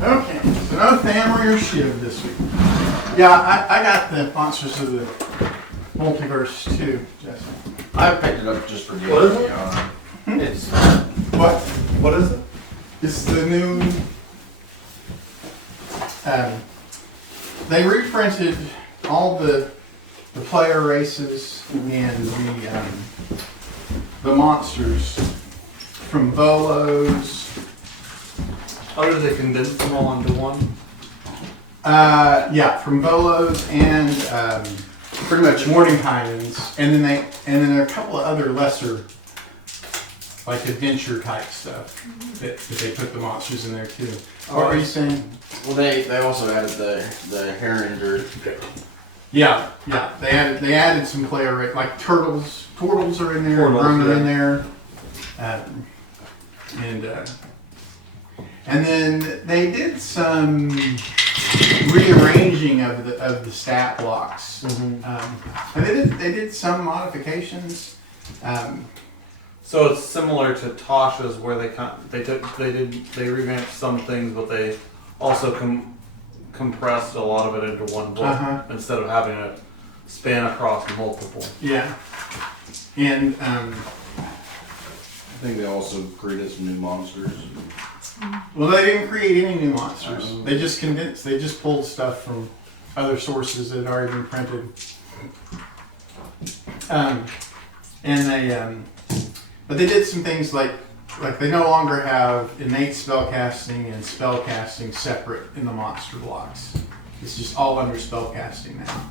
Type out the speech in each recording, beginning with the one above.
Okay, so no family or Shiv this week. Yeah, I got the Monsters of the Multiverse too, Jesse. I picked it up just for What is it? It's What? What is it? It's the new. They reprinted all the player races and the monsters from Volos. How did they condense them all into one? Yeah, from Volos and pretty much Mordenkainen's, and then there are a couple of other lesser, like adventure type stuff that they put the monsters in there too. What were you saying? well, they also added the Herringer. Yeah. They added some player like turtles. Turtles are in there. Turtles, Worms are yeah. in there. And then they did some rearranging of the stat blocks. Mm-hmm. And they did some modifications. So it's similar to Tasha's, where they revamped some things, but they also compressed a lot of it into one book instead of having it span across multiple. Yeah. And I think they also created some new monsters. well, they didn't create any new monsters. They just condensed. They just pulled stuff from other sources that had already been printed. But they did some things like they no longer have innate spellcasting and spellcasting separate in the monster blocks. It's just all under spellcasting now.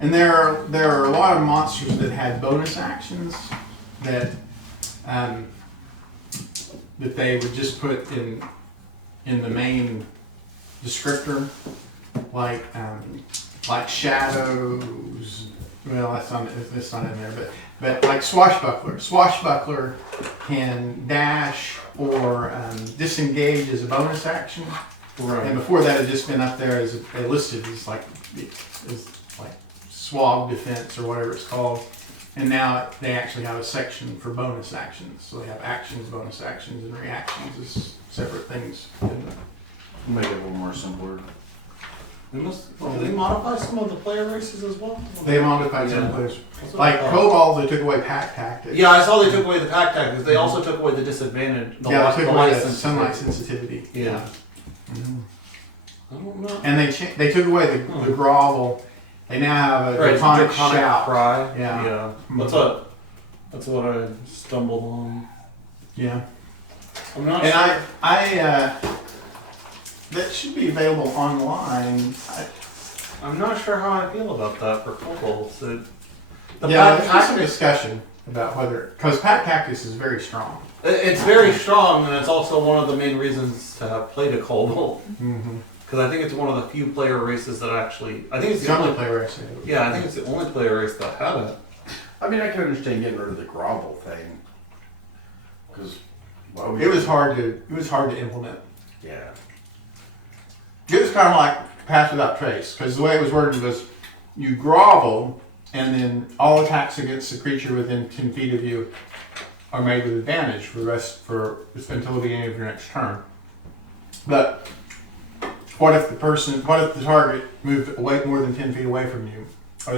And there are a lot of monsters that had bonus actions that they would just put in the main descriptor, like shadows. Well, that's not in there, but like swashbuckler. Swashbuckler can dash or disengage as a bonus action. Right. And before that, it had just been up there as listed as like swab defense or whatever it's called. And now they actually have a section for bonus actions. So they have actions, bonus actions, and reactions as separate things. Make it a little more simpler. Did they modify some of the player races as well? They modified some players. That's what I Like thought. kobolds, they took away pack tactics. Yeah, I saw they took away the pack tactics. They also took away the disadvantage. They took away the sunlight sensitivity. Yeah. Mhm. I don't know. And they took away the grovel. They now have a draconic shout. Cry. Yeah. Yeah. That's what I stumbled on. Yeah. I'm not And sure. I that should be available online. I'm not sure how I feel about that for kobolds. There's some discussion about whether, because pack tactics is very strong. It's very strong, and it's also one of the main reasons to have played a kobold. Mm-hmm. Because I think it's one of the few player races that actually. I think it's It's the the only only. player race. Yeah, I think it's the only player race that had it. I mean, I can understand getting rid of the grovel thing. Because It was hard to implement. Yeah. It was kind of like Pass Without Trace, because the way it was worded was you grovel, and then all attacks against the creature within 10 feet of you are made with advantage for until the beginning of your next turn. But what if the target moved away more than 10 feet away from you, or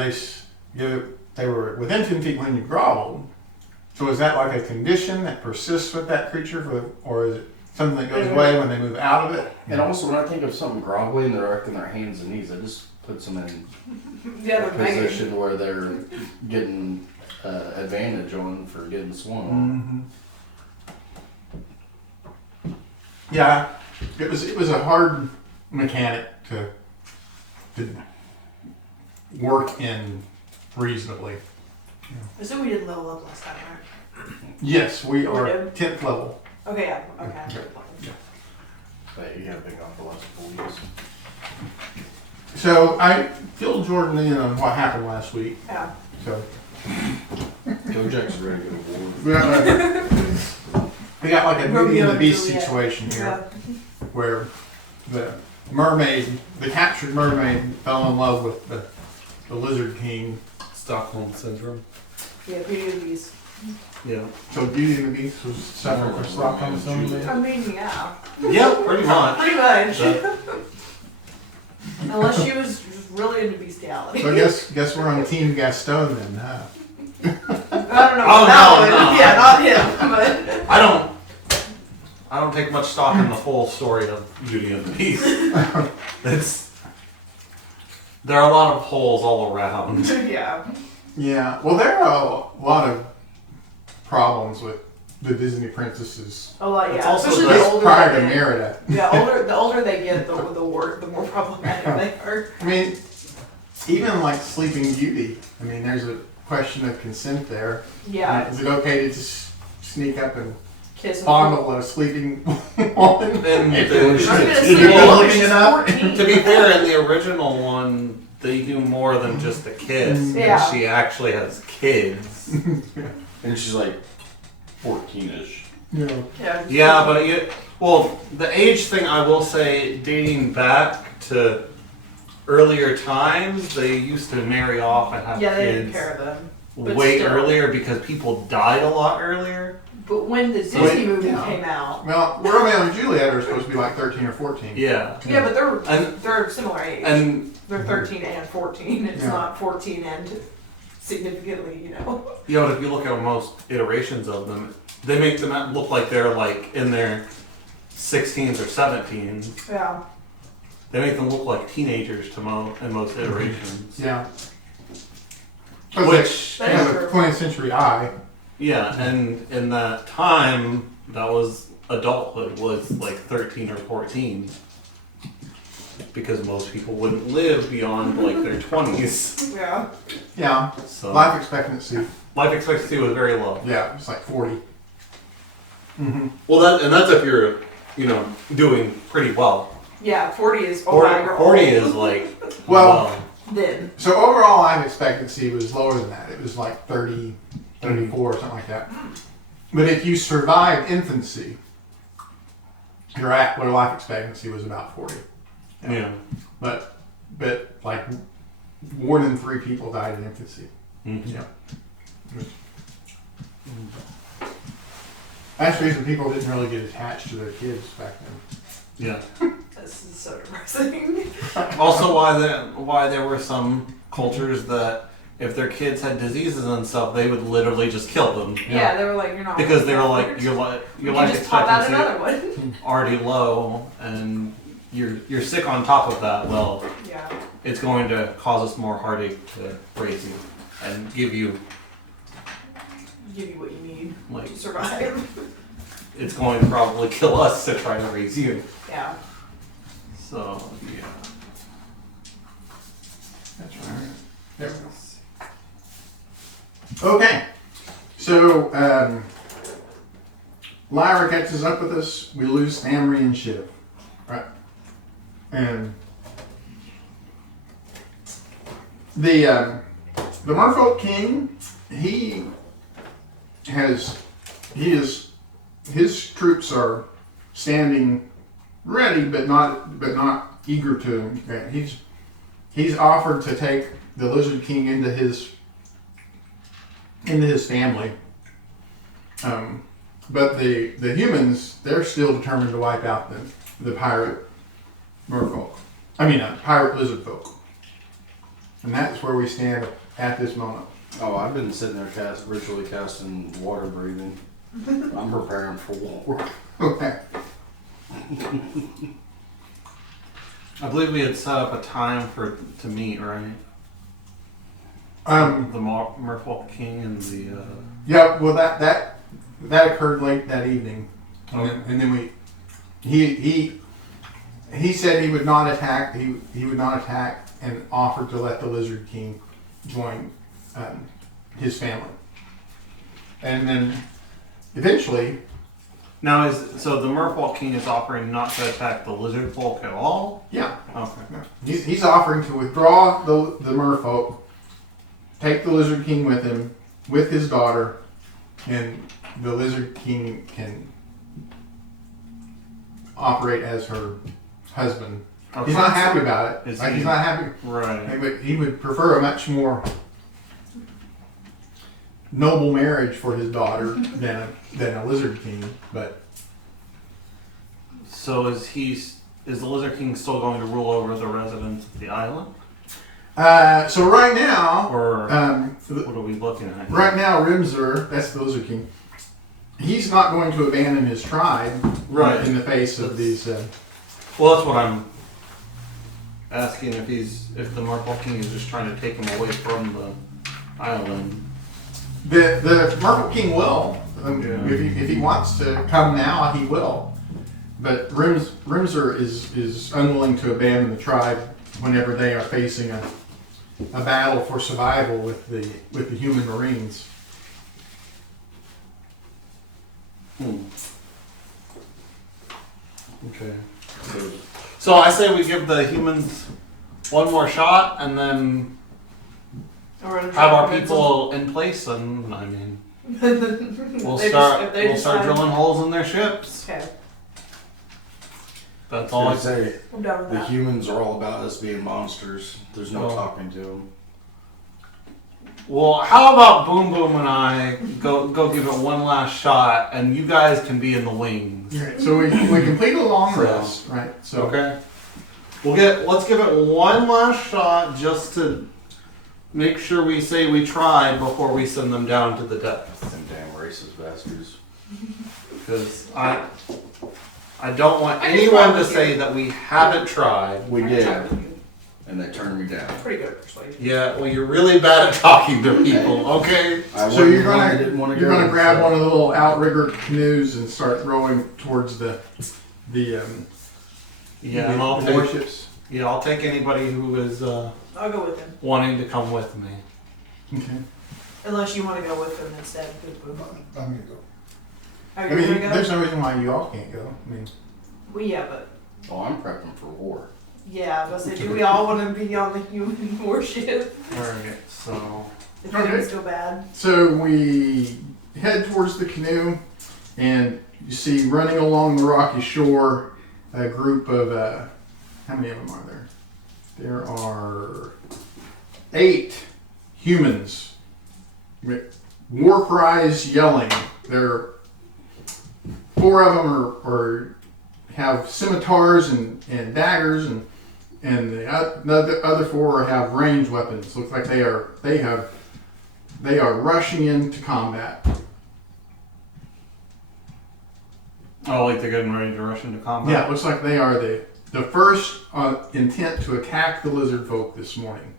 they were within 10 feet when you groveled? So is that like a condition that persists with that creature, or is it something that goes away when they move out of it? And also, when I think of something groveling, they're up on their hands and knees. It just puts them in a position where they're getting advantage on for getting swung. Mm-hmm. Yeah, it was a hard mechanic to work in reasonably. I assume we didn't level up last time, right? Yes, we are did? 10th level. Okay, yeah, okay. But you have big off the last couple weeks. So I filled Jordan in on what happened last week. Yeah. So Kojak's ready to go we got like a Beauty Romeo and the and Beast Juliet. situation here, Yeah. where the captured mermaid, fell in love with the lizard king. Stockholm syndrome. Yeah, Beauty and the Beast. Yeah. So Beauty and the Beast was suffering from Stockholm syndrome. I mean, yeah. Yeah, pretty much. Pretty much. But- Unless she was really into bestiality. So I guess we're on Team Gaston then, huh? I don't know Oh, about that no, one. no. Yeah, not him, but. I don't take much stock in the whole story of Beauty and the Beast. There are a lot of holes all around. Yeah. Yeah. Well, there are a lot of problems with the Disney princesses. A lot, It's yeah. also Especially the- the Just older prior they to get. Merida. The older they get, the more problematic they are. I mean, even like Sleeping Beauty. I mean, there's a question of consent there. Yeah. Is it okay to just sneak up and Kiss them. fondle a sleeping woman? And If the- they're I'm gonna if say they're well, looking she's it up. 14. To be fair, in the original one, they do more than just a kiss. and Yeah. She actually has kids. And she's like 14-ish. Yeah. Yeah. Well, the age thing, I will say, dating back to earlier times, they used to marry off and have Yeah, they kids didn't care of them. But way still. earlier because people died a lot earlier. But when the Disney Wait, movie yeah. came out, Well, Romeo and Juliet are supposed to be like 13 or 14. Yeah. yeah, but And- they're similar age. And They're 13 and 14. It's Yeah. not 14 and significantly, you know, if you look at most iterations of them, they make them look like they're like in their 16s or 17s. Yeah. They make them look like teenagers in most iterations. Yeah. Which, They have a 20th century eye. yeah, and in that time, that was adulthood was like 13 or 14. Because most people wouldn't live beyond like their 20s. Yeah. Yeah. So Life expectancy. life expectancy was very low. Yeah, it's like 40. Mm-hmm. Well, that's if you're, doing pretty well. Yeah, 40 is 40 is like, Well- wow. Then. So overall life expectancy was lower than that. It was like 30, 34 or something like that. But if you survived infancy, your life expectancy was about 40. Yeah. But like more than 3 people died in infancy. Mhm. Yeah. That's the reason people didn't really get attached to their kids back then. Yeah. This is so depressing. Also, why there were some cultures that if their kids had diseases and stuff, they would literally just kill them Yeah, they were like, you're not. because they were like your you life just pop out expectancy another one. already low, and you're sick on top of that. Well, Yeah. it's going to cause us more heartache to raise you and give you Give you what you need like to survive. it's going to probably kill us to try to raise you. Yeah. So yeah. That's right. There we go. Okay. So, Lyra catches up with us. We lose Amory and Shiv. Right? And the merfolk king, his troops are standing ready, but not eager to. Okay? He's offered to take the Lizard King into his family, but the humans, they're still determined to wipe out the pirate merfolk. Pirate lizard folk, and that's where we stand at this moment. Oh, I've been sitting there ritually casting water breathing. I'm preparing for war. Okay. I believe we had set up a time to meet, right? The Merfolk King and the. Yeah. Well, that occurred late that evening, and then he said he would not attack. He would not attack, and offered to let the Lizard King join his family, and then eventually. Now so the Merfolk King is offering not to attack the lizardfolk at all? Yeah. Okay. He's offering to withdraw the merfolk, take the Lizard King with him, with his daughter, and the Lizard King can operate as her husband. Okay. He's not happy about it. Is He's he- not happy. Right. He would prefer a much more noble marriage for his daughter than a lizard king. But So is the Lizard King still going to rule over the residents of the island? so right now, Or what are we looking at? right now, Rimzer, that's the lizard king. He's not going to abandon his tribe, Right. in the face of these. Well, that's what I'm asking, if the Merfolk King is just trying to take him away from the island. The Merfolk King will, Yeah. if he wants to come now, he will. But Rimzer is unwilling to abandon the tribe whenever they are facing a battle for survival with the human marines. Okay. So I say we give the humans one more shot, and then have our people in place, and I mean, we'll start drilling holes in their ships. Okay, That's All all I I say. say, I'm done with the that. humans are all about us being monsters. There's no Well- talking to them. Well, how about Boom Boom and I go give it one last shot, and you guys can be in the wings. Right, so we complete a long So- rest, right? So Okay. Let's give it one last shot just to make sure we say we tried before we send them down to the depths. Them damn racist bastards. Because I don't want I just anyone tried to with say you. that we haven't tried. We I did, tried with you. and they turned me down. Pretty good at persuasion. Yeah, well, you're really bad at talking to people, okay? I So you're didn't want to gonna grab one of the little outrigger canoes and start rowing towards the Yeah, and I'll take, warships. I'll take anybody who is I'll go with him. wanting to come with me. Okay. Unless you want to go with him instead. I'm gonna go. Are I you mean, gonna go? there's no reason why you all can't go. I mean, Well, yeah, but Oh, I'm prepping for war. yeah, I was gonna say, do we all want to be on the human warship? Alright, so. If Okay. things go bad. so we head towards the canoe, and you see running along the rocky shore a group of how many of them are there? There are 8 humans with war cries yelling. There, 4 of them have scimitars and daggers, and the other 4 have ranged weapons. Looks like they are rushing into combat. Oh, like they're getting ready to rush into combat? Yeah, it looks like they are the first intent to attack the lizard folk this morning.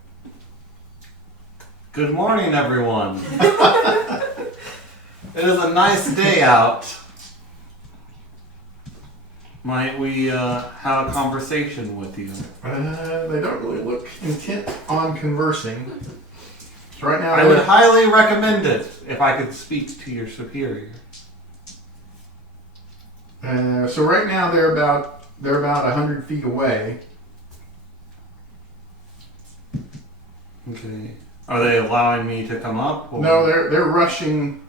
Good morning, everyone. It is a nice day out. Might we have a conversation with you? They don't really look intent on conversing. So right now, I would highly recommend it if I could speak to your superior. so right now they're about 100 feet away. Okay. Are they allowing me to come up? Or? No, they're rushing,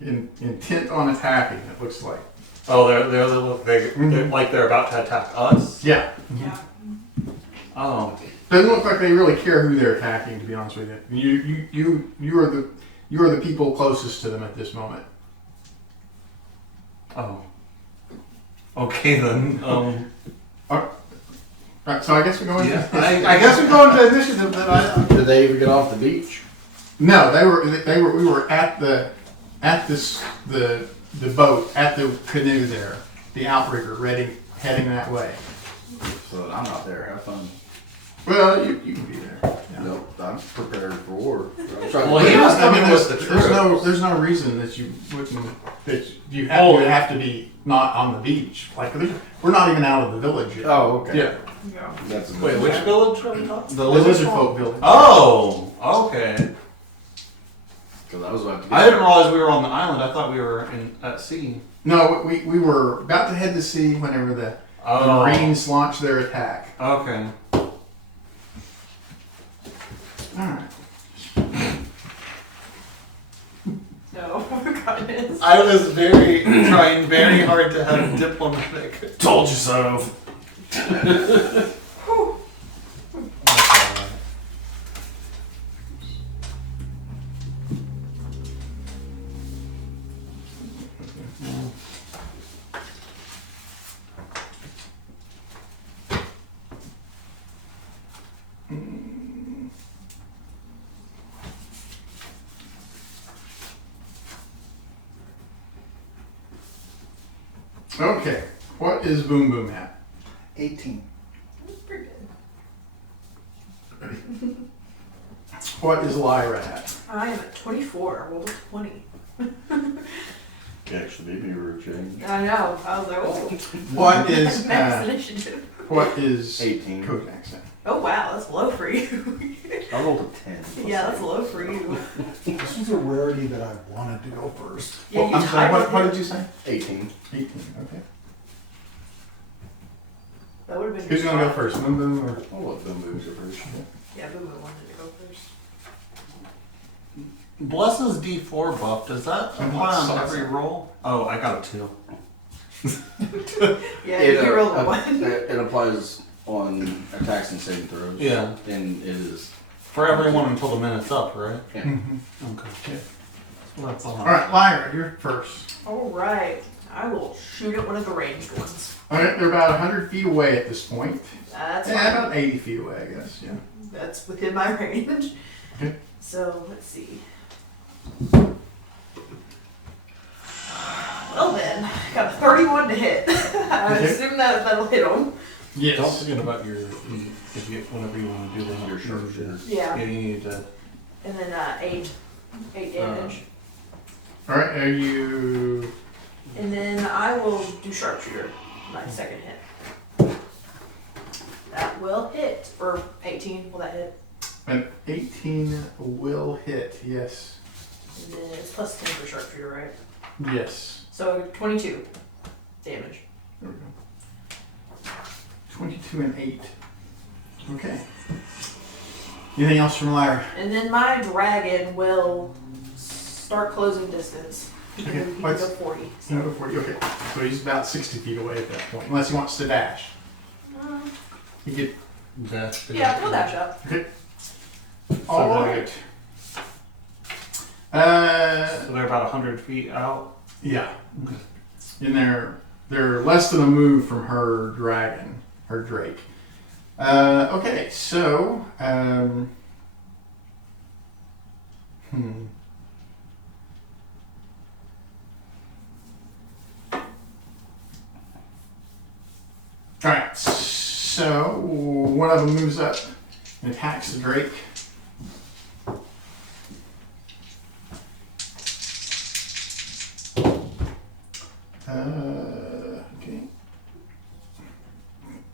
intent on attacking. It looks like. Oh, they're like they're about to attack us. Yeah. Yeah. Oh. Doesn't look like they really care who they're attacking. To be honest with you, you are the people closest to them at this moment. Oh. Okay then. Right, so I guess we're going. Yeah. I guess we go into initiative then. Did they even get off the beach? No, we were at the boat, at the canoe there, the outrigger, heading that way. So I'm not there. Have fun. Well, you can be there. Yeah. Nope, I'm prepared for war. Well, he was coming with the there's no reason that you wouldn't, that you have to be not on the beach. Like, we're not even out of the village yet. Oh, okay. Yeah, Yeah. That's a Wait, which village are we talking? the lizard folk village. Oh, okay. Because I was about to. I didn't realize we were on the island. I thought we were at sea. No, we were about to head to sea whenever the Marines launched their attack. Okay. Alright. No, goodness. I was trying very hard to have diplomatic. Told you so. Whew. Okay. What is Boom Boom at? 18. That's pretty good. What is Lyra at? I am at 24. I rolled a 20. You actually beat me, Root Change. I know. I was like, oh. What is Max initiative. what is 18. Kojak's at? Oh wow, that's low for you. I rolled a 10. Yeah, that's low for you. This was a rarity that I wanted to go first. Yeah, Oh, you I'm sorry, tied with what him. did you say? 18. 18, okay. That would have been. Who's your gonna go spot. first? Boom Boom or? I'll let them move it first. Yeah, Boo Boo wanted to go first. Bless's D4 buff, does that I'm apply not on saucy. every roll? Oh, I got a 2. Yeah, you rolled a 1. It applies on attacks and saving throws. Yeah. And it is. For everyone until the minute's up, right? Yeah. Mhm. Okay. Well, that's all. All right, Lyra, you're first. Alright. I will shoot at one of the ranged ones. All right, they're about 100 feet away at this point. That's Yeah, fine. about 80 feet away, I guess. Yeah. That's within my range. Okay. So, let's see. Well then, got a 31 to hit. I Okay. assume that'll hit him. Yes. Don't forget about your, if you, whenever you want to do that, Your sharpshooter. Yeah. Yeah, you need to. And then 8 damage. All right, are you? And then I will do sharpshooter, my second hit. That will hit. Or 18, will that hit? An 18 will hit. Yes. And then it's plus 10 for sharpshooter, right? Yes. So 22 damage. There we go. 22 and 8. Okay. Anything else from Lyra? And then my dragon will start closing distance. He Okay, can go what's- 40. No, 40. Okay. So he's about 60 feet away at that point, unless he wants to dash. He get. Dash. Yeah, we'll dash up. Okay. All right. So they're about 100 feet out. Yeah. And they're less than a move from her dragon, her drake. Okay, so All right, so one of them moves up and attacks the drake. Okay.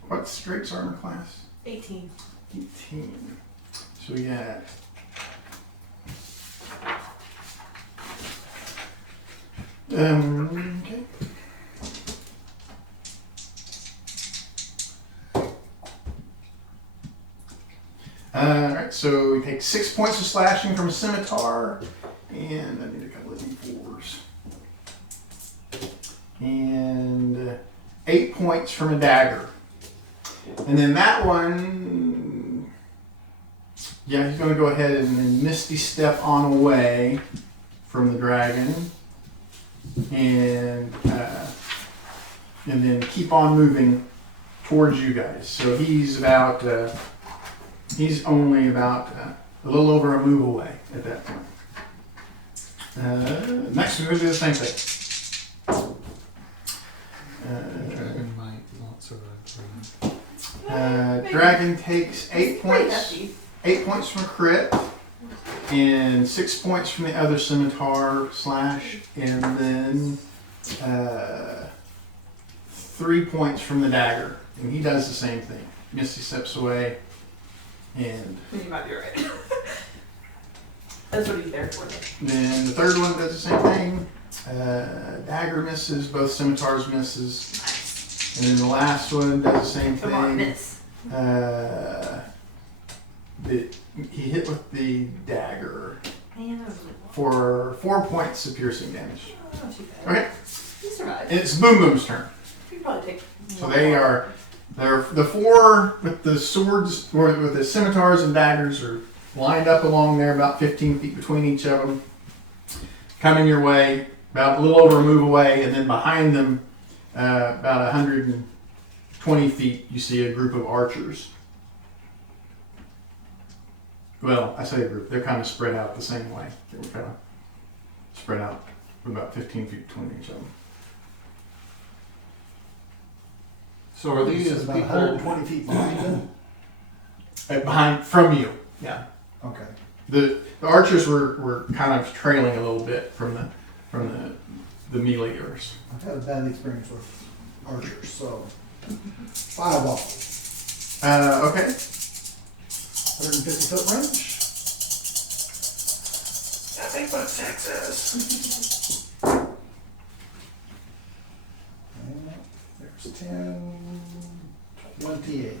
What's Drake's armor class? 18. 18. So we got. Okay. Alright, so we take 6 points of slashing from a scimitar, and I need a couple of D4s. And 8 points from a dagger. And then that one, yeah, he's going to go ahead and misty step on away from the dragon, and then keep on moving towards you guys. So he's about, he's only about a little over a move away at that point. Next, we're going to do the same thing. Dragon might not survive. Dragon takes 8 Pretty points. hefty. 8 points from a crit, and 6 points from the other scimitar slash, and then 3 points from the dagger. And he does the same thing. Misty steps away, and You might be right. That's what he's there for. then the third one does the same thing. Dagger misses, both scimitars misses, Nice. and then the last one does the same Come on, thing. miss. He hit with the dagger Man, that was for 4 points of piercing damage. not too bad. Okay, He survived. it's Boom Boom's turn. You could probably take. So they're the four with the swords, or with the scimitars and daggers, are lined up along there, about 15 feet between each of them, coming your way, about a little over a move away, and then behind them, about 120 feet, you see a group of archers. Well, I say a group, they're kind of spread out the same way. They were kind of spread out about 15 feet between each of them. So are these It's about people 120 feet behind them? behind from you? Yeah. Okay. The archers were kind of trailing a little bit from the meleeers. I've had a bad experience with archers, so fireball. Okay. 150 foot range. Nothing but Texas. And there's 10, 28.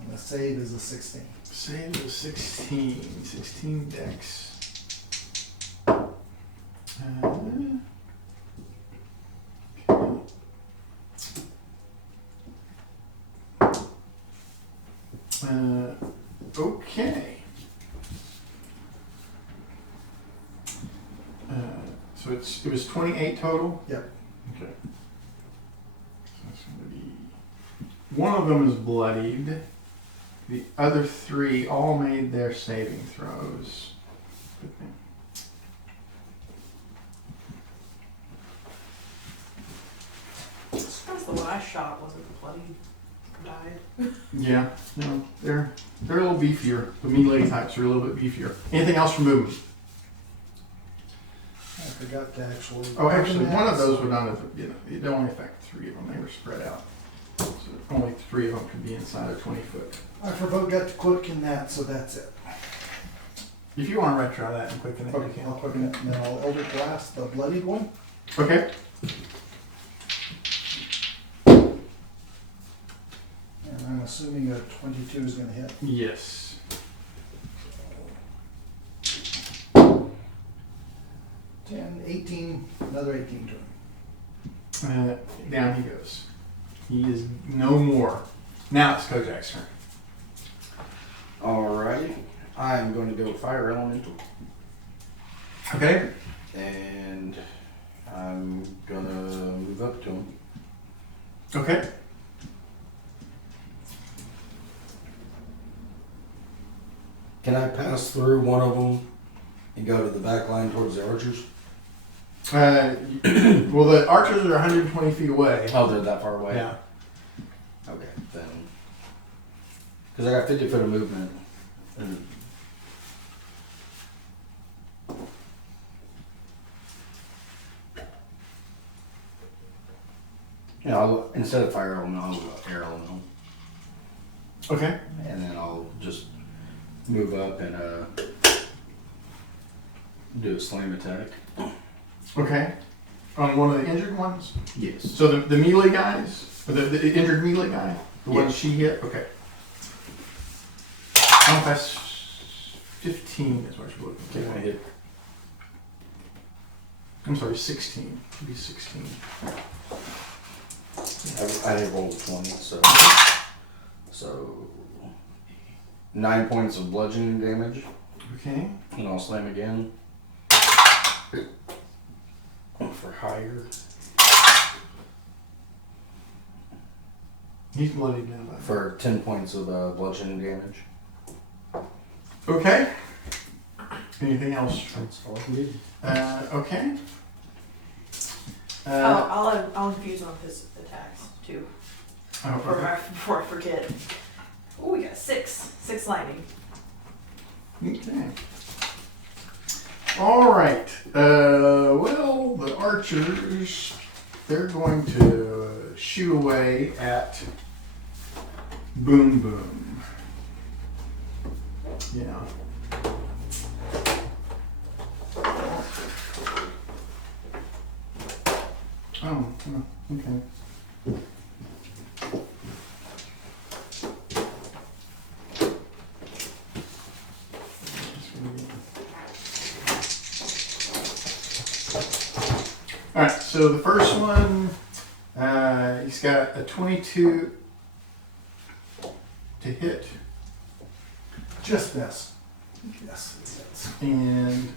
And the save is a 16. Save is 16. 16 dex. Okay. So it was 28 total? Yep. Okay. So that's going to be... One of them is bloodied. The other 3 all made their saving throws. Good thing. That's the one I shot wasn't bloody. Died. Yeah, no, they're a little beefier. The melee types are a little bit beefier. Anything else for movement? I forgot to actually. Oh, actually, one of those so- would not have, it only affect 3 of them. They were spread out. So only 3 of them could be inside a 20 foot. I forgot to quicken that, so that's it. If you want to retry that and quicken it, you Okay, can. I'll quicken it, and then I'll Elder Blast the bloodied one. Okay. And I'm assuming a 22 is going to hit. Yes. 10, 18, another 18 to him. Down he goes. He is no more. Now it's Kojak's turn. Alrighty. I'm going to go fire elemental. Okay. And I'm gonna move up to him. Okay. Can I pass through one of them and go to the back line towards the archers? Well, the archers are 120 feet away. Oh, they're that far away? Yeah. Okay, then. Because I got 50 foot of movement. And yeah, instead of fire element, I'll go air elemental. Okay. And then I'll just move up and do a slam attack. Okay. On one of the injured ones? Yes. So the melee guys? Or the injured melee guy? The one Yeah. she hit? Okay. Oh, that's 15 is what you're looking Can I for. hit? I'm sorry, 16. Should be 16. I did roll 20, so 9 points of bludgeoning damage, Okay. and I'll slam again for higher. He's bloodied now. But... For 10 points of bludgeoning damage. Okay. Anything else? That's all I need. Okay. I'll infuse one of his attacks too. Okay. Before I forget. Oh, we got 6 lightning. Okay. All right. Well, the archers, they're going to shoot away at Boom Boom. Yeah. Oh, okay. All right, so the first one, he's got a 22 to hit, Just miss. Yes. and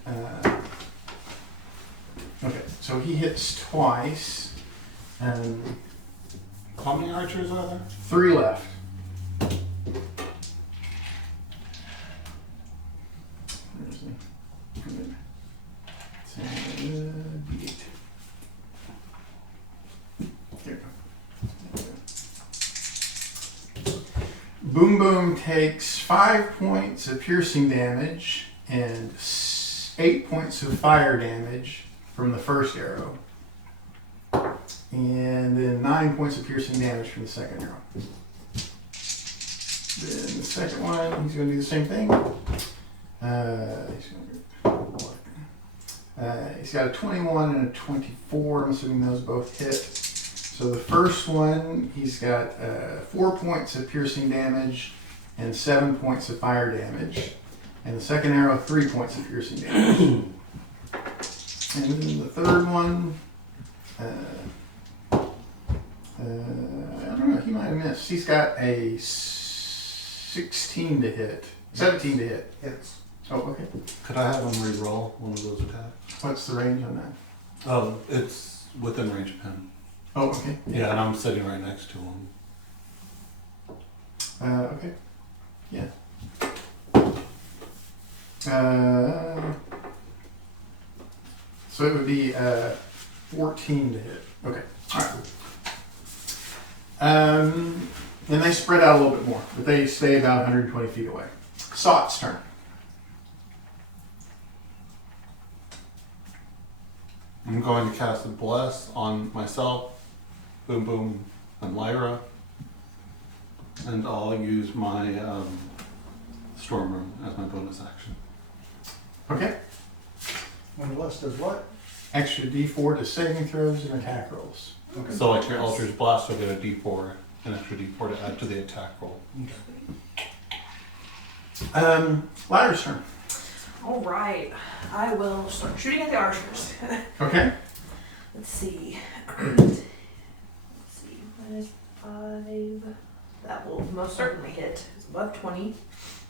okay, so he hits twice, and How many archers are there? 3 left. Where is he? Come here. D8. Here. Boom Boom takes 5 points of piercing damage and 8 points of fire damage from the first arrow. And then 9 points of piercing damage from the second arrow. Then the second one, he's going to do the same thing. He's got a 21 and a 24. I'm assuming those both hit. So the first one, he's got 4 points of piercing damage and 7 points of fire damage. And the second arrow, 3 points of piercing damage. And then the third one, I don't know, he might have missed. He's got a 16 to hit. 17 to hit. Hits. Oh, okay. Could I have him re-roll one of those attacks? What's the range on that? Oh, it's within range of him. Oh, okay. Yeah, and I'm sitting right next to him. Okay. Yeah. So it would be 14 to hit. Okay. All right. And they spread out a little bit more, but they stay about 120 feet away. Sot's turn. I'm going to cast a bless on myself, Boom Boom, and Lyra, and I'll use my Storm Room as my bonus action. Okay. When the list does what? Extra D4 to saving throws and attack rolls. Okay. So like your Eldritch Blast will get a D4, an extra D4 to add to the attack roll. Lyra's turn. All right, I will start shooting at the archers. Okay. Let's see. Let's see. -5. That will most certainly hit. It's above 20.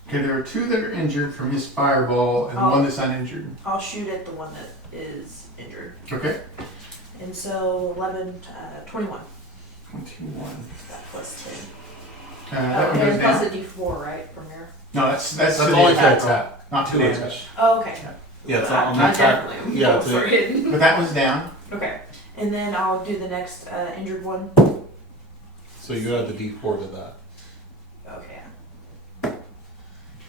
Okay, there are 2 that are injured from his fireball and 1 that's uninjured. I'll shoot at the one that is injured. Okay. And so 11, 21. 21. That plus 10. That one And goes plus down. a D4, right, from here? No, that's to That's the only attack to roll, attack. not to To the the damage. Oh, okay. Yeah, it's I on the attack. definitely am Yeah, for it. But that one's down. Okay. And then I'll do the next injured one. So you add the D4 to that. Okay.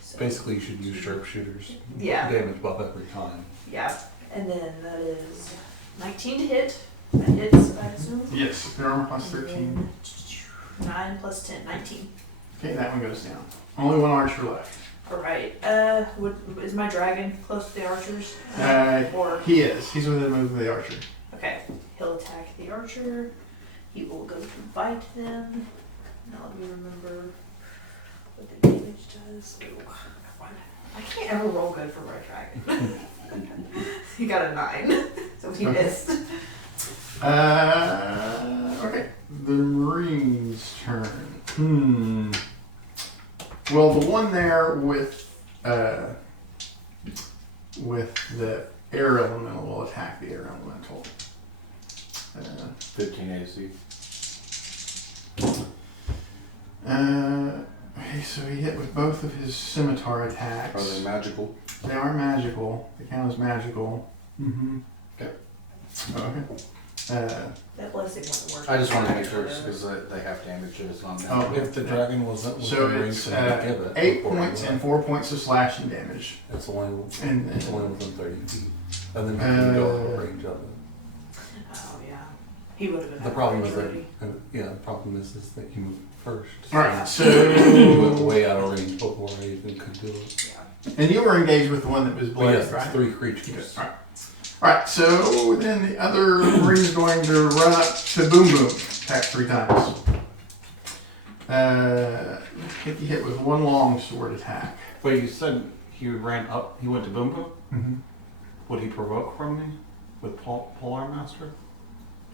So, Basically, you should use sharpshooters. Yeah. Damage buff every time. yeah. And then that is 19 to hit. That hits, I assume. Yes, your armor plus And 13. then 9 plus 10, 19. Okay, that one goes down. Only 1 archer left. All right. Is my dragon close to the archers? Or He is. He's within a move of the archer. okay, he'll attack the archer. He will go to bite them. Now let me remember what the damage does. Ooh, I can't ever roll good for my dragon. He got a 9, so he Okay. missed. Okay. The Marine's turn. Well, the one there with the air elemental will attack the air elemental. 15 AC. Okay, so he hit with both of his scimitar attacks. Are they magical? They are magical. They count as magical. Mm-hmm. Okay. Okay. That blessing wasn't working. I just want to make sure because they have damage and it's not Oh, magical. If the dragon wasn't So within range, it's then I'd give it. 8 before points it and 4 points of slashing damage. It's only And it's only within 30 feet, and then you can go out of range of it. Oh yeah, he would have been. The out of problem range is that already. the problem is that you move first. Alright, so You went way out of range before I even could do it. Yeah. and you were engaged with the one that was But blooded, yes, right? it's 3 creatures. Alright. Alright, so then the other Marine is going to run up to Boom Boom, attack 3 times. He hit with 1 long sword attack. Wait, you said he ran up, he went to Boom Boom? Mm-hmm. Would he provoke from me with Polar Master?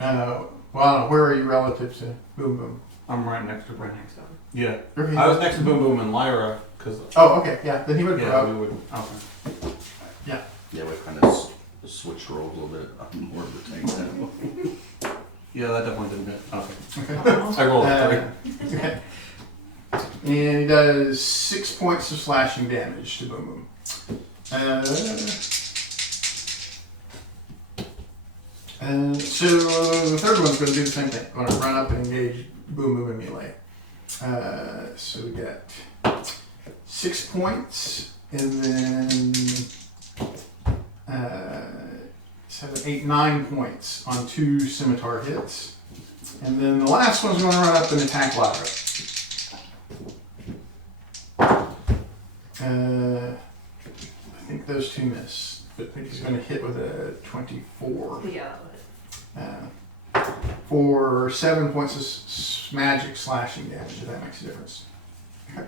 Well, where are you relative to Boom Boom? I'm right next to Brent. Next one. Yeah. Okay. I was next to Boom Boom and Lyra, because Oh, okay, yeah, then he would yeah, we provoke. would. Okay. Yeah, we kind of switched roles a little bit. I'm more of the tank now. Yeah, that definitely didn't hit. Okay. Okay. I rolled a 3. Okay. And he does 6 points of slashing damage to Boom Boom. So the third one's going to do the same thing. Going to run up and engage Boom Boom in melee. So we got 6 points, and then 7, 8, 9 points on 2 scimitar hits. And then the last one's going to run up and attack Lyra. I think those 2 miss, but I think he's going to hit with a 24. Yeah. For 7 points of magic slashing damage, if that makes a difference. Okay.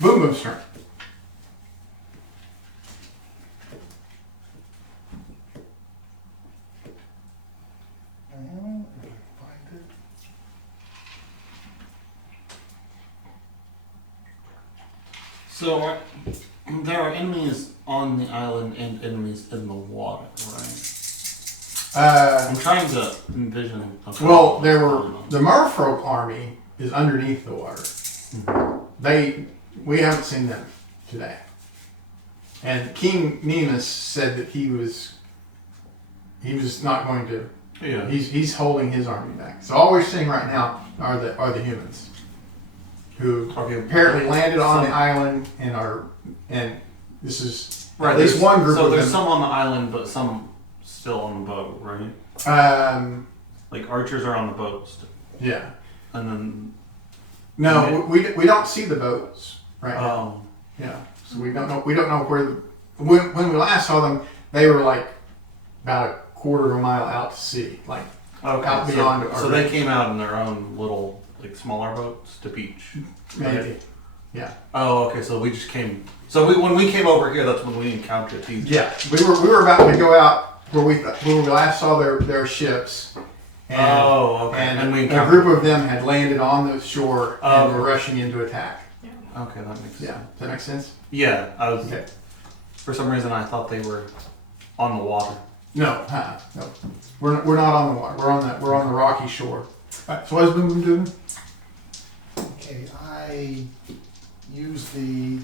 Boom Boom's turn. So there are enemies on the island and enemies in the water, right? I'm trying to envision. Well, the merfolk army is underneath the water. Mm-hmm. We haven't seen them today. And King Nemus said that he was not going to. Yeah. He's holding his army back. So all we're seeing right now are the humans who apparently landed on the island and this is right, at least one group. So of there's them. some on the island, but some still on the boat, right? Like archers are on the boat still. Yeah. And then no, we don't see the boats right now. Oh. Yeah. So we don't know where when we last saw them, they were like about a quarter of a mile out to sea, like out beyond our So they came out in their own little smaller boats to beach. maybe. Yeah. Oh, okay. So we just came. So when we came over here, that's when we encountered these. Yeah, we were about to go out where we last saw their ships. And, and we a group of them had landed on the shore and were rushing into attack. Okay, that makes sense. Yeah, does that make sense? Yeah, I was. Okay. For some reason, I thought they were on the water. No, no, we're not on the water. We're on the rocky shore. Right, so what is Boom Boom doing? Okay, I use the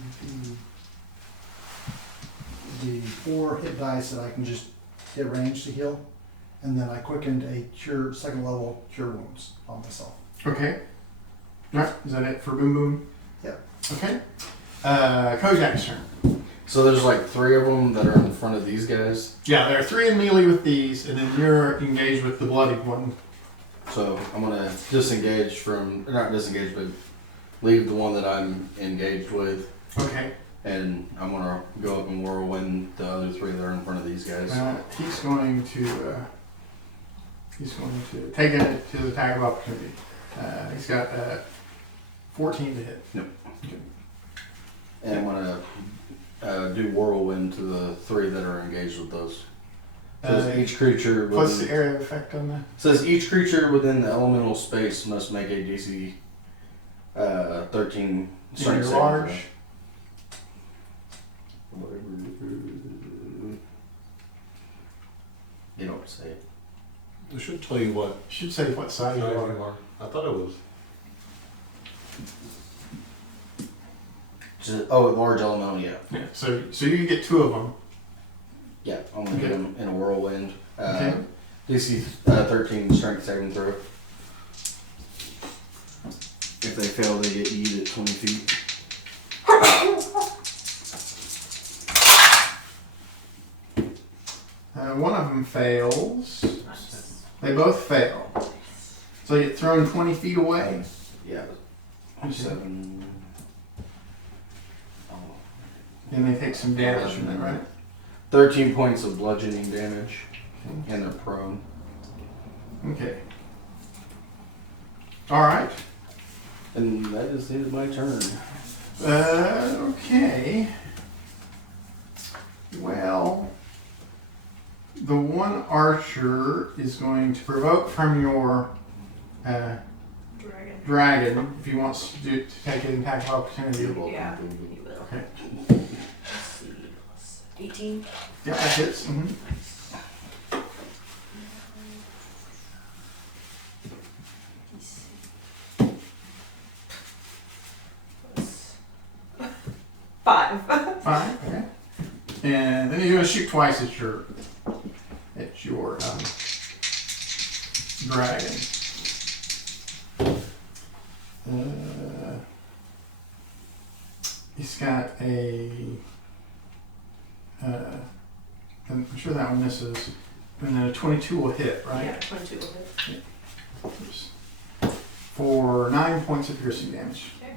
4 hit dice that I can just hit range to heal, and then I quickened a second level cure wounds on myself. Okay. All right, is that it for Boom Boom? Yeah. Okay. Kojak's turn. So there's like 3 of them that are in front of these guys. Yeah, there are 3 in melee with these, and then you're engaged with the bloodied one. So I'm gonna disengage not disengage, but leave the one that I'm engaged with. Okay. And I'm gonna go up and whirlwind the other 3 that are in front of these guys. He's going to take it to the attack of opportunity. He's got 14 to hit. Nope. Okay. And I'm gonna do whirlwind to the 3 that are engaged with those. Says each creature. What's the area of effect on that? Says each creature within the elemental space must make a DC 13 strength saving throw. Whatever. You don't say it. It should tell you what. It should say what size you are. I thought it was. Large elemental, yeah. Yeah. So you get 2 of them. Yeah, I'm gonna hit them in a whirlwind. Okay. DC 13 strength saving throw. If they fail, they get eat at 20 feet. One of them fails. They both fail. So you get thrown 20 feet away. Yeah. 7. And they take some damage from that, right? 13 points of bludgeoning damage. And they're prone. Okay. Alright. And that is the end of my turn. Okay. Well, the one archer is going to provoke from your dragon if he wants to take an attack of opportunity. Yeah, he will. Okay. Let's see. 18. Yeah, that hits. Mm-hmm. Five. 5, okay. And then he's going to shoot twice at your dragon. He's got a. I'm sure that one misses. And then a 22 will hit, right? Yeah, 22 will hit. Oops. For 9 points of piercing damage. Okay.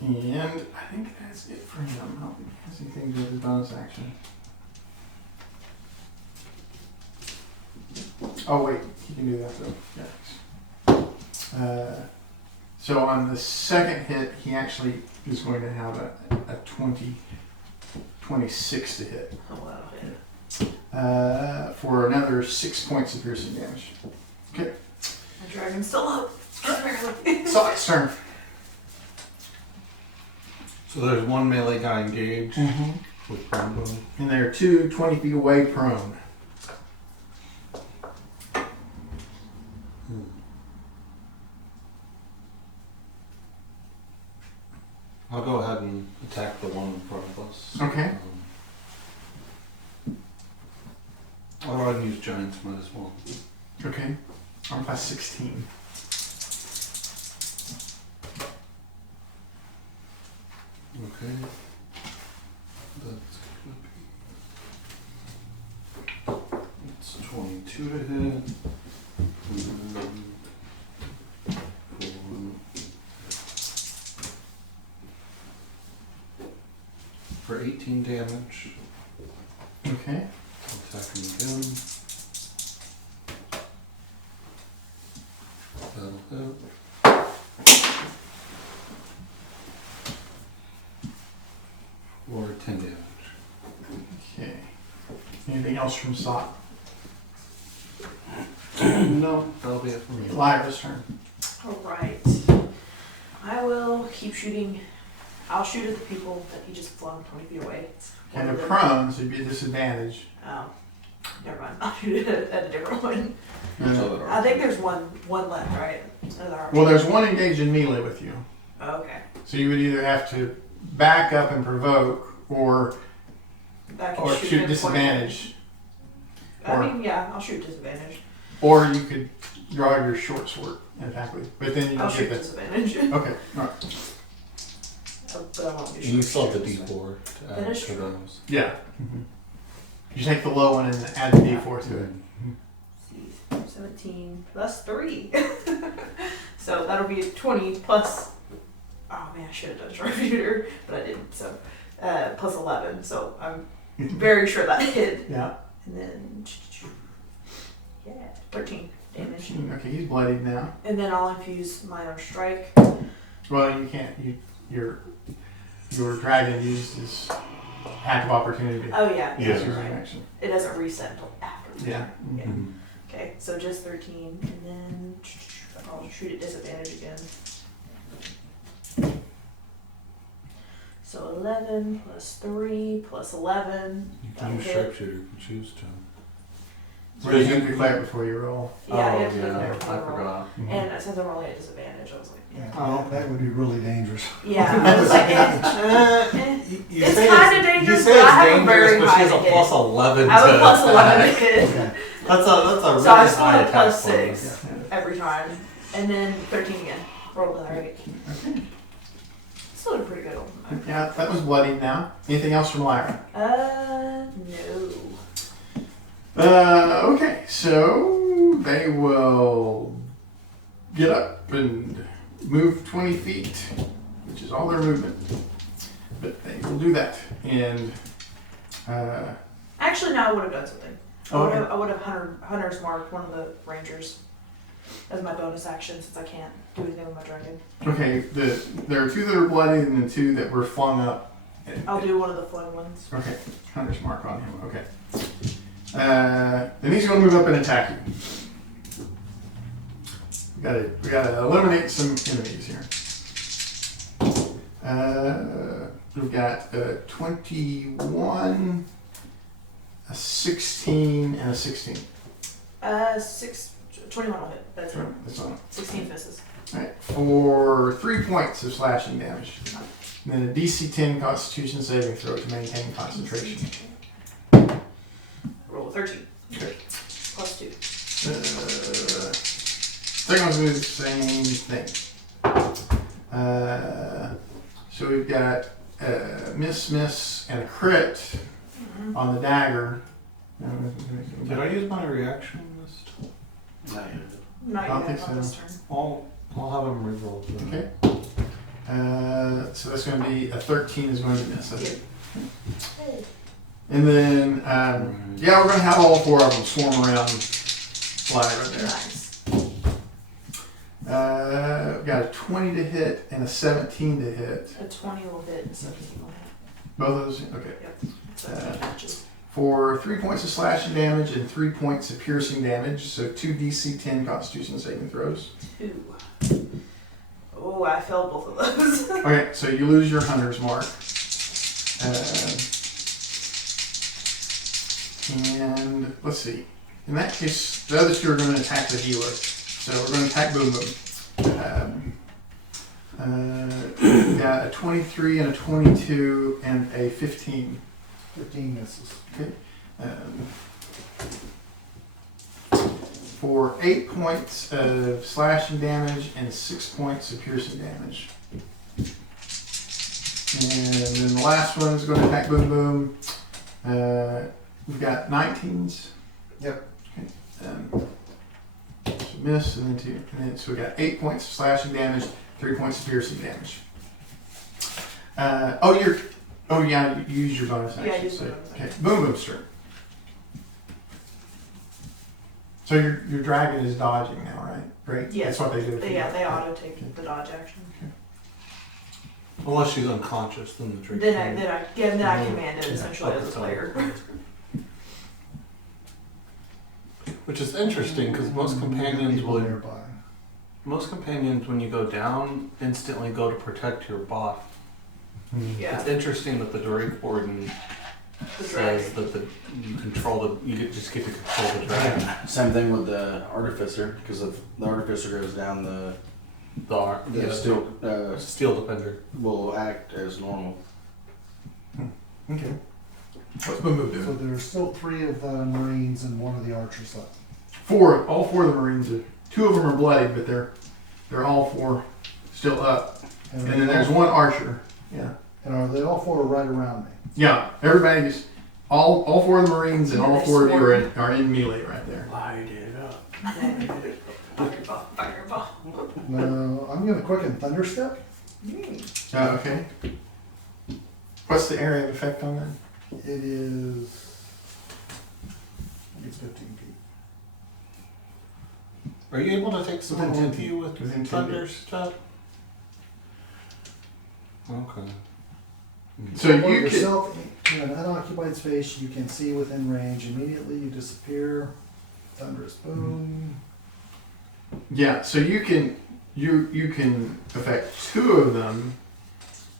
And I think that's it for him. I don't think he has anything to do with his bonus action. Oh wait, he can do that though. Yeah. So on the second hit, he actually is going to have a 26 to hit. Oh, wow. For another 6 points of piercing damage. Okay. My dragon's still up. Barely. Sock's turn. So there's one melee guy engaged with prone bow. And there are two 20 feet away prone. I'll go ahead and attack the one in front of us. Okay. I'll go ahead and use Giant's Might as well. Okay. Arm class 16. Okay. That's gonna be. It's 22 to hit. And then for 18 damage. Okay. I'll attack him again. That'll hit. Or 10 damage. Okay. Anything else from Sock? No, that'll be it for me. Lyra's turn. Alright. I will keep shooting. I'll shoot at the people that he just flung 20 feet away. And they're prone, so you'd be a disadvantage. Oh. Never mind. I'll shoot it at a different one. So I think there's one left, right? Well, there's one engaged in melee with you. Oh, okay. So you would either have to back up and provoke or shoot disadvantage. I mean, yeah, I'll shoot disadvantage. Or you could draw your short sword and attack with. But then you I'll don't shoot get disadvantage. Okay, alright. But I won't do And you short still have the shoots, so. D4 to That add is to true. those. Yeah. You take the low one and add the d4 to it. 17 plus 3. So that'll be 20 plus. Oh man, I should have done sharpshooter, but I didn't. So plus 11. So I'm very sure that hit. Yeah. And then 13 damage. Okay, he's bloodied now. And then I'll infuse my own strike. Well, you can't. Your dragon used his hack of opportunity. Oh yeah, Yeah. That's you're your right. reaction. It doesn't reset until after. the Yeah. turn. Yeah. Mhm. Okay, so just 13, and then I'll shoot at disadvantage again. So 11 plus 3 plus 11. You That'll can use hit. Sharpshooter if you choose to. So you have to declare it before you roll. Yeah, I have to yeah, declare I before I roll. forgot. And since I'm rolling at disadvantage, I was like, Yeah, Oh. that would be really dangerous. yeah. I was like, You It's say kinda dangerous, You say but I it's have a dangerous, very but she has a high hit. plus 11 I have a to plus 11 attack. to hit. Okay. That's a really So I still high have attack plus bonus. 6 every time. And then 13 again. Roll another 8. Okay. Still a pretty good one. Yeah, that was bloodied now. Anything else from Lyra? No. Okay, so they will get up and move 20 feet, which is all their movement. But they will do that. And Actually, no, I would have done something. Okay. I would have hunter's marked one of the rangers as my bonus action since I can't do anything with my dragon. okay, there are two that are bloodied and the two that were flung up. I'll do one of the flung ones. Okay, Hunter's mark on him. Okay. Then he's going to move up and attack you. We gotta eliminate some enemies here. We've got 21, a 16, and a 16. 21 will hit. That's it. That's on it. 16 misses. Alright, for 3 points of slashing damage. And then a DC 10 Constitution saving throw to maintain concentration. Roll a 13. Okay. Plus 2. They're going to do the same thing. So we've got miss, and a crit on the dagger. Did I use my reaction list? Not I don't yet think on so. this turn. I'll have them reroll. Okay. So that's going to be a 13 is going to miss. That's it. And then, yeah, we're going to have all 4 of them swarm around fly right there. Nice. We've got a 20 to hit and a 17 to hit. A 20 will hit and 17 will hit. Both of those? Okay. Yep. So it matches. For 3 points of slashing damage and 3 points of piercing damage, so 2 DC 10 Constitution saving throws. 2. Oh, I failed both of those. Okay, so you lose your hunter's mark. And let's see. In that case, the other 2 are going to attack the healer. So we're going to attack Boom Boom. Got a 23 and a 22 and a 15. 15 misses. Okay. For 8 points of slashing damage and 6 points of piercing damage. And then the last one is going to attack Boom Boom. We've got 19s. Yep. Okay. So miss, and then 2. And then, so we got 8 points of slashing damage, 3 points of piercing damage. Oh yeah, you use your bonus action. Yeah, I use my so, bonus okay. Boom Boom's turn. So your dragon is dodging now, right? Great. Yes. That's what they do. Yeah, they auto take the dodge action. Unless she's unconscious, then the trick. Then I command it essentially as a player. Which is interesting because most companions People will. nearby. Most companions, when you go down, instantly go to protect your bot. Yeah. It's interesting that the Drake Warden The says dragon. that you just get to control the dragon. Same thing with the artificer, because if the artificer goes down, the Steel Defender. will act as normal. Okay. What's Boom Boom So doing? there's still 3 of the Marines and 1 of the archers left. All 4 of the Marines are. 2 of them are bloodied, but they're all 4 still up. And then there's 1 archer. Yeah. And are they all 4 right around me? Yeah. Everybody's all 4 of the Marines and Yeah, all they 4 of you swarm. are in melee right there. Light it up. Fireball, fireball. No, I'm going to quicken Thunderstep. Okay. What's the area of effect on that? It is. I think it's 15 feet. Are you able to take someone Within with 10 you with within 10 thunder stuff? Okay. So For you could. yourself in an unoccupied space, you can see within range. Immediately, you disappear. Thunderous boom. Yeah. So you can affect 2 of them,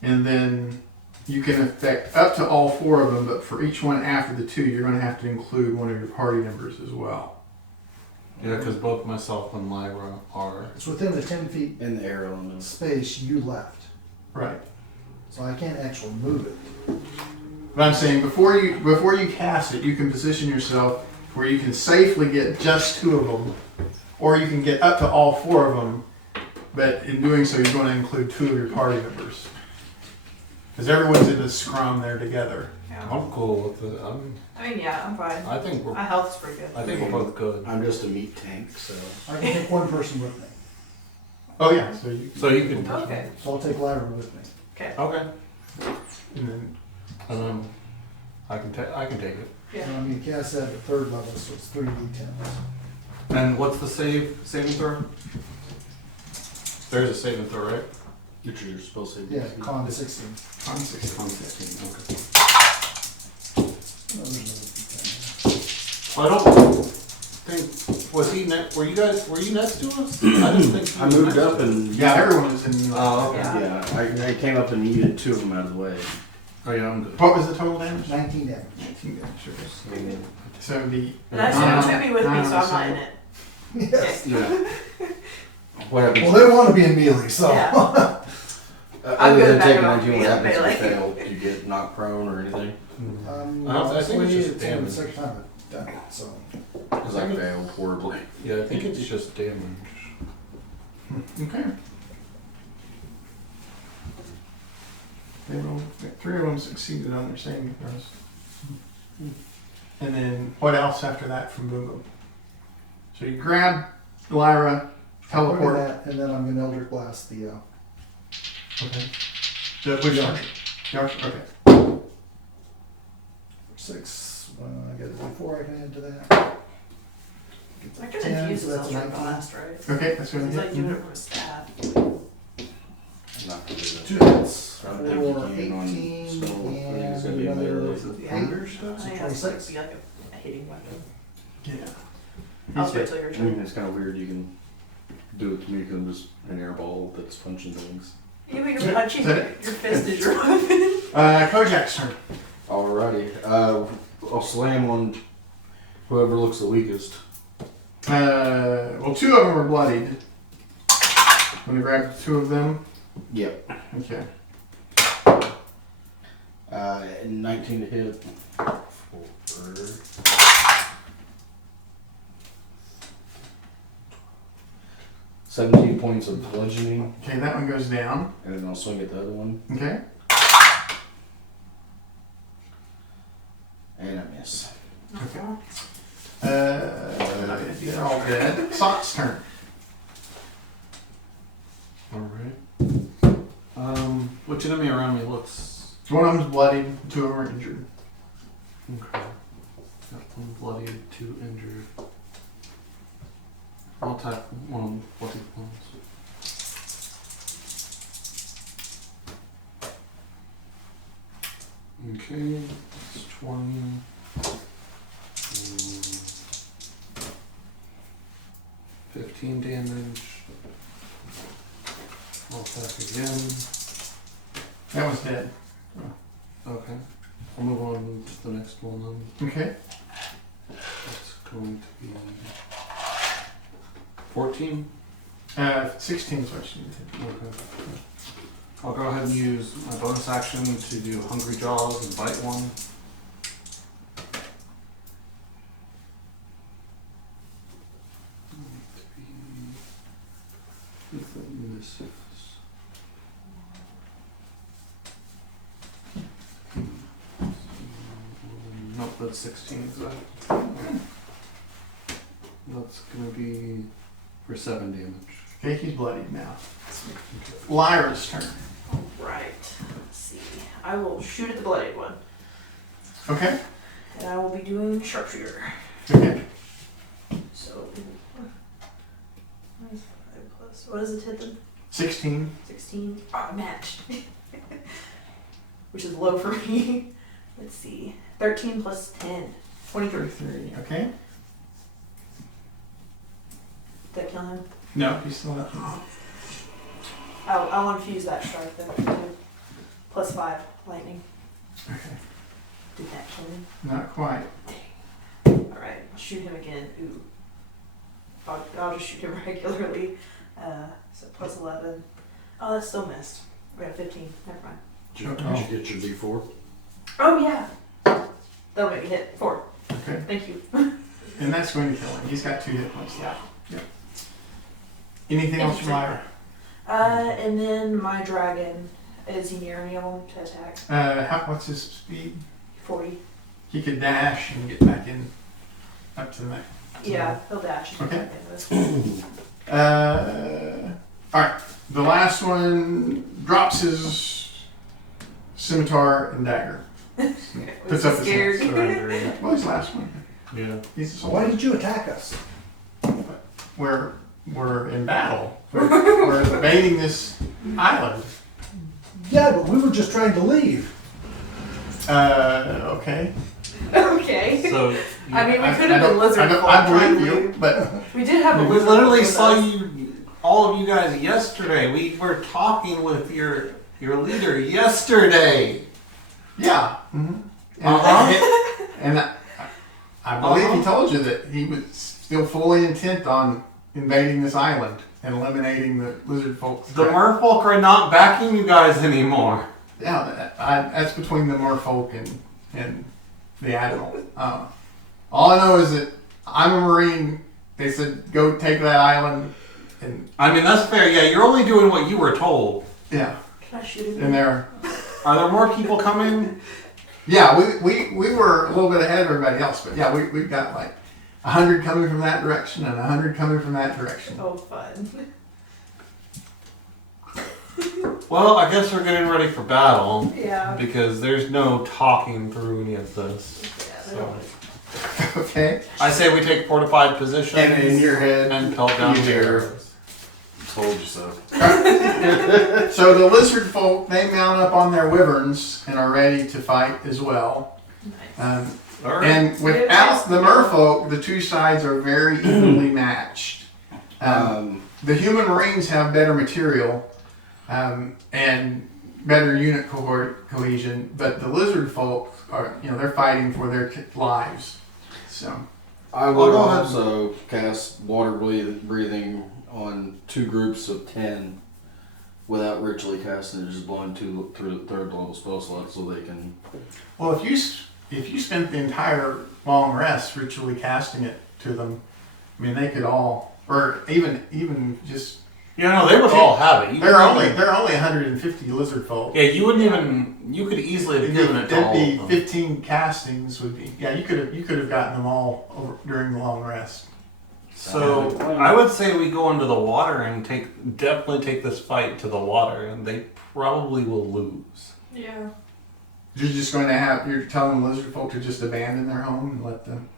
and then you can affect up to all 4 of them. But for each one after the 2, you're going to have to include one of your party members as well. Yeah, because both myself and Lyra are. It's within the 10 feet In the air elements. space you left, Right. so I can't actually move it. But I'm saying before you cast it, you can position yourself where you can safely get just 2 of them, or you can get up to all 4 of them. But in doing so, you're going to include 2 of your party members, because everyone's in a scrum there together. Yeah. I'm cool with it. I mean, yeah, I'm fine. I think we're. My health's pretty good. I think we're both good. I'm just a meat tank, so. I can take 1 person with me, Oh yeah. So you. So you can. Okay. so I'll take Lyra with me. Okay. Okay. And then And then I can take it. Yeah. And I'm going to cast that at 3rd level, so it's 3d10. And what's the saving throw? There's a saving throw, right? Which you're supposed to. Yeah, con 16. on 16. On 16. Okay. No, there's another d10. I don't think were you next to us? I didn't think I moved up and Yeah, everyone was in. Oh, okay. Yeah. yeah, I came up and needed 2 of them out of the way. Oh yeah, I'm good. What was the total damage? 19 damage. 19 damage. Sure. So it'd be. And I assume you took me with me, so I'm not in it. Yes. Yeah. What happens? Well, they want to be in melee, so. Yeah. I'm Other good than back taking off 19, what me, happens if melee. you fail? Do you get knocked prone or anything? I think it's just only the damage. second time I've done it, so. Because I failed horribly. Yeah, I think it's just damage. Okay. Three of them succeeded on their saving throws. And then what else after that from Boom Boom? So you grab Lyra, teleport. That, and then I'm gonna Eldritch Blast the. Okay. Which one? Okay. 6. I got a D4 I can add to that. I could 10, infuse so this that's Eldritch 19. Blast, right? Okay, that's going It's to like hit. doing it from a staff. I'm not gonna do that. 2 hits I don't for think you can on 18 stone. I think it's and gonna be another melee. Yeah. 8, I so think that's 26. supposed to be like a hitting weapon. Yeah. I'll He's wait hit. till your I mean, turn. it's kind of weird. You can do it to me because I'm just an airball that's punching things. Yeah, but Is you're it- punching is your it- fist is your weapon. Kojak's turn. Alrighty. I'll slam on whoever looks the weakest. Well, 2 of them are bloodied. I'm going to grab 2 of them. Yep. Okay. 19 to hit. For 17 points of bludgeoning, Okay, that one goes down. and then I'll swing at the other one, Okay. and I miss. Okay. They're all dead. Sock's turn. Alright. Which enemy around me looks... One of them's bloodied, 2 of them are injured. Okay. Got 1 bloodied, 2 injured. I'll attack one of the bloodied ones. Okay, it's 20. 15 damage. I'll attack again. That one's dead. Okay. I'll move on to the next one then. Okay. That's going to be 14. 16 is what you did. Okay. I'll go ahead and use my bonus action to do Hungry Jaws and bite one. If it misses. Nope, that's 16 exact. That's gonna be for 7 damage. Okay, he's bloodied now. Lyra's turn. Alright, let's see. I will shoot at the bloodied one. Okay. And I will be doing sharpshooter. Okay. So, minus 5 plus. What does it hit them? 16. 16. Ah, matched. Which is low for me. Let's see. 13 plus 10. 23. 33. Okay. Did that kill him? No, he's still up. I'll infuse that strike then. Plus 5 lightning. Okay. Did that kill him? Not quite. Alright, I'll shoot him again. Ooh. I'll just shoot him regularly. So plus 11. Oh, that still missed. We got 15. Never mind. Did you get your D4? Oh, yeah. That'll make me hit 4. Okay. Thank you. And that's going to kill him. He's got 2 hit points left. Yep. Anything else from Lyra? And then my dragon. Is he near any of them to attack? What's his speed? 40. He could dash and get back in up to the next. Yeah, he'll dash. and Okay. get back into this. Alright. The last one drops his scimitar and dagger. Was up he his scared? Surrendering. What was the last one? Yeah. He's a So why soldier. did you attack us? We're in battle. We're invading this island. Yeah, but we were just trying to leave. Okay. Okay. So, I mean, we I- could have I been don't- lizard folk I trying believe to you, leave. but We did have a we lizard literally with saw us. you, all of you guys yesterday. We were talking with your leader yesterday. yeah. Mm-hmm. And I believe he told you that he was still fully intent on invading this island and eliminating the lizard folks. The merfolk are not backing you guys anymore. Yeah, that's between the merfolk and the admiral. All I know is that I'm a Marine. They said go take that island, and I mean, that's fair. Yeah, you're only doing what you were told. yeah, Can I shoot him? and they're Are there more people coming? Yeah, we were a little bit ahead of everybody else, but yeah, we've got like 100 coming from that direction and 100 coming from that direction. Oh, fun. Well, I guess we're getting ready for battle. Yeah. Because there's no talking through any of this. Yeah, they So. don't like Okay. I say we take fortified positions And in your head, and pelt down you the hear- arrows. Told you so. So the lizard folk, they mount up on their wyverns and are ready to fight as well. Nice. All right. And without the merfolk, the two sides are very evenly matched. The human marines have better material and better unit cohesion, but the lizard folk are, they're fighting for their lives. So I would go ahead. also cast water breathing on 2 groups of 10 without ritually casting it, just blowing 2 through the 3rd level spell slot so they can. well, if you spent the entire long rest ritually casting it to them, I mean they could all, or even just They would all have it. they're only 150 lizard folk. Yeah, you wouldn't even. You could easily have given it to all It'd of be them. 15 castings would be. Yeah, you could have gotten them all over during the long rest. So I would say we go into the water and definitely take this fight to the water, and they probably will lose. Yeah. You're telling the lizard folk to just abandon their home and let them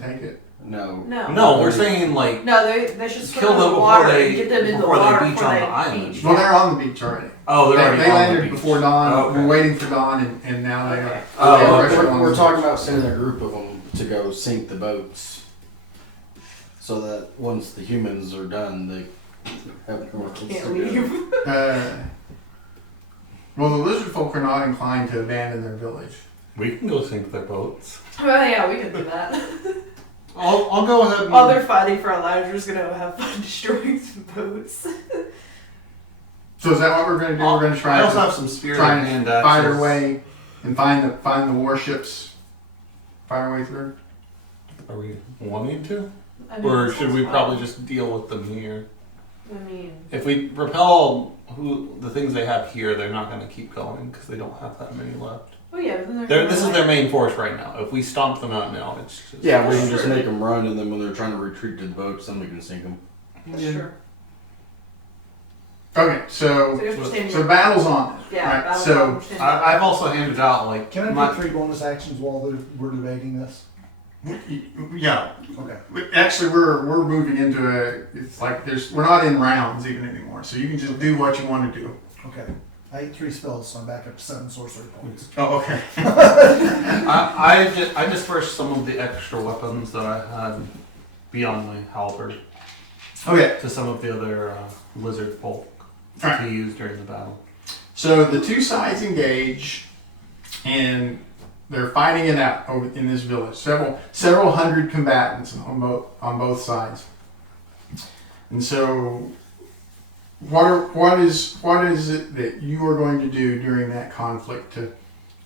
take it. No. No, we're saying like No, they should swim kill in them the before water they and get them in the before water they beach before on they the island. beach. Well, they're on the beach already. Oh, they're They already on the landed beach. before dawn. Okay. We're waiting for dawn, and now they Okay. are. Oh, they're okay. rushing on We're the talking beach. about sending a group of them to go sink the boats, so that once the humans are done, they have nowhere else to Can't go. leave. Well, the lizard folk are not inclined to abandon their village. We can go sink their boats. Well, yeah, we can do that. I'll go ahead and While they're fighting for our lives, we're just gonna have fun destroying some boats. So is that what we're going to do? We're going to try I also to have some spirit try hand and fight our axes. way and find the warships. Fight our way through. Are we wanting to? I mean, Or it should sounds we fun. probably just deal with them here? I mean, If we repel the things they have here, they're not going to keep going because they don't have that many left. oh yeah, but then they're This is their main force right now. If we stomp them out now, it's just... Yeah, we can just make them run, and then when they're trying to retreat to the boats, then we can sink them. Sure. Okay, So you're standing so battle's on. Yeah, right? battle's So on, standing I've also handed out like Can I my, do 3 bonus actions while we're debating this? yeah, Okay. actually we're moving into it's like we're not in rounds even anymore. So you can just do what you want to do. Okay. I ate 3 spells, so I'm back up to 7 sorcery points. Oh, okay. I dispersed some of the extra weapons that I had beyond my halberd Okay. to some of the other lizard folk Alright. to use during the battle. So the two sides engage, and they're fighting it out over in this village. Several hundred combatants on both sides. And so, what is it that you are going to do during that conflict to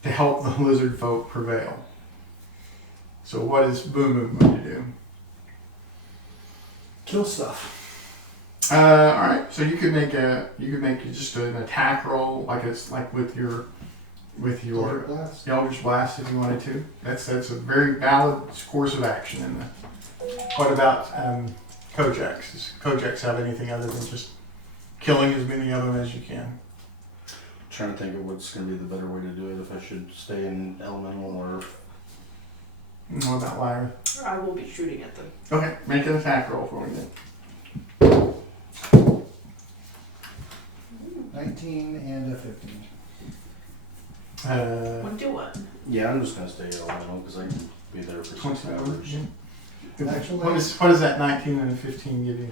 help the lizard folk prevail? So what is Boom Boom going to do? Kill stuff. All right. So you could make just an attack roll, like with your Eldritch Blast. Eldritch Blast if you wanted to. That's a very valid course of action. What about Kojaks? Does Kojaks have anything other than just killing as many of them as you can? Trying to think of what's going to be the better way to do it. If I should stay in elemental or. And what about Lyra? I will be shooting at them. Okay, make an attack roll for me then. 19 and a 15. 1-1. Yeah, I'm just going to stay elemental because I can be there for 6 hours. Actually, What does that 19 and a 15 give you?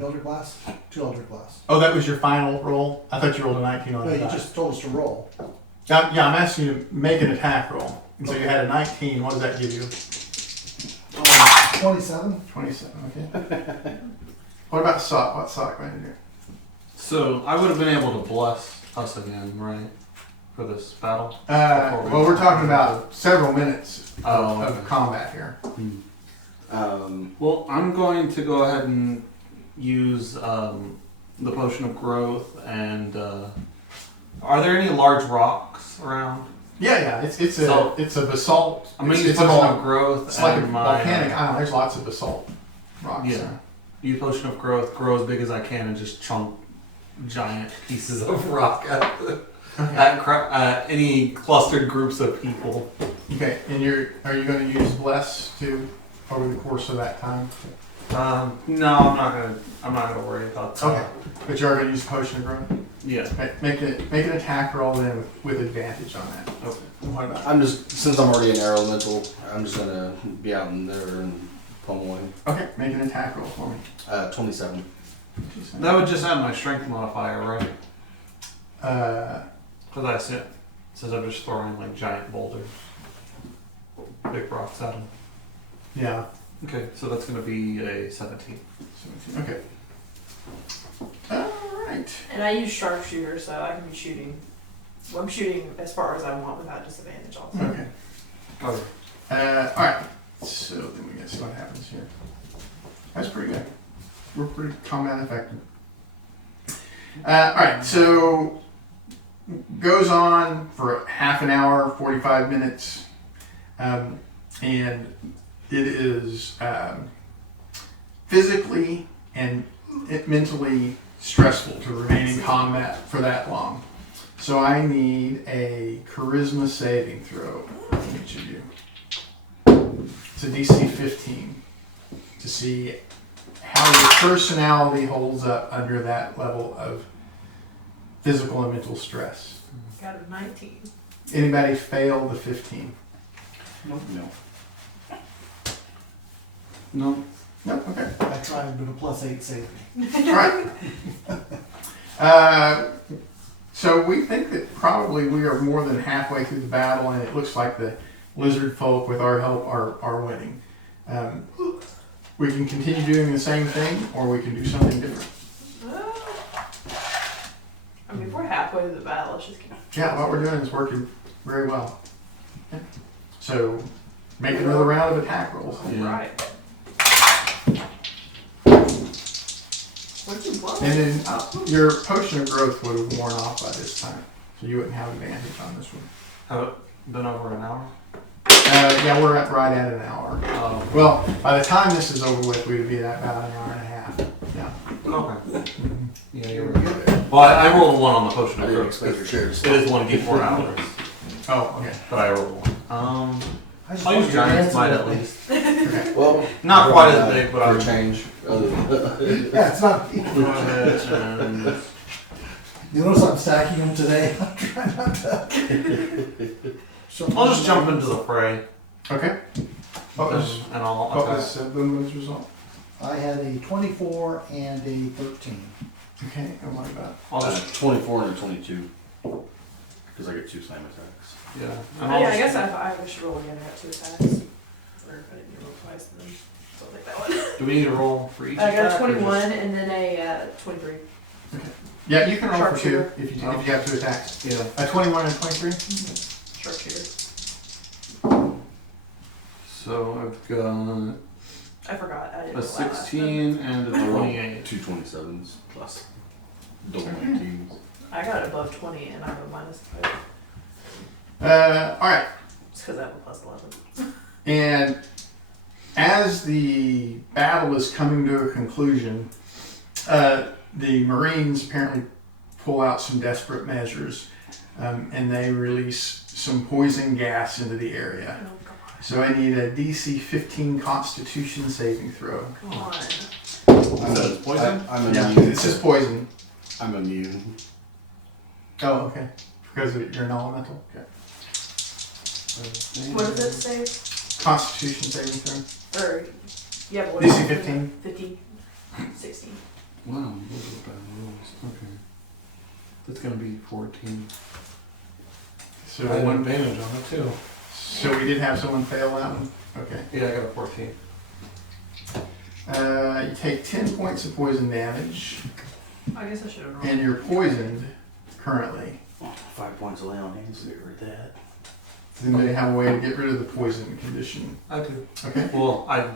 Eldritch Blast? 2 Eldritch Blasts. Oh, that was your final roll? I thought you rolled a 19 on No, the you die. just told us to roll. Yeah, I'm asking you to make an attack roll. And so you had a 19. What does that give you? 27. 27. Okay. What about Sock? What's Sock going to do? So I would have been able to bless us again, right, for this battle. Well, we're talking about several minutes Oh, of okay. combat here. Well, I'm going to go ahead and use the potion of growth and Are there any large rocks around? Yeah. It's a basalt. I'm gonna it's use a potion vol- of growth. It's like a and my, volcanic island. There's lots of basalt rocks. Yeah. there. Use potion of growth, grow as big as I can, and just chunk giant pieces of rock at any clustered groups of people. Okay, and are you going to use bless too over the course of that time? No, I'm not gonna worry about that. Okay, but you are going to use potion of growth. Yeah. Okay, make an attack roll then with advantage on that. Okay. What about? I'm just, since I'm already an air elemental, I'm just gonna be out in there and pummeling. Okay, make an attack roll for me. 27. That would just add my strength modifier, right? Because I said, since I'm just throwing like giant boulders, big rocks at them. Yeah. Okay, so that's gonna be a 17. 17. Okay. All right. And I use sharpshooter, so I can be shooting. Well, I'm shooting as far as I want without disadvantage also. Okay. Okay. All right. So then we guess what happens here. That's pretty good. We're pretty combat effective. All right. So goes on for half an hour, 45 minutes, and it is physically and mentally stressful to remain in combat for that long. So I need a charisma saving throw from each of you. It's a DC 15 to see how your personality holds up under that level of physical and mental stress. Got a 19. Anybody fail the 15? No. No. No? Okay. I tried, but a +8 saved me. All right. So we think that probably we are more than halfway through the battle, and it looks like the lizardfolk, with our help, are winning. We can continue doing the same thing, or we can do something different. I mean, if we're halfway through the battle, let's just keep. Yeah, what we're doing is working very well. Okay. So make another round of attack rolls. Yeah. Right. What'd you blow? And then your potion of growth would have worn off by this time, so you wouldn't have advantage on this one. Have it been over an hour? Yeah, we're right at an hour. Well, by the time this is over with, we would be at about an hour and a half. Yeah. Okay. Yeah, you're We're right. good there. Well, I rolled a 1 on the potion I of didn't growth. expect your shares. It is 1d4 hours, Oh, okay. but I rolled a 1. I just I'll use want your giant hands smite with at me. least. Okay. Well, Not quite as big, but for I'm a change. Other than Yeah, it's not. Go ahead and You notice I'm stacking them today. I'm trying not to. I'll just jump into the fray. Okay. What was And I'll what attack. was Boom's result? I had a 24 and a 13. Okay, and what about? I'll just 24 and a 22. Because I get 2 slam attacks. yeah. Oh, And I'll yeah, I just, guess I should roll again. I got 2 attacks. Or if I didn't roll twice, then so I'll take that one. do we need to roll for each? I got a attack or 21 just- and then a 23. Yeah, you can roll for 2 Sharpshooter. if you have 2 attacks. Yeah. A 21 and 23. Sharpshooter. So I've got I forgot. I didn't a roll that last 16 and a I rolled 28. 2 27s plus double 19s. time. I got above 20 and I have a -5. All right. It's because I have a +11. And as the battle is coming to a conclusion, the Marines apparently pull out some desperate measures, and they release some poison gas into the area. Oh, God. So I need a DC 15 Constitution saving throw. Come on. So it's poison? I'm Yeah, immune. it's just poison. I'm immune. Oh, okay. Because you're an elemental. Okay. What does it say? Constitution saving throw. Or, yeah, but what DC is it? 15. 15. 16. Wow, those are bad rolls. Okay. That's gonna be 14. So, I had advantage on it too. so we did have someone fail that one. Okay. Yeah, I got a 14. You take 10 points of poison damage, I guess I should have rolled. and you're poisoned currently. 5 points of lay on hands to get rid of that. Then they have a way to get rid of the poison condition. I do. Okay. Well, I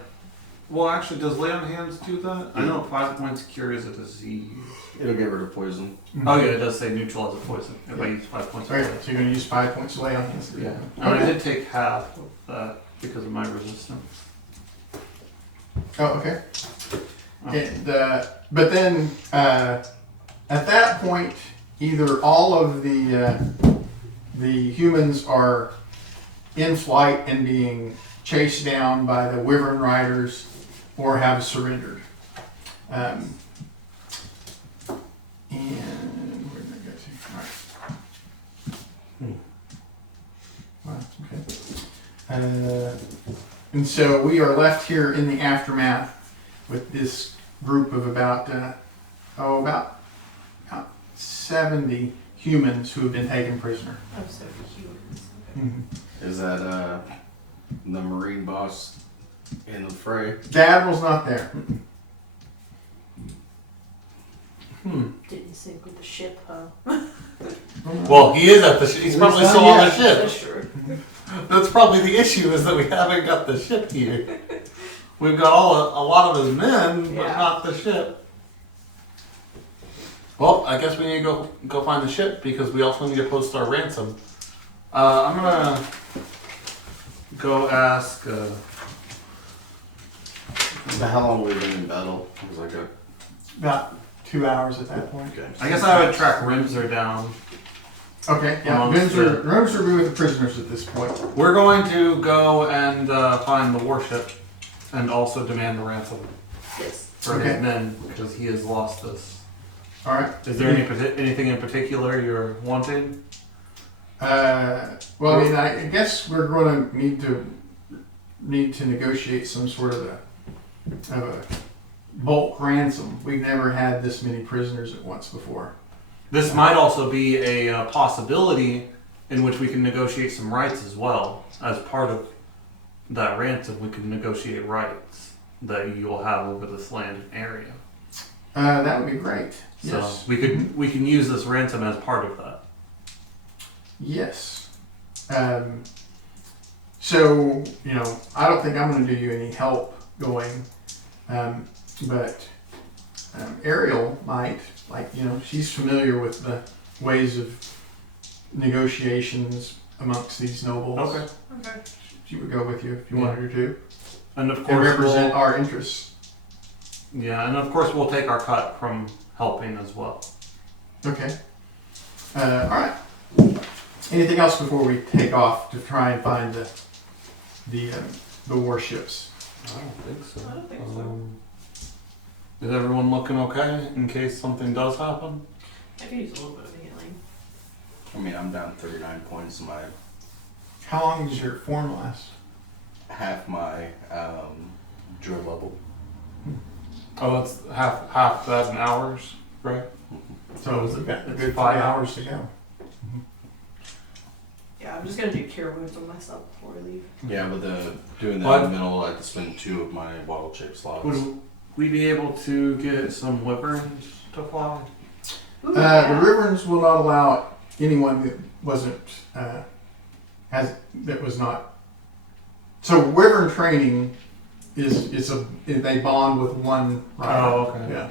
Well, actually, does lay on hands do that? I know 5 points cure is a disease. It'll get rid of poison. Oh yeah, it does say neutralize a poison if I use 5 points. Okay, so you're going to use 5 points to lay on hands. Yeah. And I did take half of that because of my resistance. Oh, okay. And, but then at that point, either all of the humans are in flight and being chased down by the wyvern riders, or have surrendered. And where did I go to? All right. Wow, okay. And so we are left here in the aftermath with this group of about 70 humans who have been taken prisoner. Oh, so humans. Okay. Mm-hmm. Is that the Marine boss in the fray? The admiral's not there. Didn't sink with the ship, huh? Well, he is at the ship. He's probably still on the ship. That's true. That's probably the issue, is that we haven't got the ship here. We've got a lot of his men, but Yeah. not the ship. Well, I guess we need to go find the ship because we also need to post our ransom. I'm gonna go ask. How long have we been in battle? It was like a... About 2 hours at that point. Okay. I guess I would track Rimser down. Okay, yeah. Amongst Rooms are with the prisoners at this point. We're going to go and find the warship and also demand the ransom Yes. for Okay. his men because he has lost us. All right. Is there anything in particular you're wanting? Well, I mean, I guess we're going to need to negotiate some sort of a bulk ransom. We've never had this many prisoners at once before. This might also be a possibility in which we can negotiate some rights as well. As part of that ransom, we can negotiate rights that you will have over this land and area. That would be great. So Yes. we can use this ransom as part of that. Yes. So, I don't think I'm going to do you any help going, but Ariel might. She's familiar with the ways of negotiations amongst these nobles. Okay. Okay. She would go with you if you wanted her to. And of And course, represent our interests. we'll take our cut from helping as well. Okay. All right. Anything else before we take off to try and find the warships? I don't think so. I don't think so. Is everyone looking okay in case something does happen? I could use a little bit of healing. I mean, I'm down 39 points. How long does your form last? Half my drill level. Oh, that's half that in hours, right? So it's a good 5 hours to go. Yeah, I'm just gonna do cure wounds on myself before we leave. Yeah, but doing that What? in the middle, I have to spend 2 of my wild shape slots. Would we be able to get some wyverns to fly? Ooh, The yeah. Wyverns will not allow anyone that wasn't was not. So Wyvern training they bond with one rider. Oh, okay. Yeah,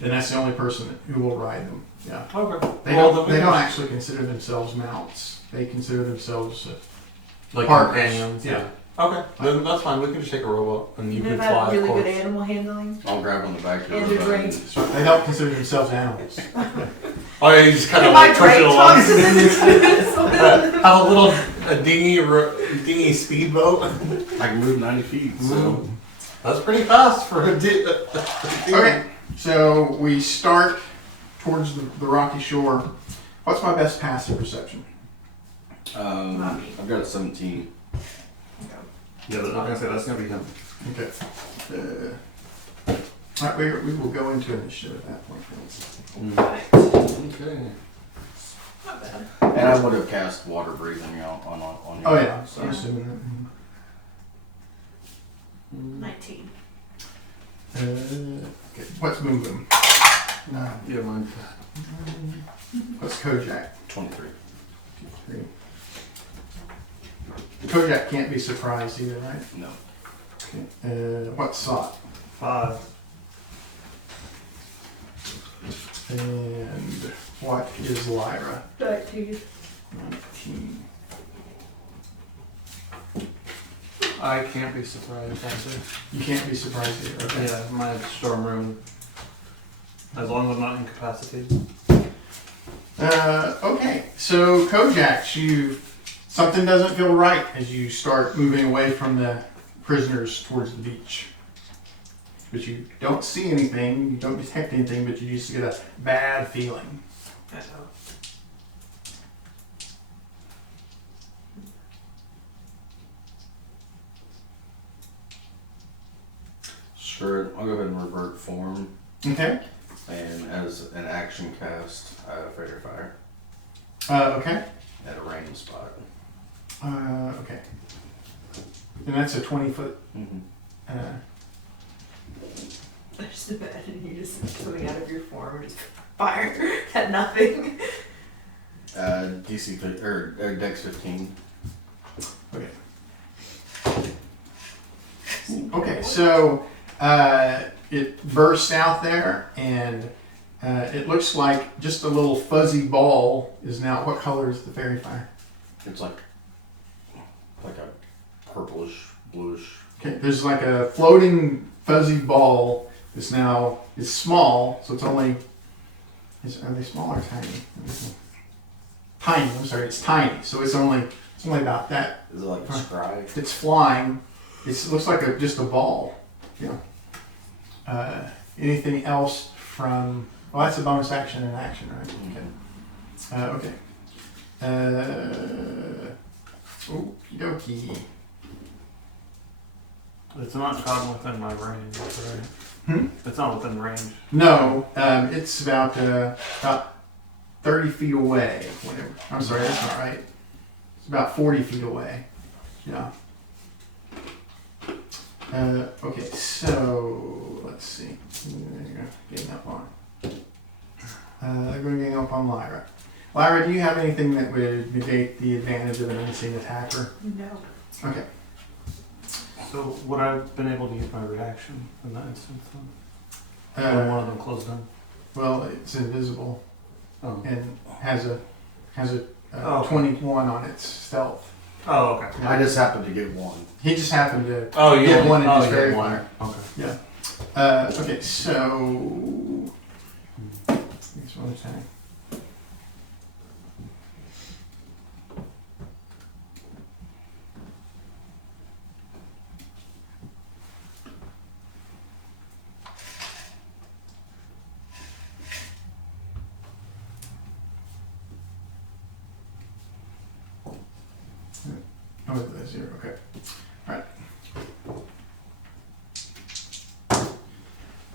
and that's the only person who will ride them. Yeah, Okay. they don't actually consider themselves mounts. They consider themselves like partners. companions. Yeah. Okay, then that's fine. We can just take a rowboat and you They've can had fly. really of course. good animal handling. I'll grab on the back of And the a drink. They don't consider themselves animals. Oh, yeah, you just kind of My like push brain it along. talks to them. Have a little dinghy speedboat. I can move 90 feet. So. That's pretty fast for a dinghy. Okay, so we start towards the rocky shore. What's my best passive perception? I've got a 17. Yeah, but I'm gonna say that's gonna be him. Okay. All right, we will go into initiative at that point. Right. Okay. Not bad. And I would have cast water breathing out on you. Oh yeah, So. I'm assuming 19. that. Okay. What's Boom Boom? Yeah, mine. What's Kojak? 23. 3. Kojak can't be surprised either, right? No. Okay. What's Sot? 5. And what is Lyra? 19. 19. I can't be surprised, also. You can't be surprised here. Okay. Yeah, my storm room. As long as I'm not incapacitated. Okay. So Kojak, something doesn't feel right as you start moving away from the prisoners towards the beach. But you don't see anything, you don't detect anything, but you just get a bad feeling. Sure, I'll go ahead and revert form. Okay. And as an action cast, Freighter Fire Okay. at a random spot. Okay. And that's a 20-foot. Mm-hmm. I just imagine you just coming out of your form and just fire at nothing. DC or Dex 15. Okay. Okay, so it bursts out there, and it looks like just a little fuzzy ball is now. What color is the fairy fire? It's like a purplish, bluish. Okay, there's like a floating fuzzy ball. It's small, so it's only. Are they small or tiny? Tiny. I'm sorry, it's tiny. So it's only about that. Is it like a scribe? It's flying. It looks like just a ball. Yeah. Anything else from? Well, that's a bonus action and action, right? Okay. Okie dokie. It's not caught within my range, right? It's not within range. No, it's about 30 feet away. Whatever. I'm sorry, that's not right. It's about 40 feet away. Yeah. Okay, so let's see. There you go. Getting up on. Going up on Lyra. Lyra, do you have anything that would negate the advantage of an unseen attacker? No. Okay. So would I have been able to use my reaction in that instance then? When one of them closed in? Well, it's invisible Oh. and has a Oh, okay. 21 on its stealth. Oh, okay. I just happened to get one. He just happened to Oh, you get one in his you fairy get one. fire. Okay. Yeah. Okay, so next one attack. Oh, that's 0. Okay. All right.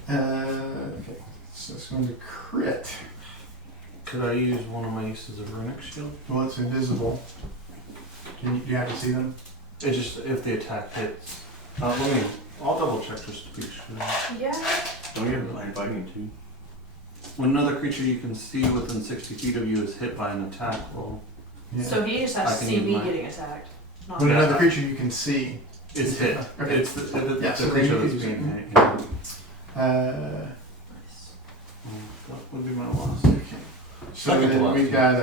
Okay. So it's going to crit. Could I use one of my uses of runic shield? Well, it's invisible. Do you have to see them? It's just if the attack hits. I'll double check just to be sure. Yeah. Don't you have blind fighting too? When another creature you can see within 60 feet of you is hit by an attack roll, Yeah. So he just has I to can see use me mine. getting attacked. Not When me. another creature you can see. it's hit. Okay. It's the Yeah, so then creature you that's can being use hit. Yeah. Nice. That would be my loss. Okay. So Second to then last. we've got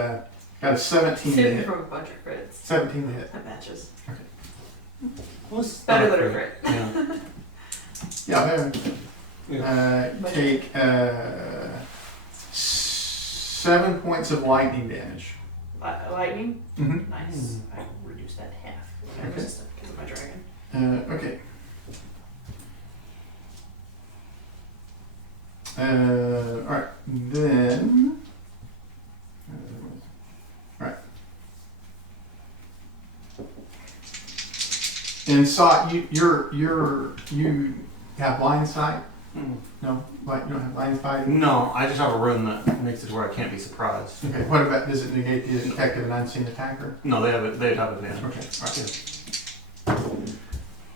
a 17 to Sitting hit. from a bunch of crits. 17 to hit. That matches. What's Better not than a great. crit. Yeah. Yeah, take 7 points of lightning damage. Lightning? Mm-hmm. Nice. I will reduce that to half. I'm Okay. resistant because of my dragon. Okay. Alright, then. Alright. And Sot, you have blind sight? No, like you don't have blind sight. No, I just have a rune that makes it where I can't be surprised. Okay. What about does it negate the effect of an unseen attacker? No, they'd have advantage. Okay.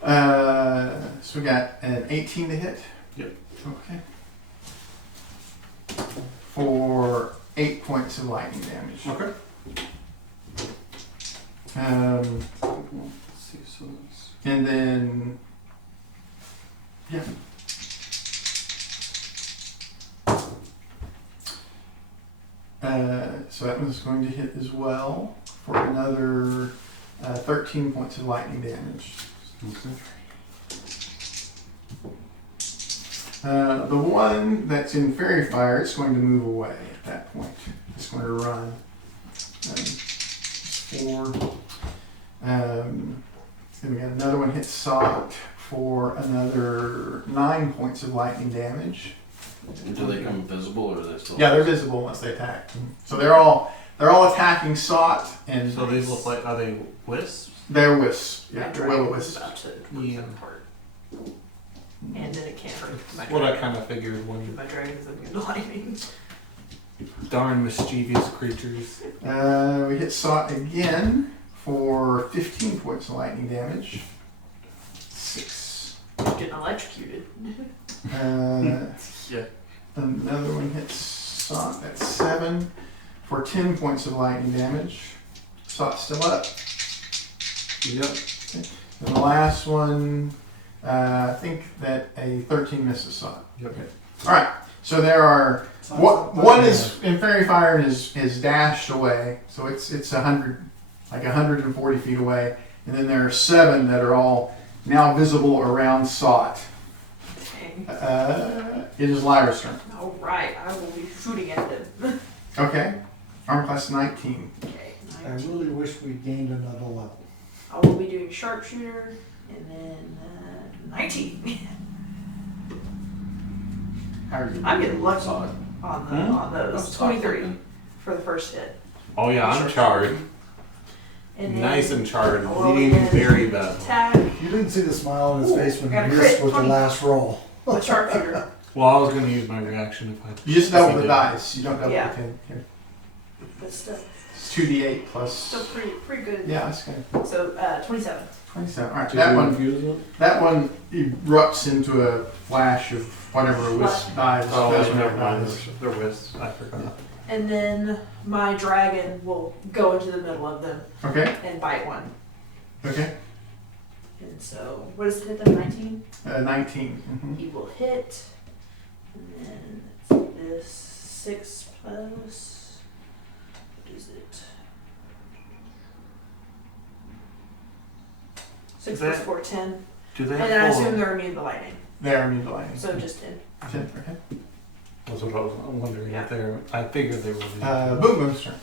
All right. So we got an 18 to hit. Yep. Okay. For 8 points of lightning damage. Okay. Um, Let's see. So that's and then Yeah. So that one's going to hit as well for another 13 points of lightning damage. Okay. The one that's in fairy fire, it's going to move away at that point. It's going to run. It's 4. Then we got another one hit Sot for another 9 points of lightning damage. Do they come visible or are they still? Yeah, they're visible once they attack. So they're all attacking Sot, and So these look like, are they wisps? they're wisps. My Yeah, they're dragon will was wisps. about to break Yeah. apart. And then it can't hurt my What I dragon. kind of figured when My dragon is immune to lightning. darn mischievous creatures. We hit Sot again for 15 points of lightning damage. 6. Getting electrocuted. Yeah. Another one hits Sot. That's 7 for 10 points of lightning damage. Sot's still up. Yep. And the last one, I think that a 13 misses Sot. Yep. Okay. All right. So there are one is in fairy fire and is dashed away. So it's 140 feet away, and then there are 7 that are all now visible around Sot. Dang. It is Lyra's turn. Alright, I will be shooting at them. Okay. Armor class 19. Okay. I really wish we gained another level. I will be doing sharpshooter, and then 19. How are you? I'm getting lucky Sod. on Hmm? those. 23 for the first hit. Oh yeah, I'm charred. And then Nice and charred. I'll roll Bleeding again. very bad. Attack You didn't see the smile on his Ooh, face when got a he crit, missed with the 20. last roll. with sharpshooter. Well, I was gonna use my reaction if I. You just double the did. dice. You don't double Yeah. the 10. Here. But still, It's 2d8 plus. still pretty good. Yeah, that's good. So 27. 27. All right. Did That you one. infuse it? That one erupts into a flash of whatever a wisp dies. Oh, That's never what mind. dies. They're wisps. I forgot. And then my dragon will go into the middle of them Okay. and bite one. Okay. And so, what is it hit them? 19? 19. Mm-hmm. He will hit. And then it's this 6 plus. What is it? 6 plus That- 4, 10. Do they And have I full- assume they're immune to lightning. They are immune to lightning. So just 10. 10. Okay. That's what I was wondering Yeah. if they were. I figured they were. Boom Boom's turn.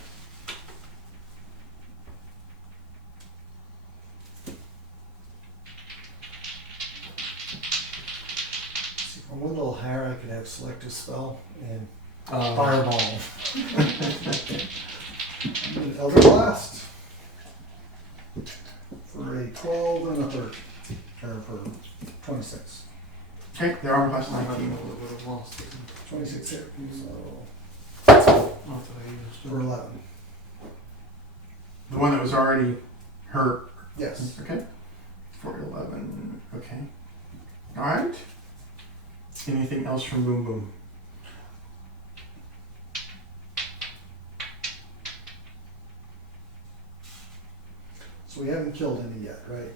See, if I'm a little higher, I could have selective spell and Um, fireball. An Elder Blast for a 12 and a 30, or for 26. Okay. Their armor class I don't know 19. what would have lost it. 26 hit, so Not that I used for 11. The one that was already hurt. Yes. Okay. For 11. Okay. All right. Anything else from Boom Boom? So we haven't killed any yet, right?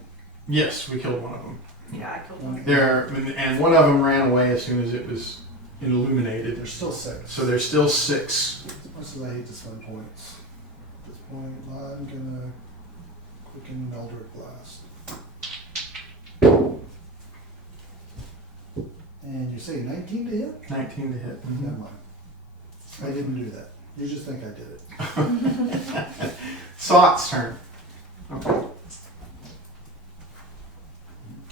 Yes, we killed one of them. Yeah, I killed one. There, and one of them ran away as soon as it was illuminated. There's still 6. So there's still 6. As much as I hate to spend points, at this point, I'm gonna quicken Eldritch Blast. And you say 19 to hit? 19 to hit. Never mind. I didn't do that. You just think I did it. Sot's turn. Okay.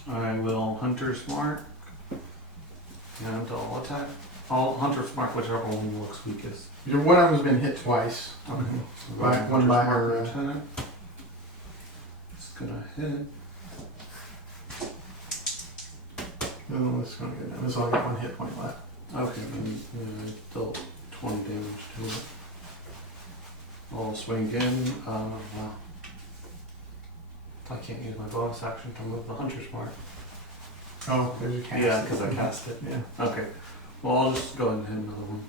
I will Hunter Smart. And I'll attack. I'll Hunter Smart whichever one looks weakest. Your one of them's been hit twice. Okay. By- one by her, Attack. It's gonna hit. The other one's going to go down. This only got 1 hit point left. Okay, then yeah, I dealt 20 damage to it. I'll swing again. Wow. I can't use my bonus action to move the Hunter Smart. Oh, there's your cast. Yeah, because I cast it. Yeah. Okay. Well, I'll just go ahead and hit another one.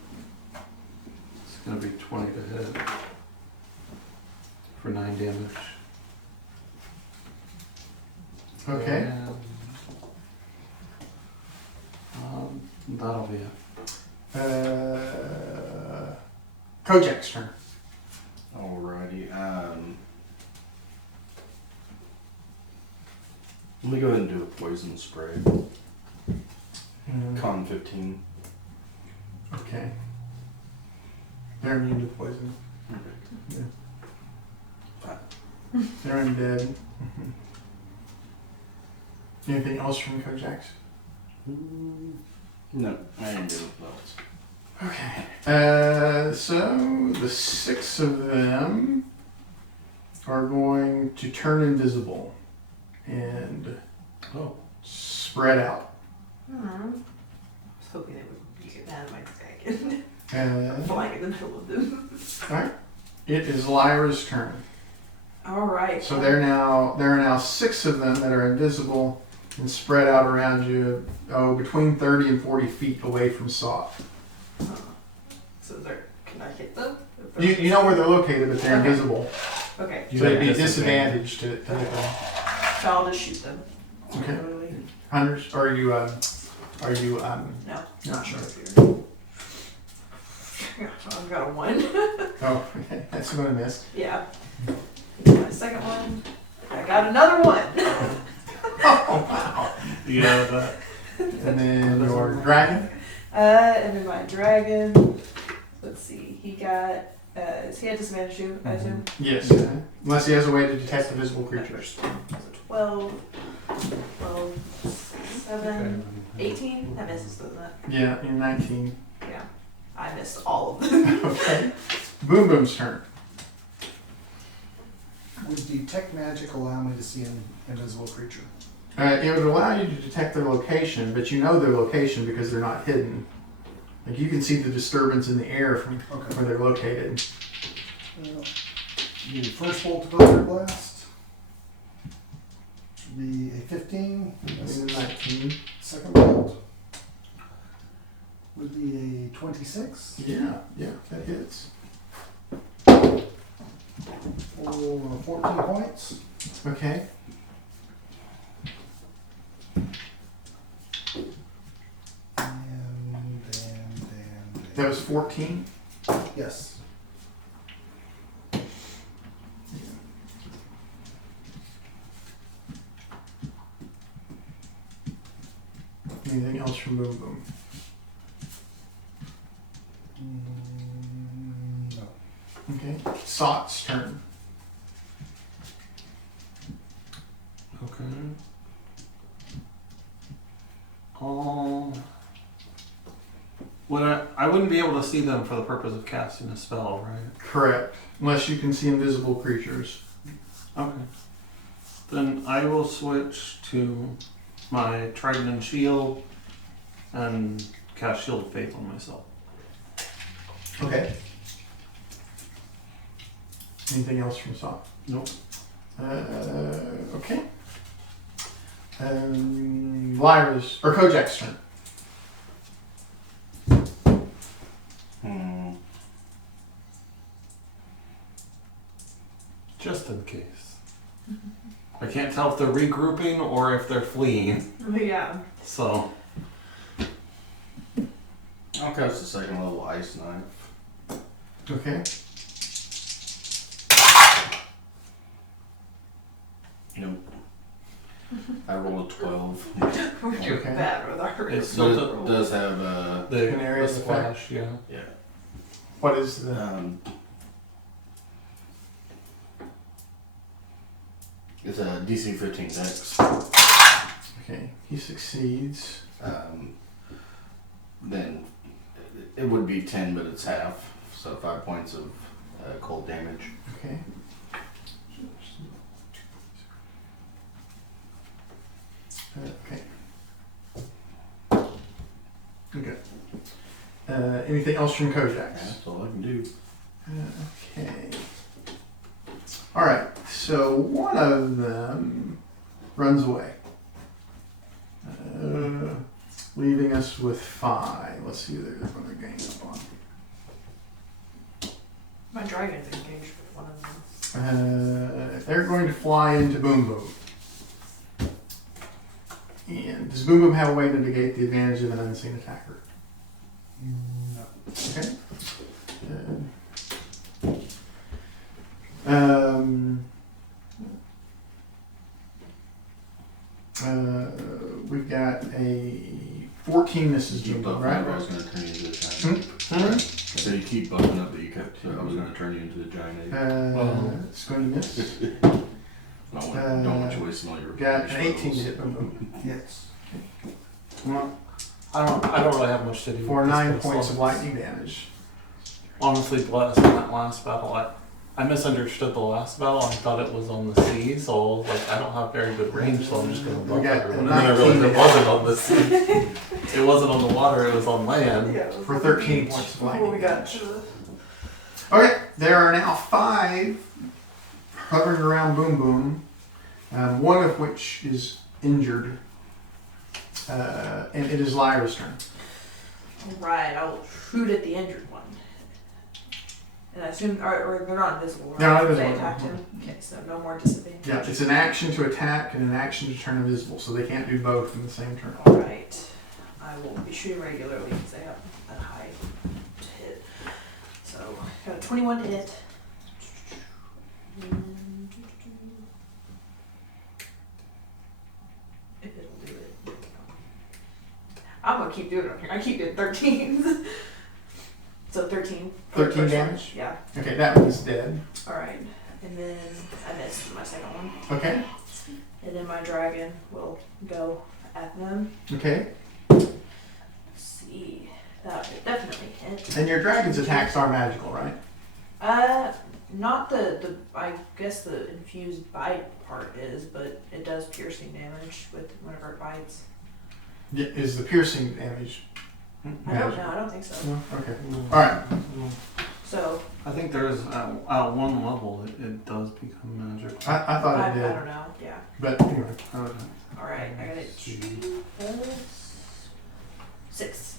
It's going to be 20 to hit. For 9 damage. Okay. And That'll be it. Kojak's turn. Alrighty. Let me go ahead and do a poison spray. Con 15. Okay. They're immune to poison. Okay. Yeah. They're undead. Anything else from Kojak's? No, I ain't doing those. Okay. So the 6 of them are going to turn invisible and spread out. I was hoping it would get mad at my dragon. Uh, Flying in the middle of them. Alright. It is Lyra's turn. Alright. So there are now 6 of them that are invisible and spread out around you, between 30 and 40 feet away from Saw. So can I hit them? You know where they're located, but they're Okay. invisible. Okay. So they'd be disadvantaged to hit them. So I'll just shoot them. Okay. Totally. Hunters, are you No. Not sure sure. if you're. I've got a 1. Oh, okay. That's going to miss. Yeah. My second one. I got another 1. Oh, wow. You know that. And then your dragon. And then my dragon. Let's see. He got. Is he had disadvantage too, I assume? Yes. Unless he has a way to detect invisible creatures. So 12, 7, 18. That misses, doesn't it? Yeah, in 19. Yeah. I missed all of them. Okay. Boom Boom's turn. Would detect magic allow me to see an invisible creature? It would allow you to detect their location, but you know their location because they're not hidden. Like you can see the disturbance in the air from where they're located. The first bolt of Thunder Blast should be a 15. This is 19. Second bolt would be a 26. Yeah, that hits. For 14 points. Okay. And That was 14. yes. Anything else from Boom Boom? No. Okay. Sot's turn. Okay. I wouldn't be able to see them for the purpose of casting a spell, right? Correct. Unless you can see invisible creatures. Okay. Then I will switch to my trident and shield and cast Shield of Faith on myself. Okay. Anything else from Sot? Nope. Okay. Lyra's or Kojak's turn. Just in case. I can't tell if they're regrouping or if they're fleeing. Yeah. So. I'll cast a second level ice knife. Okay. Nope. I rolled a 12. We're doing Okay. bad with our It's But still it does have the Canary effect? splash, yeah. yeah. What is the? It's a DC 15 dex. Okay, he succeeds. Then it would be 10, but it's half. So 5 points of cold damage. Okay. Okay. Okay. Anything else from Kojak's? That's all I can do. Okay. All right. So one of them runs away, leaving us with 5. Let's see who they're going to gang up on. My dragon's engaged with one of them. They're going to fly into Boom Boom. And does Boom Boom have a way to negate the advantage of an unseen attacker? No. Okay. Um, we've got a 14 misses, Keep Jimbo, buffing right? up, I was gonna turn you into a giant ape. So you keep buffing up, but you kept. I was gonna turn you into a giant ape. It's going to miss. Don't want you wasting all your. Got an your 18 to spells. hit. Boom, boom. Yes. Well, I don't really have much to do. For with 9 this points of one. lightning damage. Honestly, blessed in that last battle, I misunderstood the last battle. I thought it was on the sea, so I was like, I don't have very good range, so I'm just gonna buff got everyone. And then I realized it wasn't on the sea. It wasn't on the water. It was on land. Yeah, For 13 points of before lightning we got damage. to the Okay, there are now 5 hovering around Boom Boom, one of which is injured, and it is Lyra's turn. Alright, I'll shoot at the injured one. And I assume, or they're not invisible, right? They're not They invisible. attacked him. Okay, so no more disadvantage. Yeah, it's an action to attack and an action to turn invisible, so they can't do both in the same turn. Alright. I will be shooting regularly because they have a high to hit. So, got a 21 to hit. If it'll do it. I'm gonna keep doing it on here. I keep doing 13s. So 13. 13 damage? Yeah. Okay, that one's dead. Alright. And then I missed my second one. Okay, And then my dragon will go at them. okay. Let's see. That would definitely hit. And your dragon's attacks are magical, right? Not the I guess the infused bite part is, but it does piercing damage with whenever it bites. Yeah, is the piercing damage? I don't know, I don't think so. No? Okay. Alright, So I think there is at one level it does become magical. I thought I it did. don't know, yeah. But anyway. Alright, I got it. Plus 6.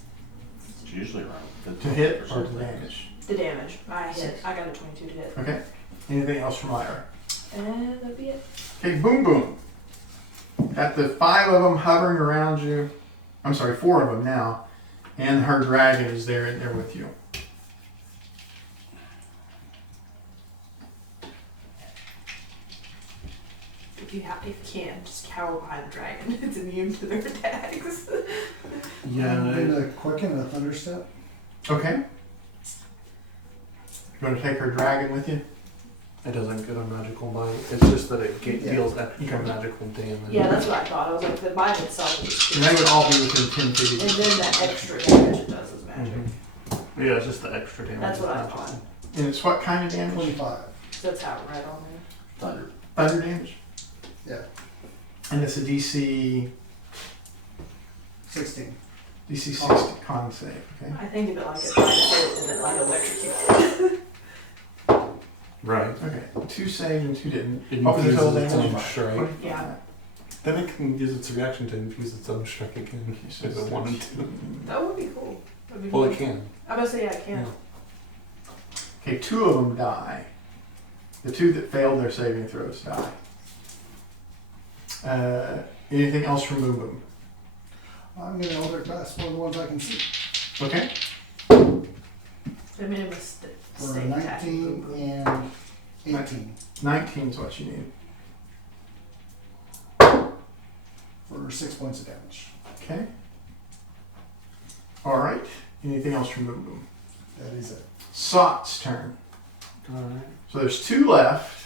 It's usually around 15 To hit or to percent. damage? The damage. I got a 22 to hit. Okay. Anything else from Lyra? And that'd be it. Okay, Boom Boom. Got the 5 of them hovering around you. I'm sorry, 4 of them now. And her dragon is there in there with you. If you can, just cower behind the dragon. It's immune to their attacks. Yeah. I'm gonna quicken a thunder step. Okay. You want to take her dragon with you? It doesn't get a magical bite. It's just that it Yeah. deals extra Okay. magical damage. Yeah, that's what I thought. I was like, the bite itself is And they would all be within 10 feet. and then that extra damage it does is magic. Mhm. Yeah, it's just the extra damage. That's what I is thought. magical. And it's what kind of damage? 25. So that's how it read on there. Thunder. Thunder damage. Yeah. And it's a DC 16. 60 con save. Okay. I think of it like it bites it and then like electrocutes it. Right. Okay. 2 saved and 2 didn't. It What was the total infuses its damage? own strike. 25. Yeah. Then it can use its reaction to infuse its own strike again if it wanted to. That would be cool. That'd be Well, cool. it can. I'm gonna say yeah, it can. Okay, 2 of them die. The 2 that failed their saving throws die. Anything else from Boom Boom? I'm gonna Eldritch Blast one of the ones I can see. Okay. I made a mistake. For 19 and 18. 19 is what you need. For 6 points of damage. Okay. All right. Anything else from Boom Boom? That is it. Sot's turn. Alright. So there's 2 left.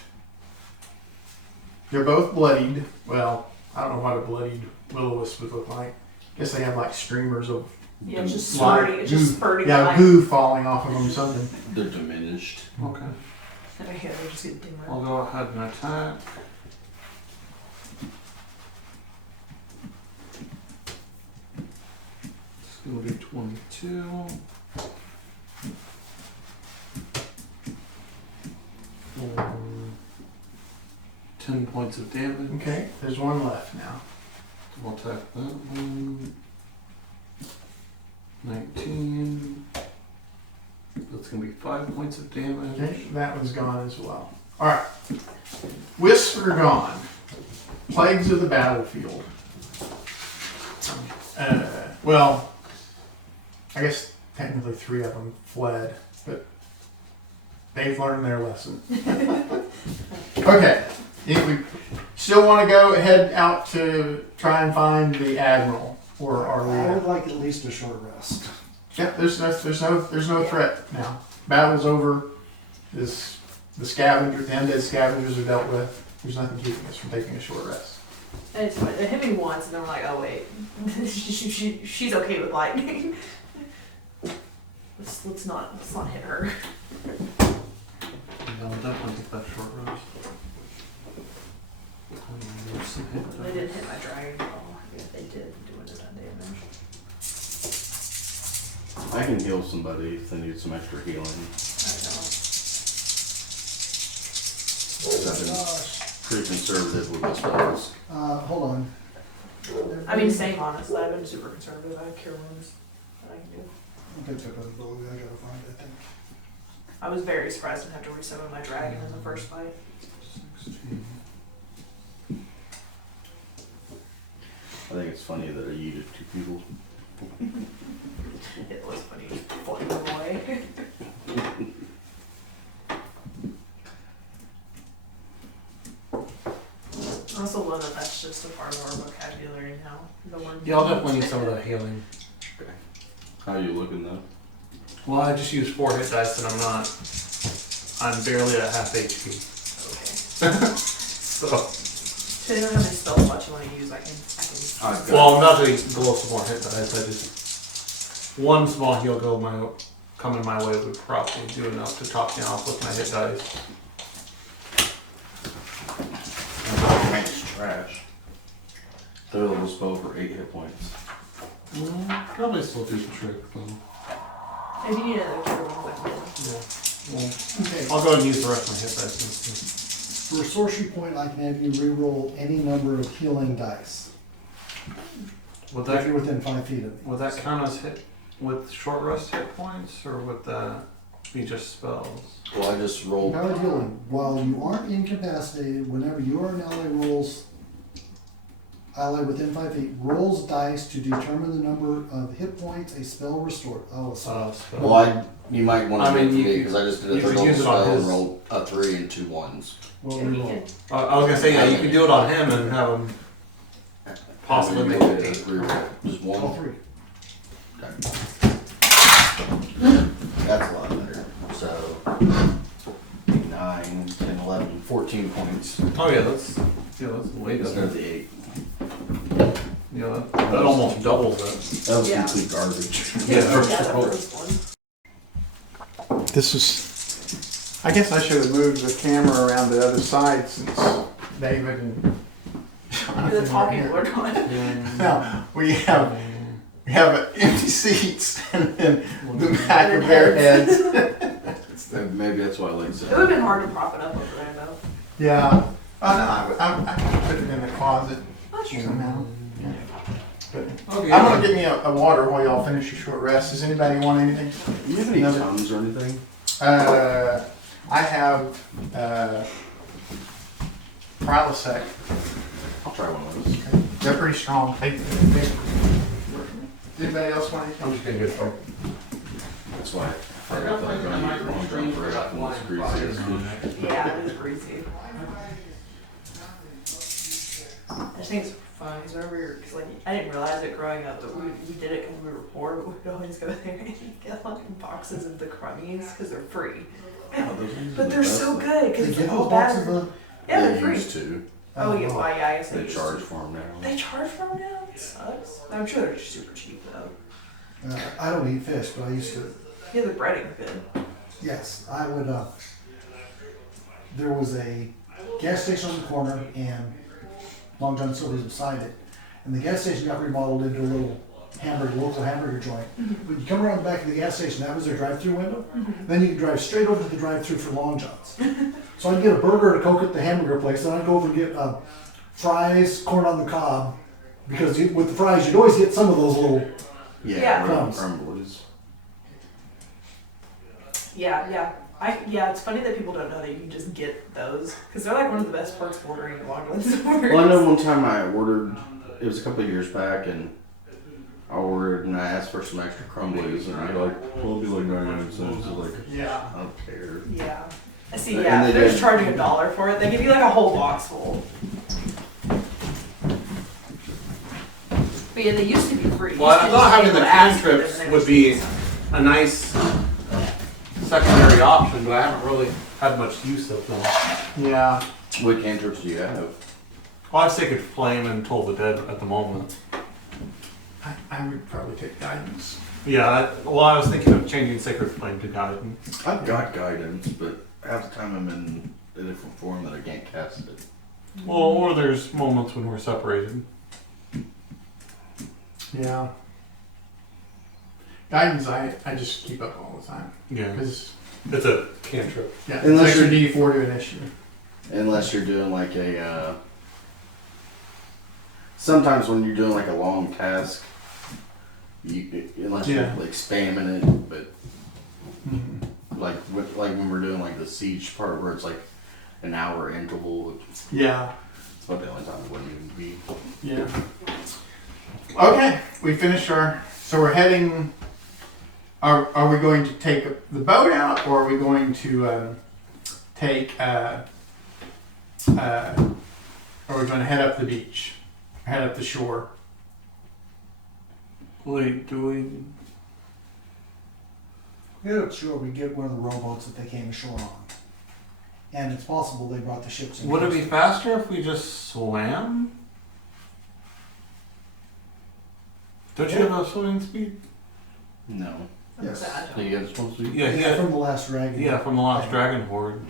They're both bloodied. Well, I don't know what a bloodied will-o-wisp would look like. Guess they have like streamers of Yeah, it's just light, spurting. It's just goo. spurting Yeah, light. goo falling off of them, something. They're diminished. Okay. And I hear they're just getting dimmer. I'll go ahead and attack. It's going to be 22. For 10 points of damage. Okay, there's 1 left now. I'll attack that one. 19. That's going to be 5 points of damage. Okay, that one's gone as well. All right. Wisps are gone. Plagues of the battlefield. Well, I guess technically 3 of them fled, but they've learned their lesson. Okay, if we still want to go head out to try and find the admiral, or are I we? would like at least a short rest. Yeah, there's no threat now. Battle's over. The scavengers, the undead scavengers are dealt with. There's nothing keeping us from taking a short rest. And it's funny. They hit me once, and then we're like, "Oh wait, she's okay with lightning. let's not hit her." Yeah, I'll definitely take that short rest. They didn't hit my dragon at all. If they did, doing a ton damage. I can heal somebody if they need some extra healing. I don't. I've been pretty conservative with my spells. Hold on. I mean, same honestly. I've been super conservative. I have cure wounds that I can do. I picked up an ability I gotta find, I think. I was very surprised I didn't have to resummon my dragon in the first fight. 16. I think it's funny that I yeeted 2 people. It was funny. Floating away. I also love that that's just a part of our vocabulary now. The word. Yeah, I'll definitely need some of that healing. How are you looking though? Well, I just used 4 hit dice and I'm barely at half HP. Okay. So, So you don't have any spell slots you want to use. I can. I've got well, I'm not going to go some more hit dice. I just, one small heal coming my way would probably do enough to top me off with my hit dice. Ranks trash. 3rd level spell for 8 hit points. Probably still do the trick though. If you need another cure wound, let me know. Yeah. Well, Okay. I'll go ahead and use the rest of my hit dice. For a sorcery point, I can have you re-roll any number of healing dice. Would If that you're within 5 feet of me. would that count as hit with short rest hit points, or would that be just spells? Well, I just rolled. Powered healing. While you aren't incapacitated, whenever you or an ally within 5 feet rolls dice to determine the number of hit points a spell restored. Oh, a spell. Spell. Well, you might want to I mean, do it for you me could- because I just did a you could 3rd level use it on spell and his- rolled a 3 and 2 1s. Well, And you re-roll. can. I was gonna say, yeah, you could do it on him and have him possibly make it 8. Just All one. 3. Okay. That's a lot better. So 9, 10, 11, 14 points Oh yeah, that's way instead of better. the 8. Yeah, that almost doubles it. That was Yeah. complete garbage. Yeah, that first one. This is. I guess I should have moved the camera around the other side since David and. The talking word on it. Now we have empty seats and then the back of their heads. Maybe that's why I like It would that. have been hard to prop it up over there though. Yeah. Oh no, I can put it in the closet Not sure. somehow. Yeah. But Okay. I'm gonna get me a water while y'all finish your short rest. Does anybody want anything? Do you have any Another- tums or anything? I have Prilosec. I'll try one of those. They're pretty strong. Anybody else want anything? I'm just gonna get it. That's why I thought I was going to use one drum for it when it's greasy. Yeah, it was greasy. I just think it's fun because whenever cause like I didn't realize it growing up, but we did it because we were poor. But we'd always go there and get like boxes of the crummies because they're free. But they're so good They because give it's those all boxes battered. of. Yeah, They they're free. used to. Oh yeah, well, yeah, I guess They used charge to. for them now. They charge for them now. It sucks. I'm sure they're super cheap though. I don't eat fish, but I used to. Yeah, the breading's good. Yes, I would. There was a gas station on the corner and Long John Silver's beside it, and the gas station got remodeled into a little local hamburger joint. When you come around the back of the gas station, that was their drive-through window. Then you could drive straight over to the drive-through for Long John's. So I'd get a burger and a Coke at the hamburger place, then I'd go over and get fries, corn on the cob, because with the fries you'd always get some of those little. Yeah. Crumbs. Crumbles. Yeah. Yeah, it's funny that people don't know that you can just get those because they're like one of the best parts of ordering Long John Silver's. Well, I know one time I ordered, it was a couple of years back, and I ordered and I asked for some extra crumblies, and they're like, well, it'll be like 99 cents. Like, Yeah. I don't care. Yeah. I see, And yeah, they if they're did- just charging $1 for it. They give you like a whole box full. But yeah, they used to be free. Well, I Used to thought just having be the able to ask for them cantrips and they would be just- a nice secondary option, but I haven't really had much use of them. Yeah. What cantrips do you have? Well, I've Sacred Flame and Toll the Dead at the moment. I would probably take guidance. Yeah, I was thinking of changing Sacred Flame to Guidance. I've got guidance, but half the time I'm in a different form that I can't cast it. Well, or there's moments when we're separated. Yeah. Guidance, I just keep up all the time. Yeah, Because, it's a cantrip. yeah, Unless it's extra D4 to initiative. Unless you're doing like a, sometimes when you're doing like a long task, unless Yeah. you're like spamming it, but Mm-hmm. like when we're doing like the siege part where it's like an hour interval, Yeah. it's about the only time it wouldn't even be. Yeah. Okay, we finished so we're heading, are we going to take the boat out, or are we going to take, are we going to head up the beach, head up the shore? Wait, do we? Yeah, sure, we get one of the rowboats that they came ashore on. And it's possible they brought the ships in. Would it be faster if we just swam? Don't you have a swimming speed? No. Yes. So you guys supposed to be? Yeah, yeah. From the last dragon. Yeah, from the last Dragon Horde.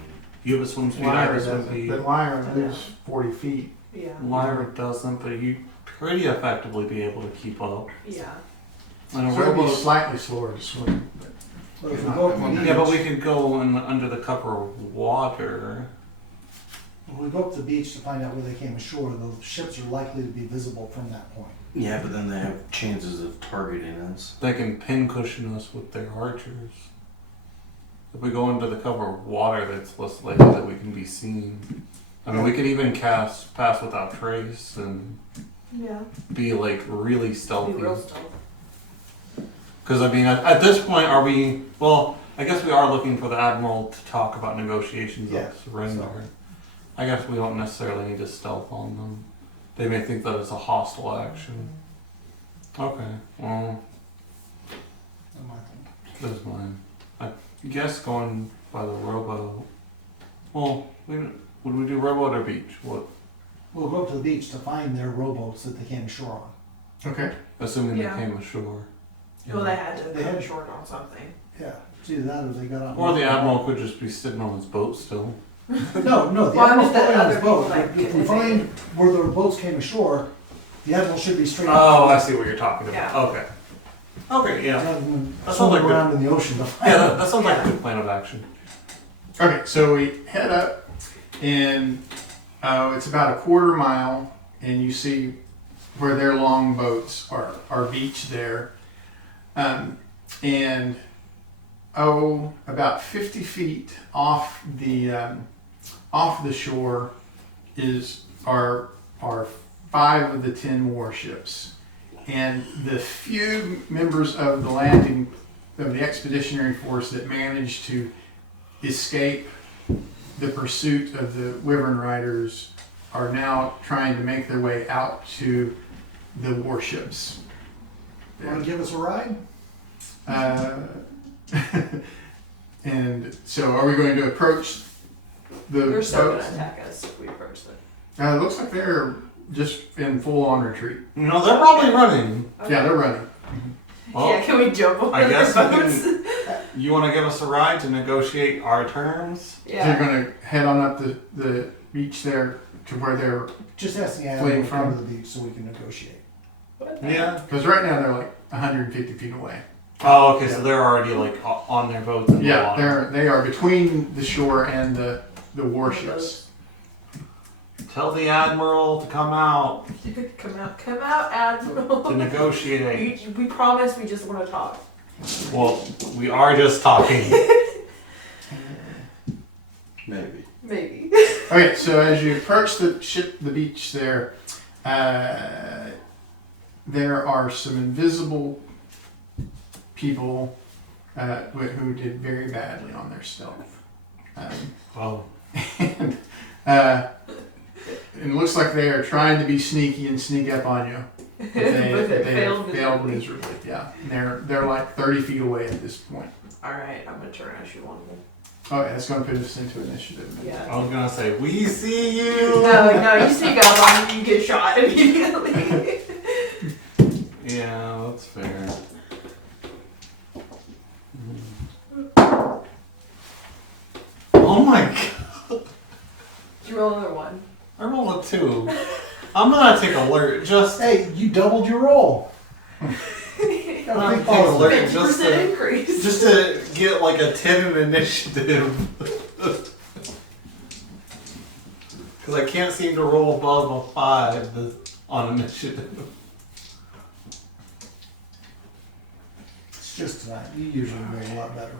You have a swim speed, I have Lyra a swim doesn't, speed. but Lyra moves 40 feet. Yeah. Lyra doesn't, but you pretty effectively be able to keep up. Yeah. And a So it'd be rowboat- slightly slower to swim. But if we go up the beach, yeah, but we could go under the cover of water. when we go up to the beach to find out where they came ashore, the ships are likely to be visible from that point. Yeah, but then they have chances of targeting us. They can pincushion us with their archers. If we go under the cover of water, that's less likely that we can be seen. I mean, we could even cast Pass Without Trace and Yeah. be like really Be stealthy. real stealth. Because I mean, at this point, are we? Well, I guess we are looking for the admiral to talk about negotiations Yeah, of surrender. so. I guess we don't necessarily need to stealth on them. They may think that it's a hostile action. Okay, well, That's my thing. that's mine. I guess going by the rowboat. Well, would we do rowboat or beach? What? We'll go up to the beach to find their rowboats that they came ashore on. Okay. Assuming Yeah. they came ashore. Well, they had to They come had- short on something. Yeah, it's either that or they got out. Or the admiral could just be sitting on his boat still. No, the Well, I admiral's meant that probably on his other boat. people, like, If we if find where the boats came ashore, the admiral should be straight. Oh, I see what you're talking about. Yeah. Okay. Okay, yeah. Rather than That sounds swimming like around in the ocean to find Yeah, them. that sounds like a good plan of action. Okay, so we head up, and it's about a quarter mile, and you see where their long boats are beached there. And about 50 feet off the shore are 5 of the 10 warships, and the few members of the expeditionary force that managed to escape the pursuit of the wyvern riders are now trying to make their way out to the warships. Want to give us a ride? And so are we going to approach the They're still boats? gonna attack us if we approach them. It looks like they're just in full-on retreat. No, they're probably running. Yeah, they're running. Well, Yeah, can we jump over I their guess we boats? you want to give us a ride to negotiate our terms? So you're Yeah. going to head on up the beach there to where they're, Just ask the Fleeing admiral to come from- to the beach so we can negotiate. What the Yeah. because right now they're like 150 feet away. Oh, okay, so they're already like on their boats in the Yeah, water. they are between the shore and the warships. Tell the admiral to come out Come out, Admiral. to negotiate. We promise we just want to talk. Well, we are just talking. Maybe. Maybe. Okay, so as you approach the beach there, there are some invisible people who did very badly on their stealth. And it looks like they are trying to be sneaky and sneak up on you. But they have failed miserably. Yeah, they're like 30 feet away at this point. Alright, I'm gonna turn and shoot one of them. Oh yeah, it's going to put us into initiative. Yeah. I was gonna say, we see you! No, you sneak up on me, you get shot immediately. Yeah, that's fair. Oh my god. Did you roll another one? I rolled a 2. I'm gonna take alert just. Hey, you doubled your roll. I'm gonna take alert just 50% to, increase. just to get like a 10 in initiative. Because I can't seem to roll above a 5 on initiative. It's just tonight. You usually roll a lot better.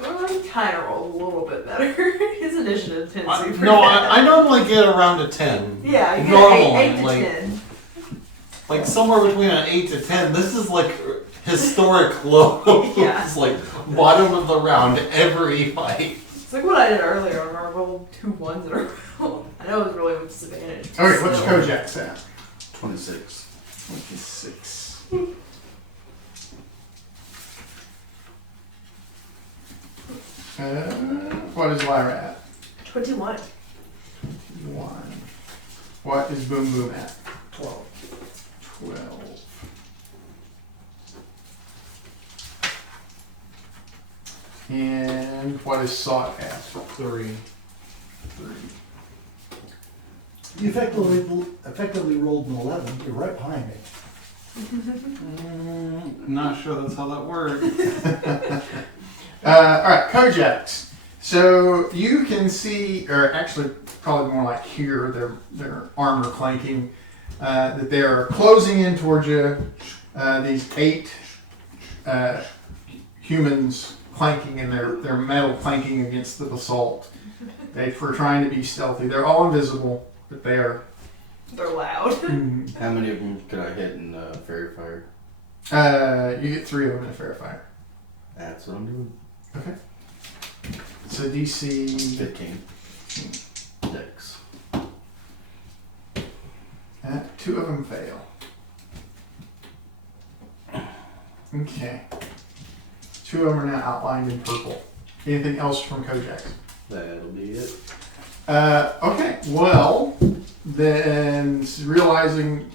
Well, he kind of rolled a little bit better. His initiative tends to be pretty No, bad. I normally get around a 10. Yeah, you get Normally, 8 to like, 10. Like somewhere between an 8 to 10. This is like historic low. Yeah. It's like bottom of the round every fight. It's like what I did earlier when I rolled 2 1s in a row. I know it was really with disadvantage. Okay, what's So- Kojak's at? 26. 26. What is Lyra at? 21. 1. What is Boom Boom at? 12. 12. And what is Sot at? 3. 3. You effectively rolled an 11. You're right behind me. Not sure that's how that works. Alright, Kojak's. So you can see, or actually probably more like hear their armor clanking, that they are closing in towards you. These 8 humans clanking and their metal clanking against the basalt. They're trying to be stealthy. They're all invisible, but they are. They're loud. How many of them could I hit in Fairy Fire? You get 3 of them in a fair fire. That's what I'm doing. Okay. So DC 15. Dex. 2 of them fail. Okay. 2 of them are now outlined in purple. Anything else from Kojak? That'll be it. Okay. Well, then realizing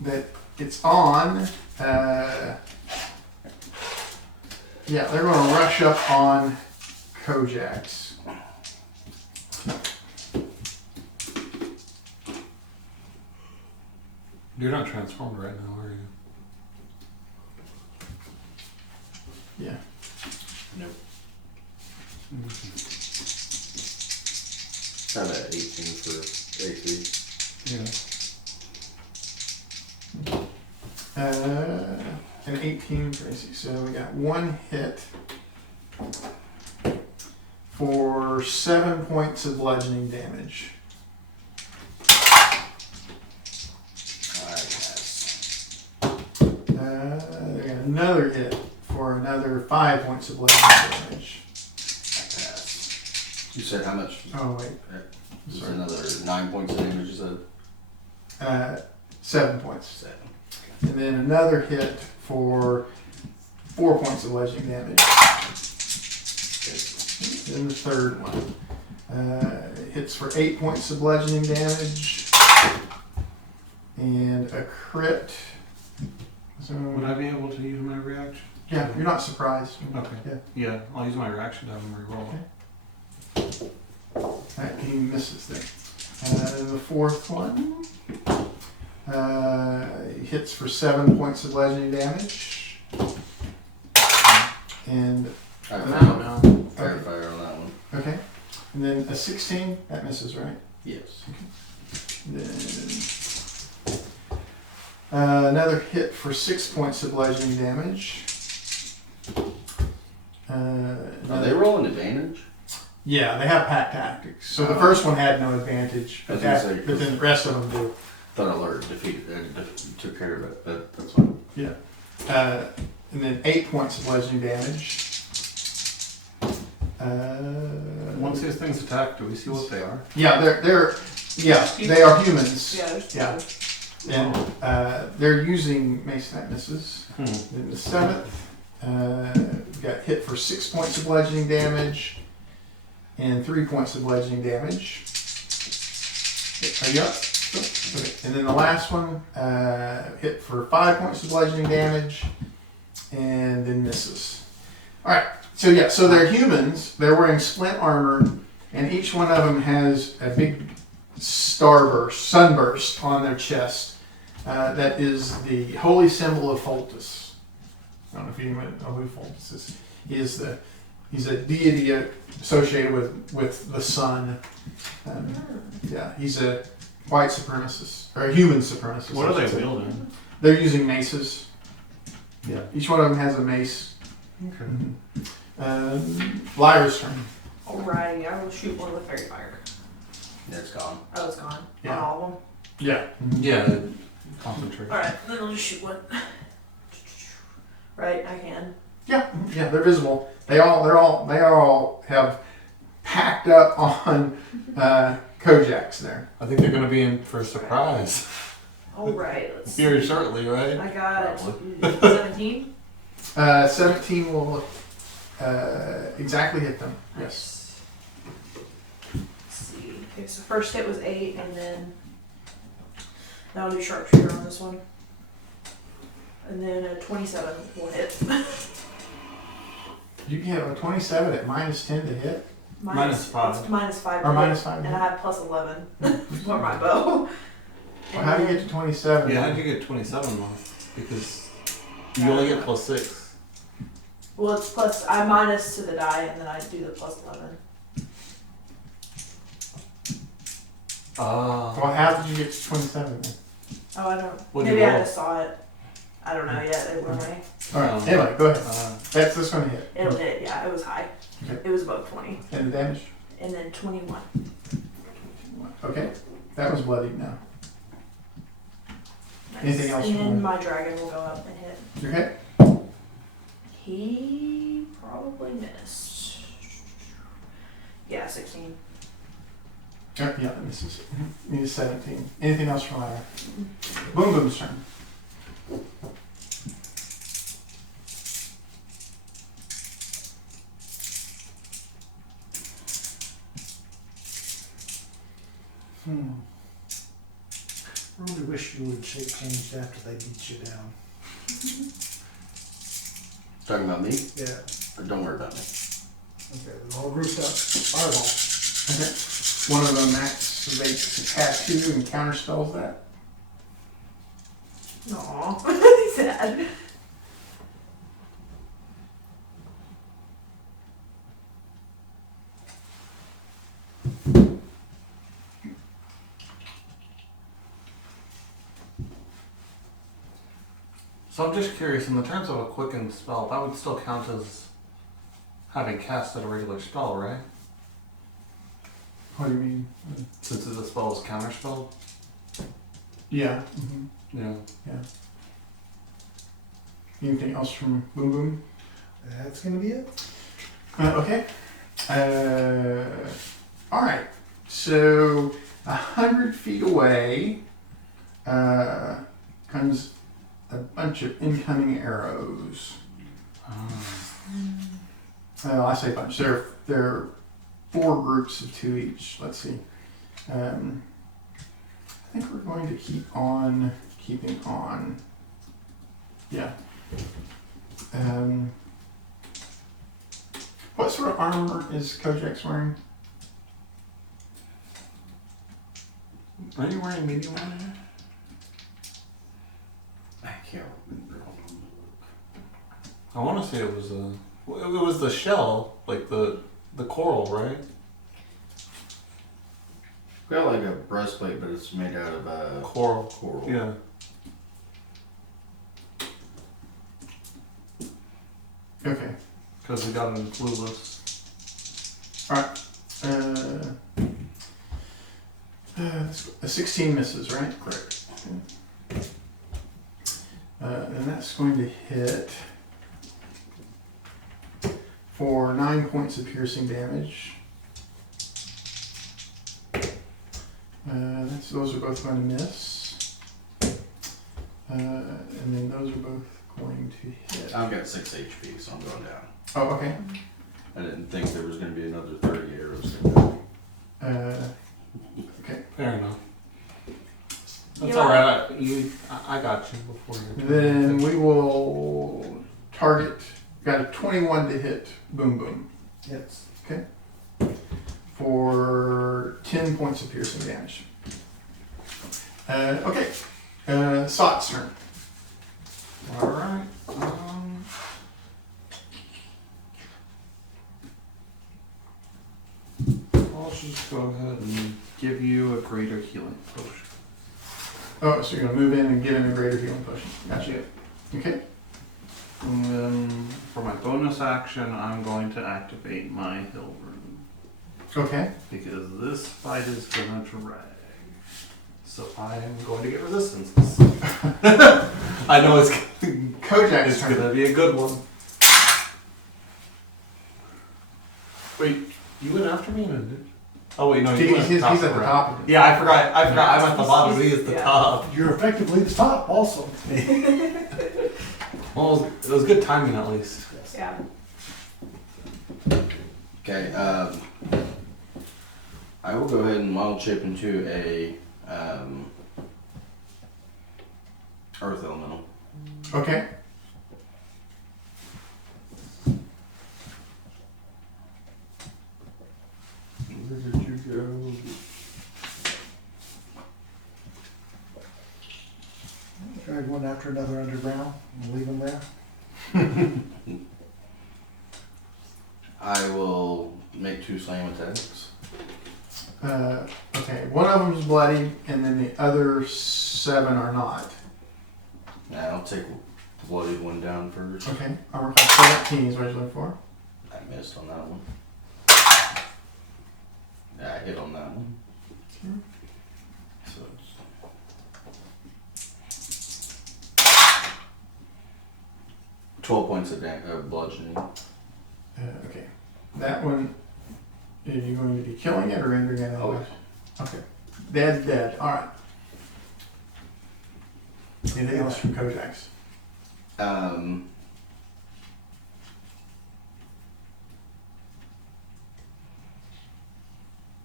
that it's on. Yeah, they're going to rush up on Kojak's. You're not transformed right now, are you? Yeah. Nope. I'm at 18 for AC. Yeah. An 18 for AC. So we got 1 hit for 7 points of bludgeoning damage. They got another hit for another 5 points of bludgeoning damage. You said how much? Oh wait, There's sorry. another 9 points of damage, you said? 7 points. 7. And then another hit for 4 points of bludgeoning damage. Then the third one. Hits for 8 points of bludgeoning damage. And a crit. So, Would I be able to use my reaction? yeah, you're not surprised. Okay. Yeah, I'll use my reaction to have him reroll. That he misses there. The fourth one hits for 7 points of bludgeoning damage. And I No, found no. Fairy Fire on that one. okay. And then a 16, that misses, right? Yes. Then another hit for 6 points of bludgeoning damage. Are they rolling advantage? Yeah, they have pack tactics. So the first one had no advantage, I but, was gonna say, but then the rest of them do. Thought alert defeated it, took care of it, but that's fine. Yeah. And then 8 points of bludgeoning damage. Once these things attack, do we see what they are? Yeah, they are humans. Yeah, there's two. Yeah. And they're using mace that misses. Then the 7th, got hit for 6 points of bludgeoning damage and 3 points of bludgeoning damage. Are you up? Okay. And then the last one, hit for 5 points of bludgeoning damage and then misses. All right. So yeah, so they're humans. They're wearing splint armor, and each one of them has a big sunburst on their chest. That is the holy symbol of Foltus. I don't know if you know who Foltus is. He's a deity associated with the sun. Yeah, he's a white supremacist or a human supremacist. What are they wielding? They're using maces. Yeah, each one of them has a mace. Okay. Lyra's turn. Alrighty, I will shoot one with fairy fire. Yeah, it's gone. Oh, it's gone. Yeah. On all of them. Yeah. Yeah. Concentrate. Alright, then I'll just shoot one. Right, I can. Yeah, they're visible. They all have packed up on Kojak's there. I think they're going to be in for a surprise Alright, let's see. very shortly, right? I got 17. 17 will exactly hit them. Yes. Let's see. Okay, so first hit was 8, and then now I'll do sharpshooter on this one. And then a 27 will hit. You can have a 27 at -10 to hit. -5. It's -5. Or -5. And I had +11 for my bow. Well, how do you get to 27? Yeah, how'd you get 27 more? Because you only get +6. Well, it's plus, I minus to the die, and then I do the +11. Well, how did you get to 27 then? Oh, I don't. What'd you Maybe I roll? just saw it. I don't know yet. It went away. All right. Anyway, go ahead. That's this one hit. It'll hit. Yeah, it was high. Okay. It was above 20, And the damage? and then 21. Okay. That was bloodied now. Nice. Anything else And from then it? my dragon will go up and hit. Your hit? He probably missed. Yeah, 16. Yeah, that misses. Need a 17. Anything else from Lyra? Boom Boom's turn. I really wish you would have changed after they beat you down. Talking about me? Yeah. Don't worry about me. Okay, they're all grouped up. Fireball. Okay. One of them activates a tattoo and counterspells that. Aw, he's sad. So I'm just curious, in the terms of a quicken spell, that would still count as having casted a regular spell, right? What do you mean? Since the spell is counterspelled? Yeah. Yeah. Anything else from Boom Boom? That's gonna be it. Okay. All right. So 100 feet away comes a bunch of incoming arrows. I say bunch. There are 4 groups of 2 each. Let's see. I think we're going to keep on keeping on. Yeah. What sort of armor is Kojak's wearing? Are you wearing medium armor? I can't remember. I want to say it was the shell, like the coral, right? Got like a breastplate, but it's made out of Coral. coral. Yeah. Okay. Because we got it in Clueless. A 16 misses, right? Correct. And that's going to hit for 9 points of piercing damage. Those are both going to miss. And then those are both going to hit. I've got 6 HP, so I'm going down. Oh, okay. I didn't think there was going to be another 30 arrows. Okay. Fair enough. That's Yeah. alright. I got you before you. Then we will target. Got a 21 to hit. Boom boom. Yes. Okay. For 10 points of piercing damage. Okay. Sot's turn. Alright. I'll just go ahead and give you a greater healing potion. Oh, so you're gonna move in and get in a greater healing potion. Gotcha. Okay. And then for my bonus action, I'm going to activate my heal rune. Okay. Because this fight is gonna drag. So I am going to get resistance. I know it's Kojak's turn. gonna be a good one. Wait, you went after me? Oh wait, no, you went He's top at the right. top of it. Yeah, I forgot. I'm at the bottom. He is the Yeah. top. You're effectively the top also. Well, it was good timing at least. Yeah. Okay, I will go ahead and wild chip into a earth elemental. Okay. Where did you go? Drag one after another underground and leave them there. I will make 2 slam attacks. Okay. One of them is bloody, and then the other 7 are not. Now I'll take the bloodied one down first. Okay. Armor class 17 is what you're looking for. I missed on that one. Yeah, I hit on that one. Sure. So it's 12 points of bludgeoning. Okay. That one, are you going to be killing it or rendering it? Oh, Okay. Dead, dead. Alright. Anything else from Kojak's?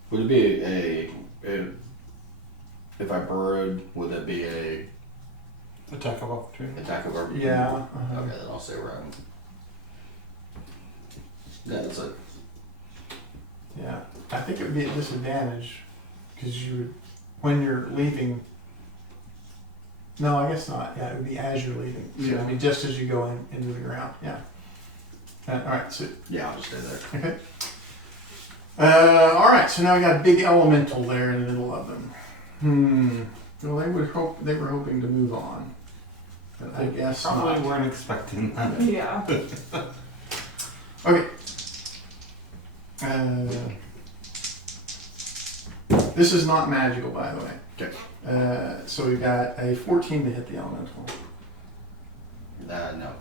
Would it be a if I burrowed, would that be a Attack of opportunity. attack of opportunity? Yeah. Uh-huh. Okay, then I'll say where I'm. Yeah, that's it. Yeah. I think it would be a disadvantage because you would, when you're leaving. No, I guess not. Yeah, it would be as you're leaving. So Yeah. I mean, just as you go into the ground. Yeah. Alright, so Yeah, I'll just stay there. okay. All right, so now I got a big elemental there in the middle of them. Well, they were hoping to move on, but I guess Probably not. weren't expecting that. Yeah. Okay. This is not magical, by the way. Okay. So we've got a 14 to hit the elemental. No.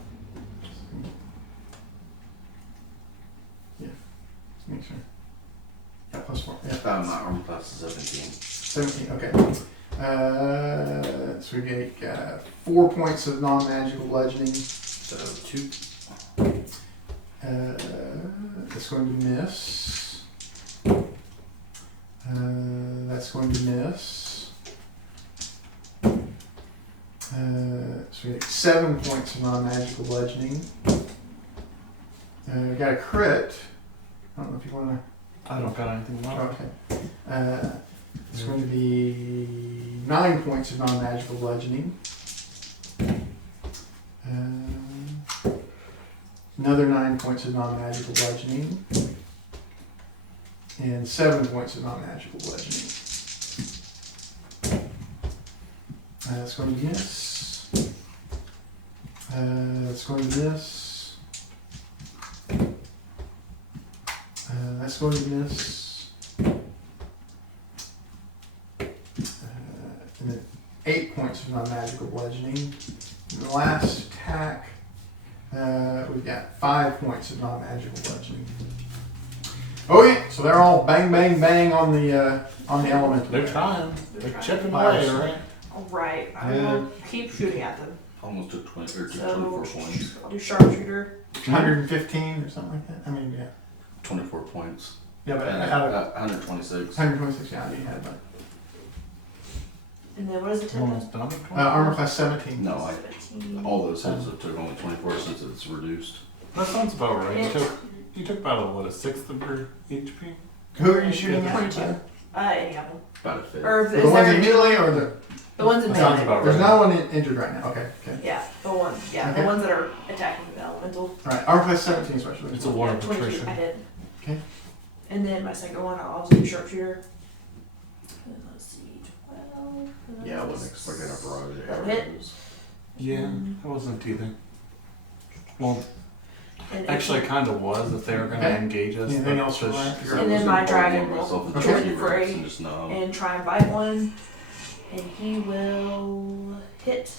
Make sure. Yeah, +4. Yeah. My armor class is 17. 17, okay. So we get 4 points of non-magical bludgeoning. So 2. That's going to miss. That's going to miss. So we get 7 points of non-magical bludgeoning. We got a crit. I don't know if you want to. I don't got anything left. Okay. It's going to be 9 points of non-magical bludgeoning. Another 9 points of non-magical bludgeoning. And 7 points of non-magical bludgeoning. That's going to miss. That's going to miss. That's going to miss. And then 8 points of non-magical bludgeoning. And the last attack, we've got 5 points of non-magical bludgeoning. Okay, so they're all bang, bang, bang on the elemental. They're trying. They're trying. chipping away, right? Alright, I will keep shooting at them. Almost took 20 or took So 24 points. I'll do sharpshooter. 115 or something like that. I mean, yeah. 24 points. Yeah, but And, out of 126. 126, yeah, you had that. And then what is the 10? Almost done. Armor class 17. No, 17. all those hits took only 24 since it's reduced. That sounds about right. Yeah. You took about a sixth of your HP. Who are you shooting at? 22. Any of them. About a fifth. Or is The ones in there melee or the? the ones in Sounds melee? about There's right. no one injured right now. Okay, okay. Yeah, the ones. Yeah, Okay. the ones that are attacking the elemental. All right, armor class 17 special. It's a war of 22. attrition. I did. Okay. And then my second one, I'll also do sharpshooter. And let's see, 12. Yeah, I wasn't expecting a variety of That'll hit. arrows. Yeah, I wasn't either. Well, And actually, I kind of was if they were going to Okay. engage us. Anything but else the for sh- that? And then my dragon will myself join the the fray and just know. and try and bite one. And he will hit.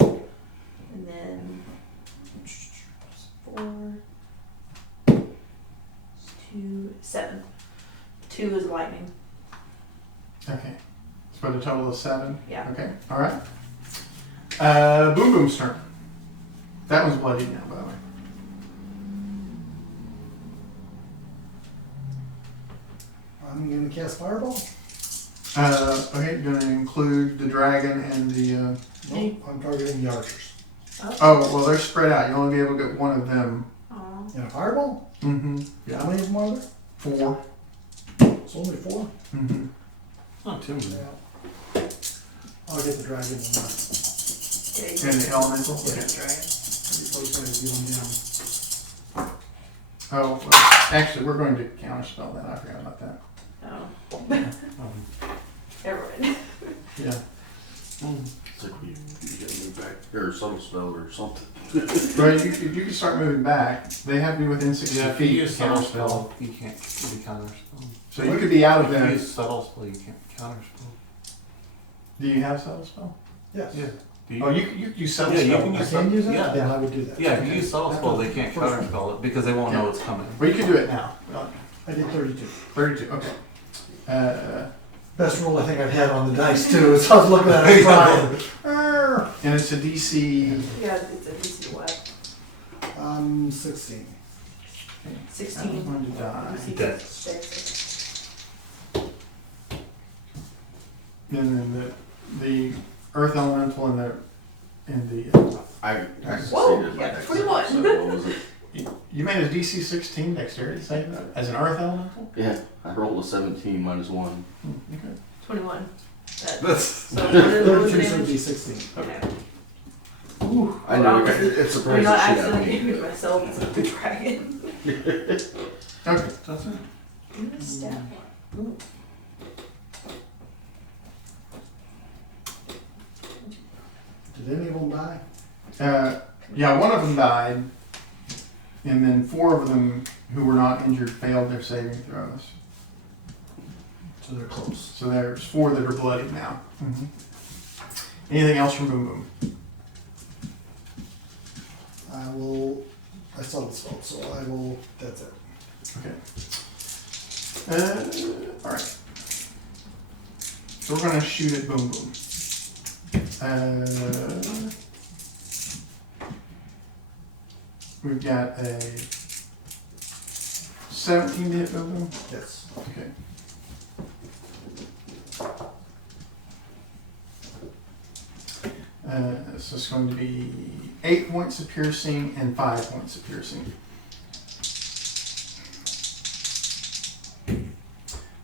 And then 4, 2, 7. 2 is lightning. Okay. So for the total of 7? Yeah. Okay, all right. Boom Boom's turn. That one's bloody now, by the way. I'm gonna cast Fireball. Okay, you're gonna include the dragon and the, Nope, I'm targeting the archers. oh, well, they're spread out. You'll only be able to get one of them. Aw. In a Fireball? Mm-hmm. How Yeah. many of them are there? 4. It's only 4? Mm-hmm. Not too many. Yeah. I'll get the dragon and Yeah, you And the elemental? can Okay. get the dragon. get them down. Oh, well, actually, we're going to counterspell that. I forgot about that. Oh. Um, Never mind. Yeah. It's like you gotta move back or subtle spell or something. Right, if you can start moving back, they have to be within 60 yeah, if you feet. use to subtle counterspell. spell, you can't really counter spell. So you could be out of If you there. use subtle spell, you can't counter spell. Do you have subtle spell? Yes. Yeah. Do you? Oh, you use subtle Yeah, you spell. can I use can use it? Yeah. Then I would do that. Yeah, if you use subtle That's spell, the they can't first counter spell it because they won't Yeah. know it's coming. Well, you can do it now. I did 32. 32, okay. Best roll I think I've had on the dice too, so I was looking at it trying. And it's a DC. Yeah, it's a DC what? 16. That was 16. going to die. DC Dead. 6. And then the earth elemental and the I Whoa, succeeded my yeah, dex 21. save, so what was it? you made a DC 16 dexterity save as an earth elemental? Yeah, I rolled a 17 minus 1. Okay. 21. That's So what was the 32 should damage? be 16. Okay. I know it I'm surprised not the shit out of accidentally me. giving myself the dragon. Okay. that's it. I'm gonna stab one. Did any of them die? Yeah, one of them died, and then 4 of them who were not injured failed their saving throws. So they're close. So there's 4 that are bloody now. Anything else from Boom Boom? I saw the spell, so I will, that's it. Okay. Alright. So we're gonna shoot at Boom Boom. 17 to hit Boom Boom? Yes. Okay. So it's going to be 8 points of piercing and 5 points of piercing.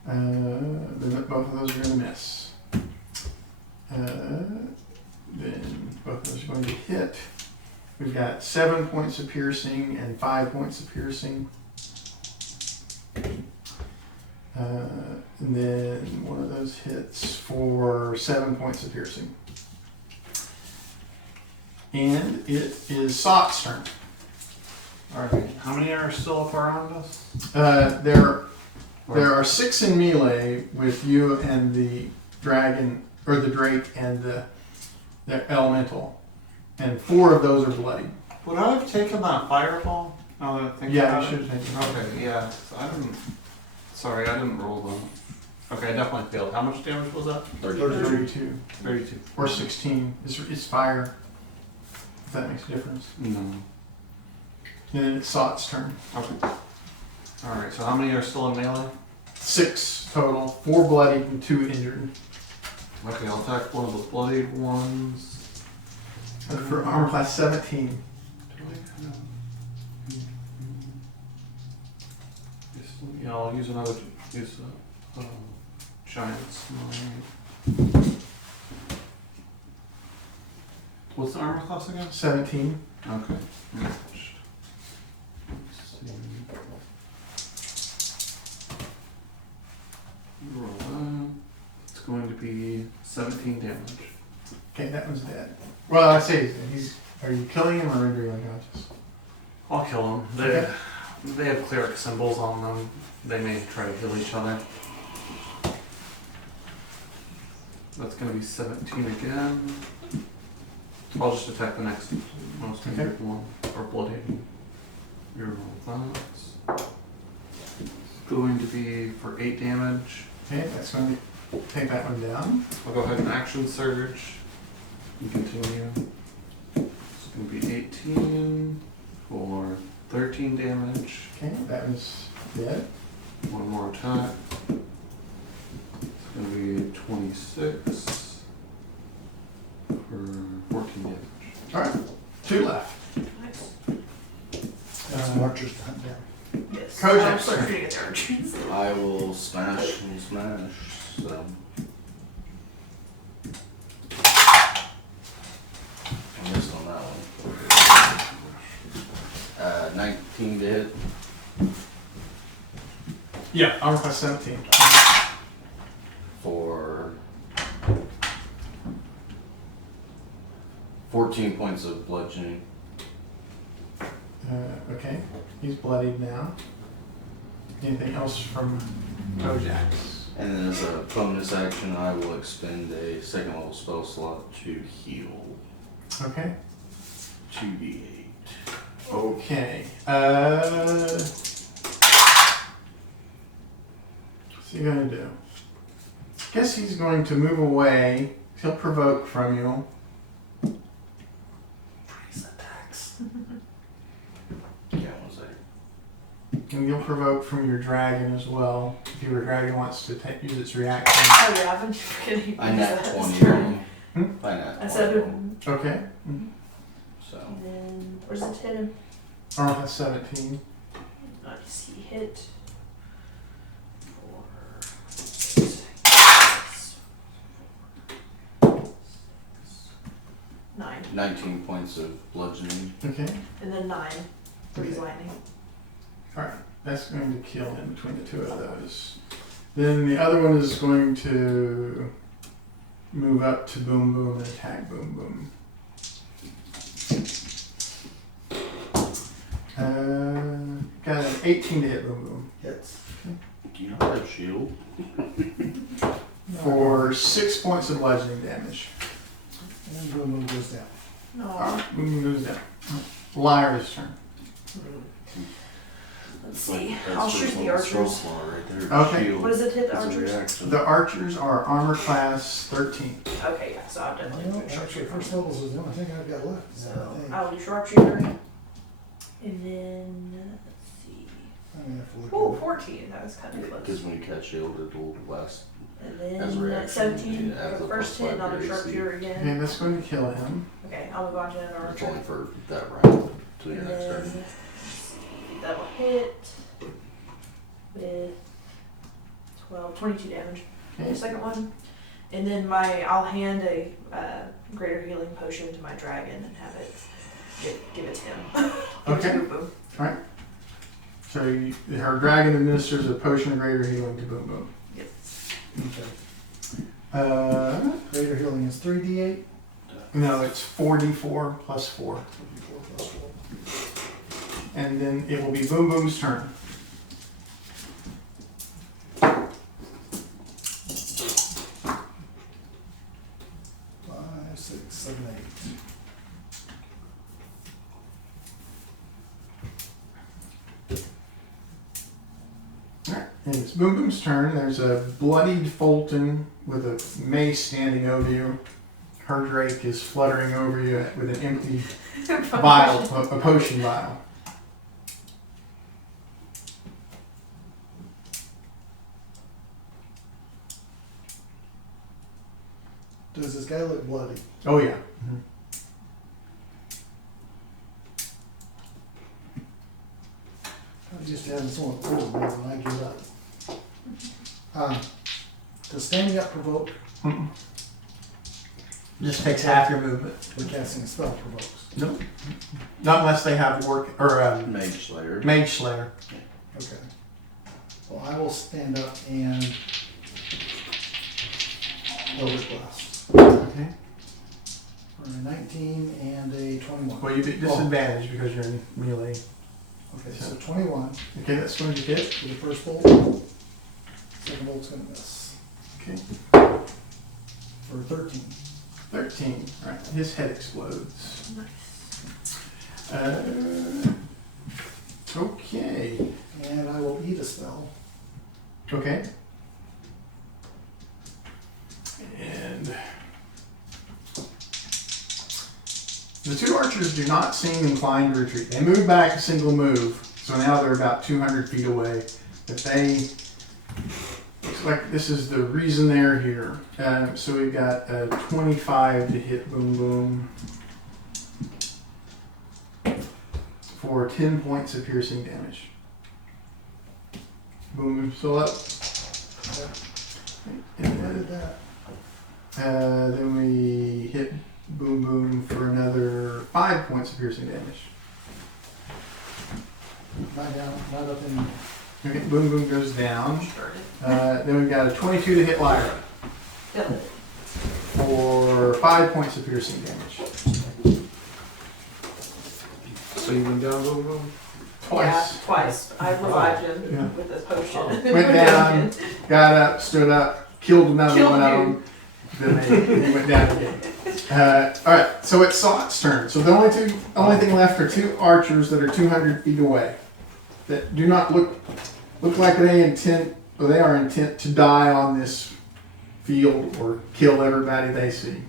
Then both of those are going to miss. Then both of those are going to hit. We've got 7 points of piercing and 5 points of piercing. And then one of those hits for 7 points of piercing. And it is Sock's turn. Alright, how many are still up around us? There are 6 in melee with you and the dragon, or the drake and the They're elemental. And 4 of those are bloody. Would I have taken that fireball? Now that I think Yeah, about you it? should have taken it. Okay, yeah. So I didn't. Sorry, I didn't roll them. Okay, I definitely failed. How much damage was that? 32. 32. Or 16. It's fire. If that makes a difference. No. And then it's Sot's turn. Okay. Alright, so how many are still in melee? 6 total. 4 bloody and 2 injured. Okay, I'll attack one of the bloodied ones. And for armor class 17. Yeah, I'll use another. Use a giant smite. What's the armor class again? 17. Okay. Matched. Let's see. Roll that. It's going to be 17 damage. Okay, that one's dead. Well, I say he's dead. Are you killing him or rendering unconscious? I'll kill them. They have cleric symbols on them. They may try to heal each other. That's going to be 17 again. I'll just attack the next most injured one, or bloodied. Reroll that. Going to be for 8 damage. Okay, that's going to take that one down. I'll go ahead and action surge and continue. It's going to be 18 for 13 damage. Okay, that one's dead. One more attack. It's going to be 26 for 14 damage. Alright, 2 left. Nice. Got some archers to hunt down. Yes. Kojak's I'm still turn. shooting at the archers. I will smash and smash. So. I missed on that one. 19 to hit. Yeah, armor class 17. For 14 points of bludgeoning. Okay, he's bloodied now. Anything else from Kojak's? And then as a bonus action, I will expend a 2nd level spell slot to heal. Okay. 2d8. Okay. What's he gonna do? Guess he's going to move away. He'll provoke from you. Freeze attacks. Yeah, 1 second. And you'll provoke from your dragon as well. If your dragon wants to use its reaction. Oh yeah, I've been forgetting. I nat 20 this turn. on. I nat 20. I said, Okay. Mm-hmm. So. and then where's it hit him? Armor class 17. Nice, he hit. 9. 19 points of bludgeoning. Okay. And then 9. Freeze Okay. lightning. Alright. That's going to kill him between the 2 of those. Then the other one is going to move up to Boom Boom and attack Boom Boom. Got an 18 to hit Boom Boom. Hits. Do you not have shield? For 6 points of bludgeoning damage. And then boom, boom goes down. No. Alright, Boom Boom goes down. Liar's turn. Let's see. That's I'll just shoot the one spell archers. slot right there. Okay. Shield. What does it hit the It's a archers? reaction. The archers are armor class 13. Okay, yeah, so I've definitely Well, put actually, sharpshooter. first levels is the only thing I've got left. So I think. I'll do sharpshooter. And then let's see. I'm gonna have to look Oh, at it. 14. That was kind of close. Because when you catch shield, it'll last. And as a then reaction, 17 it adds for the a first plus hit, and I'll do 5 to AC. sharpshooter Okay, again. that's going to kill him. Okay, I'll move on to another It's archer. only for that round to your And next then, turn. let's see, that'll hit with 12, 22 damage. Okay. The second one. And then I'll hand a greater healing potion to my dragon and have it give it to him. Give it to Okay. Boom Boom. Alright. So her dragon administers a potion of greater healing to Boom Boom. Yep. Okay. Greater healing is 3d8. No, it's 4d4 plus 4. 4 plus 4. And then it will be Boom Boom's turn. Five, 6, 7, And it's Boom Boom's turn. There's a bloodied Fulton with a mace standing over you. Her Drake is fluttering over you with an empty vial, a potion vial. Does this guy look bloody? Oh yeah. Mm-hmm. I'm just having someone pull me when I get up. Does standing up provoke? Mm-mm. Just takes half your movement. Or casting a spell provokes? Nope. Not unless they have work or Mage Slayer. Mage Slayer. Okay. Well, I will stand up and Eldritch Blast. Okay. For a 19 and a 21. Well, you get disadvantage because you're in melee. Okay, so 21 Okay, that's going to hit. for the first bolt. Second bolt's gonna miss. Okay. For 13. 13. All right. His head explodes. Okay. And I will eat a spell. Okay. And the two archers do not seem inclined to retreat. They move back a single move, so now they're about 200 feet away. But they looks like this is the reason they're here. So we've got 25 to hit Boom Boom for 10 points of piercing damage. Boom Boom still up. And Where did that? then we hit Boom Boom for another 5 points of piercing damage. Not down, not up in. Okay, Boom Boom goes down. Then we've got a 22 to hit Lyra for 5 points of piercing damage. So you went down, Boom Boom? Twice. Yeah, twice. I revived him Yeah. with this potion. Went down, got up, stood up, killed another Killed one of you. them. Then they went down again. All right, so it's Sot's turn. So the only thing left are two archers that are 200 feet away that do not look like they are intent to die on this field or kill everybody they see.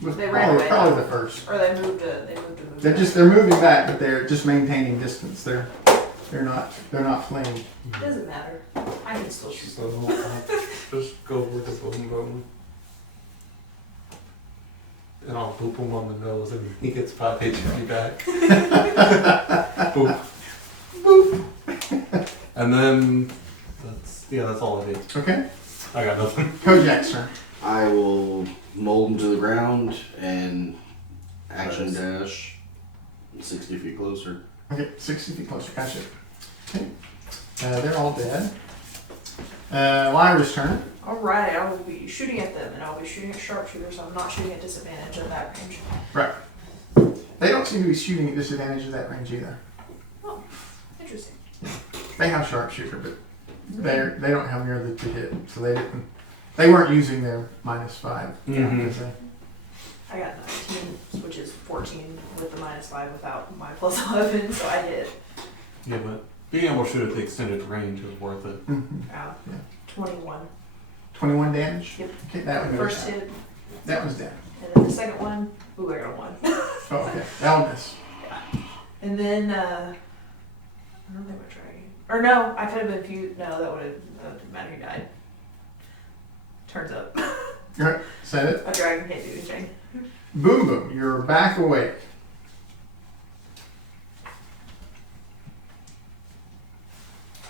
They ran away. Probably the first. Or they moved the They're moving back, but they're just maintaining distance. They're not fleeing. Doesn't matter. I can still shoot. So just go with the Boom Boom. And I'll boop him on the nose and he gets 5 HP back. Boop. Boop. And then that's all I need. Okay. I got nothing. Kojak's turn. I will mold him to the ground and action dash 60 feet closer. Okay, 60 feet closer. Gotcha. Okay. They're all dead. Lyra's turn. Alright, I will be shooting at them and I'll be shooting at sharpshooters, so I'm not shooting at disadvantage at that range. Right. They don't seem to be shooting at disadvantage at that range either. Oh, interesting. They have sharpshooter, but they don't have near the to hit, so they weren't using their -5. Mhm. I got 19, which is 14 with the -5 without my +11, so I hit. Yeah, but being able to shoot at the extended range is worth it. Mm-hmm. Yeah. Yeah. 21. 21 damage? Yep. Okay, that one goes First down. hit, That one's down. and then the second one, ooh, I got a 1. Oh, okay. That'll miss. And then, I don't think we're trying. Or no, I could have been fused. No, that didn't matter, he died. Turns up. Alright, set it. A dragon can't do anything. Boom Boom, you're back awake.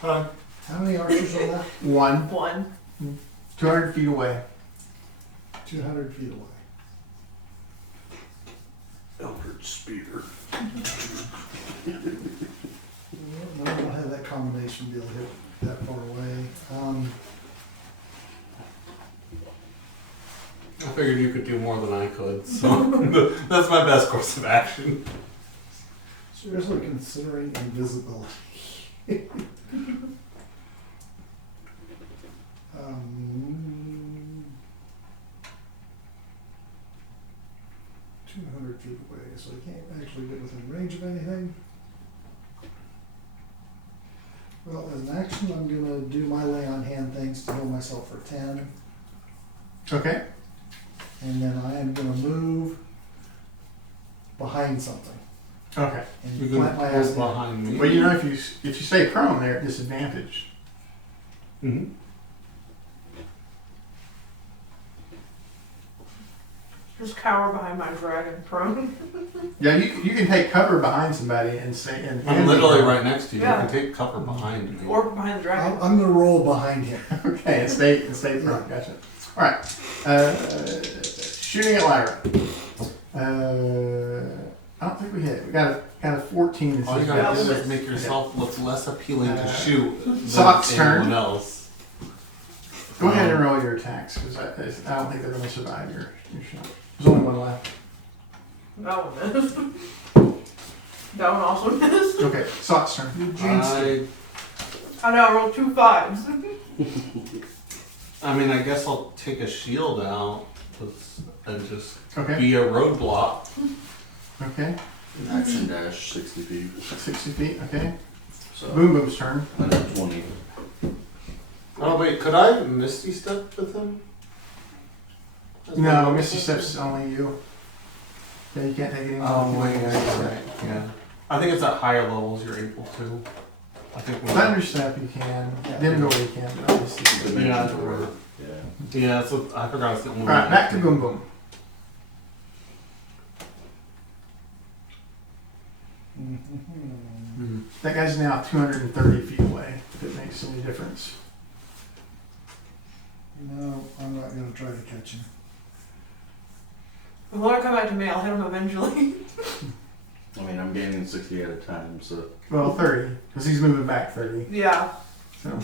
How many archers are left? 1, 200 feet away. 200 feet away. Eldritch Spear. No, I don't have that combination to be able to hit that far away. I figured you could do more than I could, so that's my best course of action. Seriously considering invisibility. 200 feet away, so I can't actually get within range of anything. Well, as an action, I'm gonna do my lay on hand things to heal myself for 10. Okay. And then I am gonna move behind something. Okay. And You're plant gonna my ass pull down. behind me. Well, you know, if you stay prone, they're at disadvantage. Mm-hmm. Just cower behind my dragon prone. Yeah, you can take cover behind somebody and stay. I'm literally right next to you. Yeah. You can take cover behind me. Or behind the dragon. I'm gonna roll behind him. Okay, and stay prone. Gotcha. All right. Shooting at Lyra. I don't think we hit. We got a 14. All you This gotta is- do is make yourself look less appealing to shoot than Sock's turn. anyone else. Go ahead and roll your attacks because I don't think they're going to survive your shot. There's only one left. That one missed. That one also missed. Okay, Sock's turn. You jinxed it. I know, I rolled 2 5s. I mean, I guess I'll take a shield out and just Okay. be a roadblock. Okay. Action dash 60 feet. 60 feet. Okay. So Boom Boom's turn. I have 20. Oh wait, could I Misty Step with him? No, Misty Step's only you. Yeah, you can't take it anymore. Oh wait, yeah, right. Yeah. I think it's at higher levels you're able to. I think we Thunderstep you can. Dimgaard you can, but not Misty Step. Yeah. Door. Yeah. Yeah, so I forgot it's the only Alright, back to Boom Boom. Mhm. That guy's now 230 feet away, if it makes any difference. No, I'm not gonna try to catch him. If Laura come back to me, I'll hit him eventually. I mean, I'm gaining 60 at a time, so. Well, 30, because he's moving back 30. Yeah. So,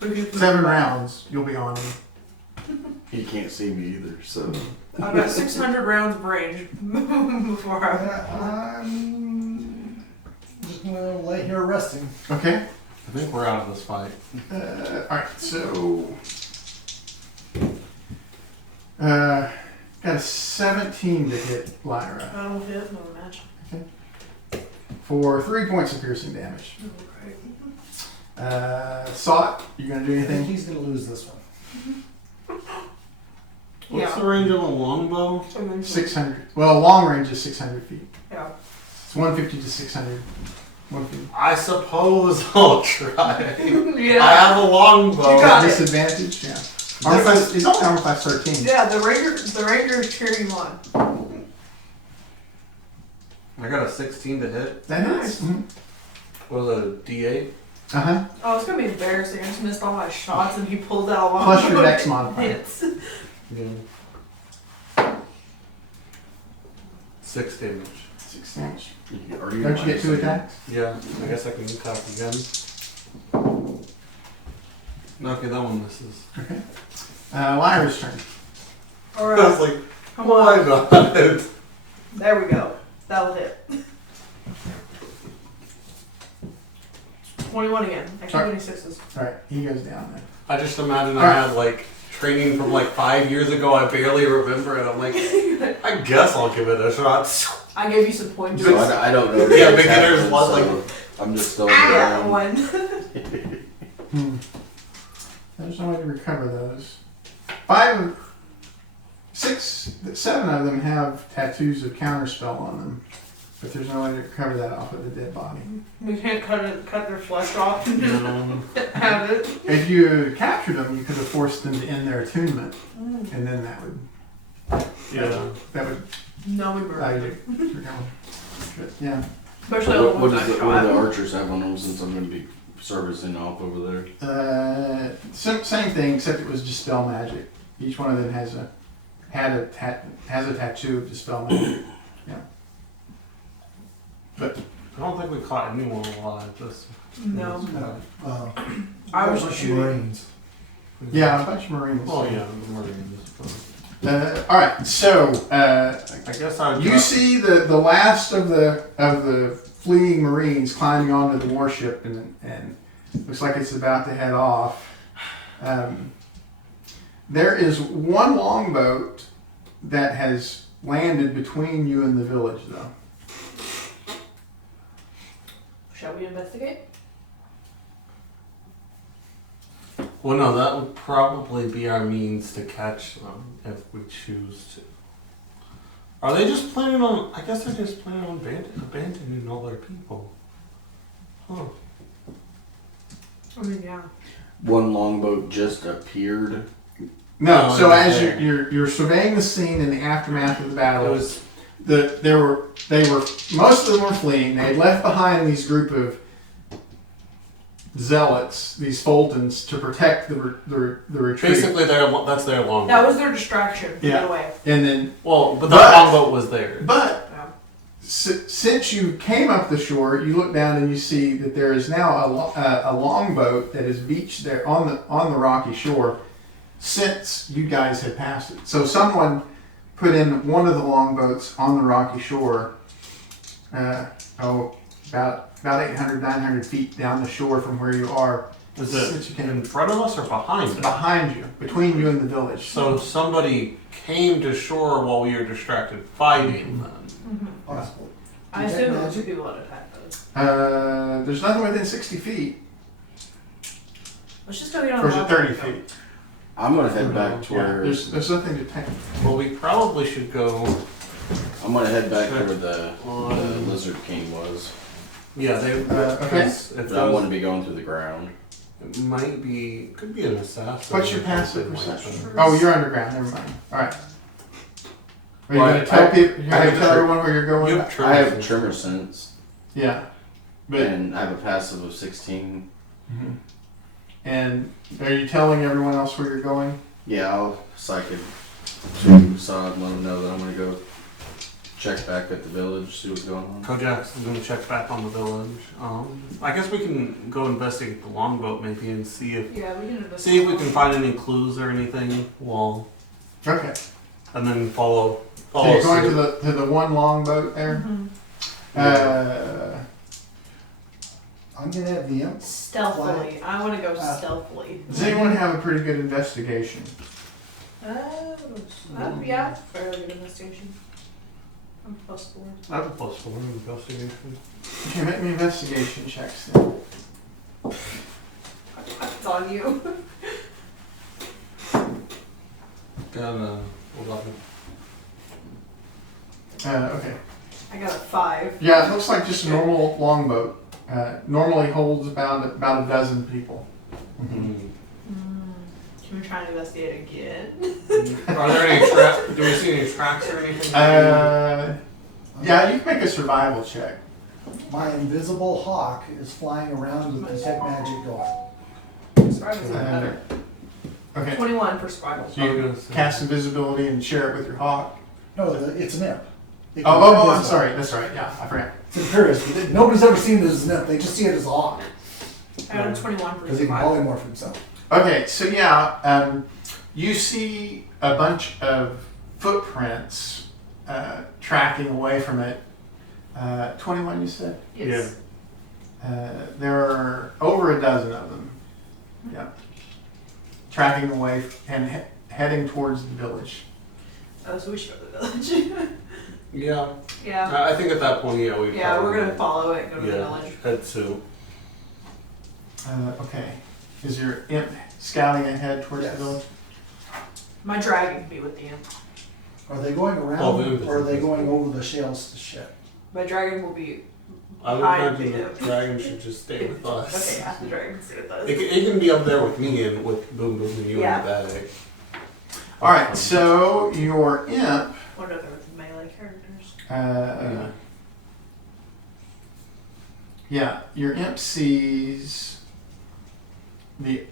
But if you- 7 rounds, you'll be on him. He can't see me either, so. I've got 600 rounds of range before I. I'm just gonna lay here resting. Okay. I think we're out of this fight. Alright, so. Got a 17 to hit Lyra I don't hit, no match. for 3 points of piercing damage. Okay. Sot, you gonna do I think anything? he's gonna lose this one. What's the range of a longbow? Eventually. 600. Well, long range is 600 feet. Yeah. It's 150 to 600. 150. I suppose I'll try. I Yeah. have a longbow. You got it. Disadvantage? Yeah. Armor class, it's only armor class 13. Yeah, the ranger is cheering you on. I got a 16 to hit. That Nice. is. Mm-hmm. Was it a D8? Uh huh. Oh, it's gonna be embarrassing. I just missed all my shots and he pulled out one. Plus your dex modifier. Hits. Yeah. 6 damage. 6 damage. Are Don't you get 2 attacks? Yeah, I guess I can attack again. Okay, that one misses. Okay. Lyra's turn. I Alright. was like, Come why on. not? There we go. That'll hit. 21 again. I keep getting 6s. Alright, he goes down then. I just imagine I Alright. had like training from like 5 years ago. I barely remember it. I'm like, I guess I'll give it a shot. I gave you some pointers. So I don't know. Yeah, what's beginner's happening, was so I'm just still Ah, around. one. There's no way to recover those. 7 of them have tattoos of counterspell on them, but there's no way to recover that off of the dead body. We can't cut their flesh off and have it. If you captured them, you could have forced them to end their attunement, and then that would No, we allow you murdered. to recover. But, yeah. Especially all the What ones I do the shot. archers have on them since I'm going to be servicing off over there? Same thing, except it was dispel magic. Each one of them has a tattoo of dispel magic. Yeah. But I don't think we caught anyone alive. This. No. I I was like shooting. Marines. yeah, a bunch of Marines. Oh yeah, the Marines. All right, so I guess I would. you see the last of the fleeing Marines climbing onto the warship, and looks like it's about to head off. There is one longboat that has landed between you and the village, though. Shall we investigate? Well, no, that would probably be our means to catch them if we choose to. Are they just planning on? I guess they're just planning on abandoning all their people. Huh. I mean, yeah. One longboat just appeared. No, No, so it was as there. you're surveying the scene in the aftermath of the It battle, was they were most of them were fleeing. They had left behind these group of zealots, these Fultons, to protect the retreat. basically that's their longboat. That was their distraction to Yeah. get away. And then, Well, but But- that longboat was there. but Yeah. since you came up the shore, you look down and you see that there is now a longboat that is beached there on the rocky shore. Since you guys had passed it, so someone put in one of the longboats on the rocky shore. About 800, 900 feet down the shore from where you are. Is Since you it came in front of us or behind us? behind you, between you and the village. So somebody came to shore while we were distracted fighting them. Mm-hmm. Possible. I Detect assume it was magic? people that attacked us. There's nothing within 60 feet. Let's just go get on Or is the it 30 feet? I'm gonna head back to Yeah, where there's nothing to take. Well, we probably should go. I'm gonna head back to where the Lizard King was. Yeah, they. Okay. 'cause if But I those- want to be going through the ground. It might be. Could be an assassin. What's your or passive something like perception? that. Oh, you're underground. Never mind. All right. Are you Well, going to tell I- people? You're I going have to tell a tr- everyone where you're going? You have I have tremors. tremor sense, Yeah. But and I have a passive of 16. Mhm. And are you telling everyone else where you're going? Yeah, I'll psych it to Sod and let him know that I'm gonna go check back at the village, see what's going on. Kojak's going to check back on the village. I guess we can go investigate the longboat maybe and see if Yeah, we can see if we can find any clues or anything. While Okay. and then follow. So you're going suit. to the one longboat there? Mm-hmm. I'm gonna have the imp. Stealthily. I want to go Uh, stealthily. Does anyone have a pretty good investigation? Yeah, fairly good investigation. I'm +4. I have a +4 investigation. Okay, make me investigation checks then. It's on you. Got a 11. Okay. I got a 5. Yeah, it looks like just a normal longboat. Normally holds about a dozen people. Mm. Can we try and investigate again? Are there any tracks? Do we see any tracks or anything? Yeah, you can make a survival check. My invisible hawk is flying around with detect magic going. Survival's not better. Okay. 21 for survival. So you cast invisibility and share it with your hawk. No, it's an imp. It can Oh, turn I'm invisible. sorry. That's right. Yeah, I forgot. It's imperious, but nobody's ever seen it as an imp. They just see it as a hawk I got a 21 for because he can survival. polymorph himself. Okay, so yeah, you see a bunch of footprints tracking away from it. 21, you said? Yes. There are over a dozen of them. Yeah. Tracking away and heading towards the village. Oh, so we should go to the village. Yeah. Yeah. I think at that point, yeah, we. Yeah, probably- we're gonna follow it and go to the Yeah, village. head to. Okay. Is your imp scouting ahead towards Yes. the village? My dragon can be with the imp. Are they going Oh, around the or are they going over the shales to ship? My dragon will be. I would Behind imagine me. the dragon should just stay with us. Okay, yeah, the dragon can stay with us. It can be up there with me and with Boom Boom and you Yeah. and that egg. All right. So your imp. What are those melee characters? Yeah, your imp sees the.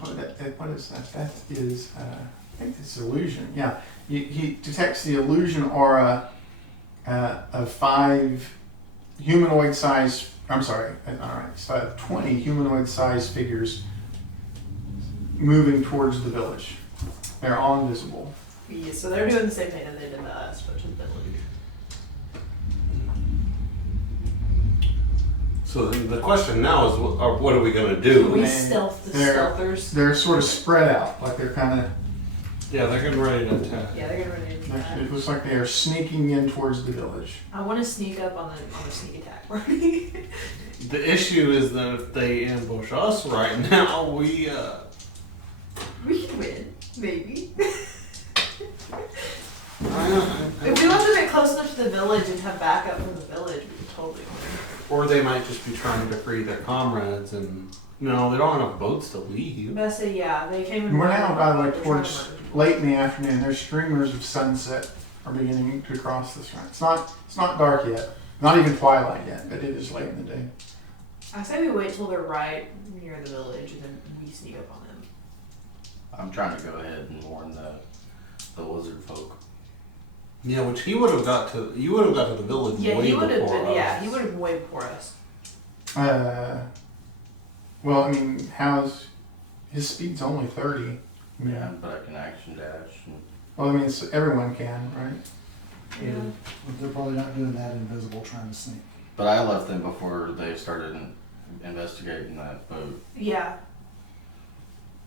What is that? That is, I think it's illusion. Yeah, he detects the illusion aura of 5 humanoid-sized. I'm sorry, all right, so 20 humanoid-sized figures moving towards the village. They're all invisible. Yeah, so they're doing the same thing that they did to us, but to the village. So the question now is, what are we gonna do? We Man, stealth the they're- stealthers. They're sort of spread out, like they're kind of. Yeah, they're getting ready to attack. Yeah, they're getting ready to do that. It looks like they are sneaking in towards the village. I want to sneak up on the sneak attack party. The issue is that if they ambush us right now, we Maybe. I- If we lived a bit close enough to the village and have backup from the village, we could totally Or they might just be trying to free their comrades and no, they don't have enough boats to leave. But I said, yeah, they came in. We're now, by the way, They're towards trying to murder late in the afternoon. There's streamers of sunset are beginning to cross the sky. It's not dark yet. Not even twilight yet, but it is late in the day. I say we wait till they're right near the village and then we sneak up on them. I'm trying to go ahead and warn the lizard folk. Yeah, which you would have got to the village Yeah, way he would have before been. us. Yeah, he would have been way before us. Well, I mean, his speed's only 30. Yeah, but I can action dash. And Well, I mean, everyone can, right? Yeah. But they're probably not doing that invisible trying to sneak. but I left them before they started investigating that boat. Yeah.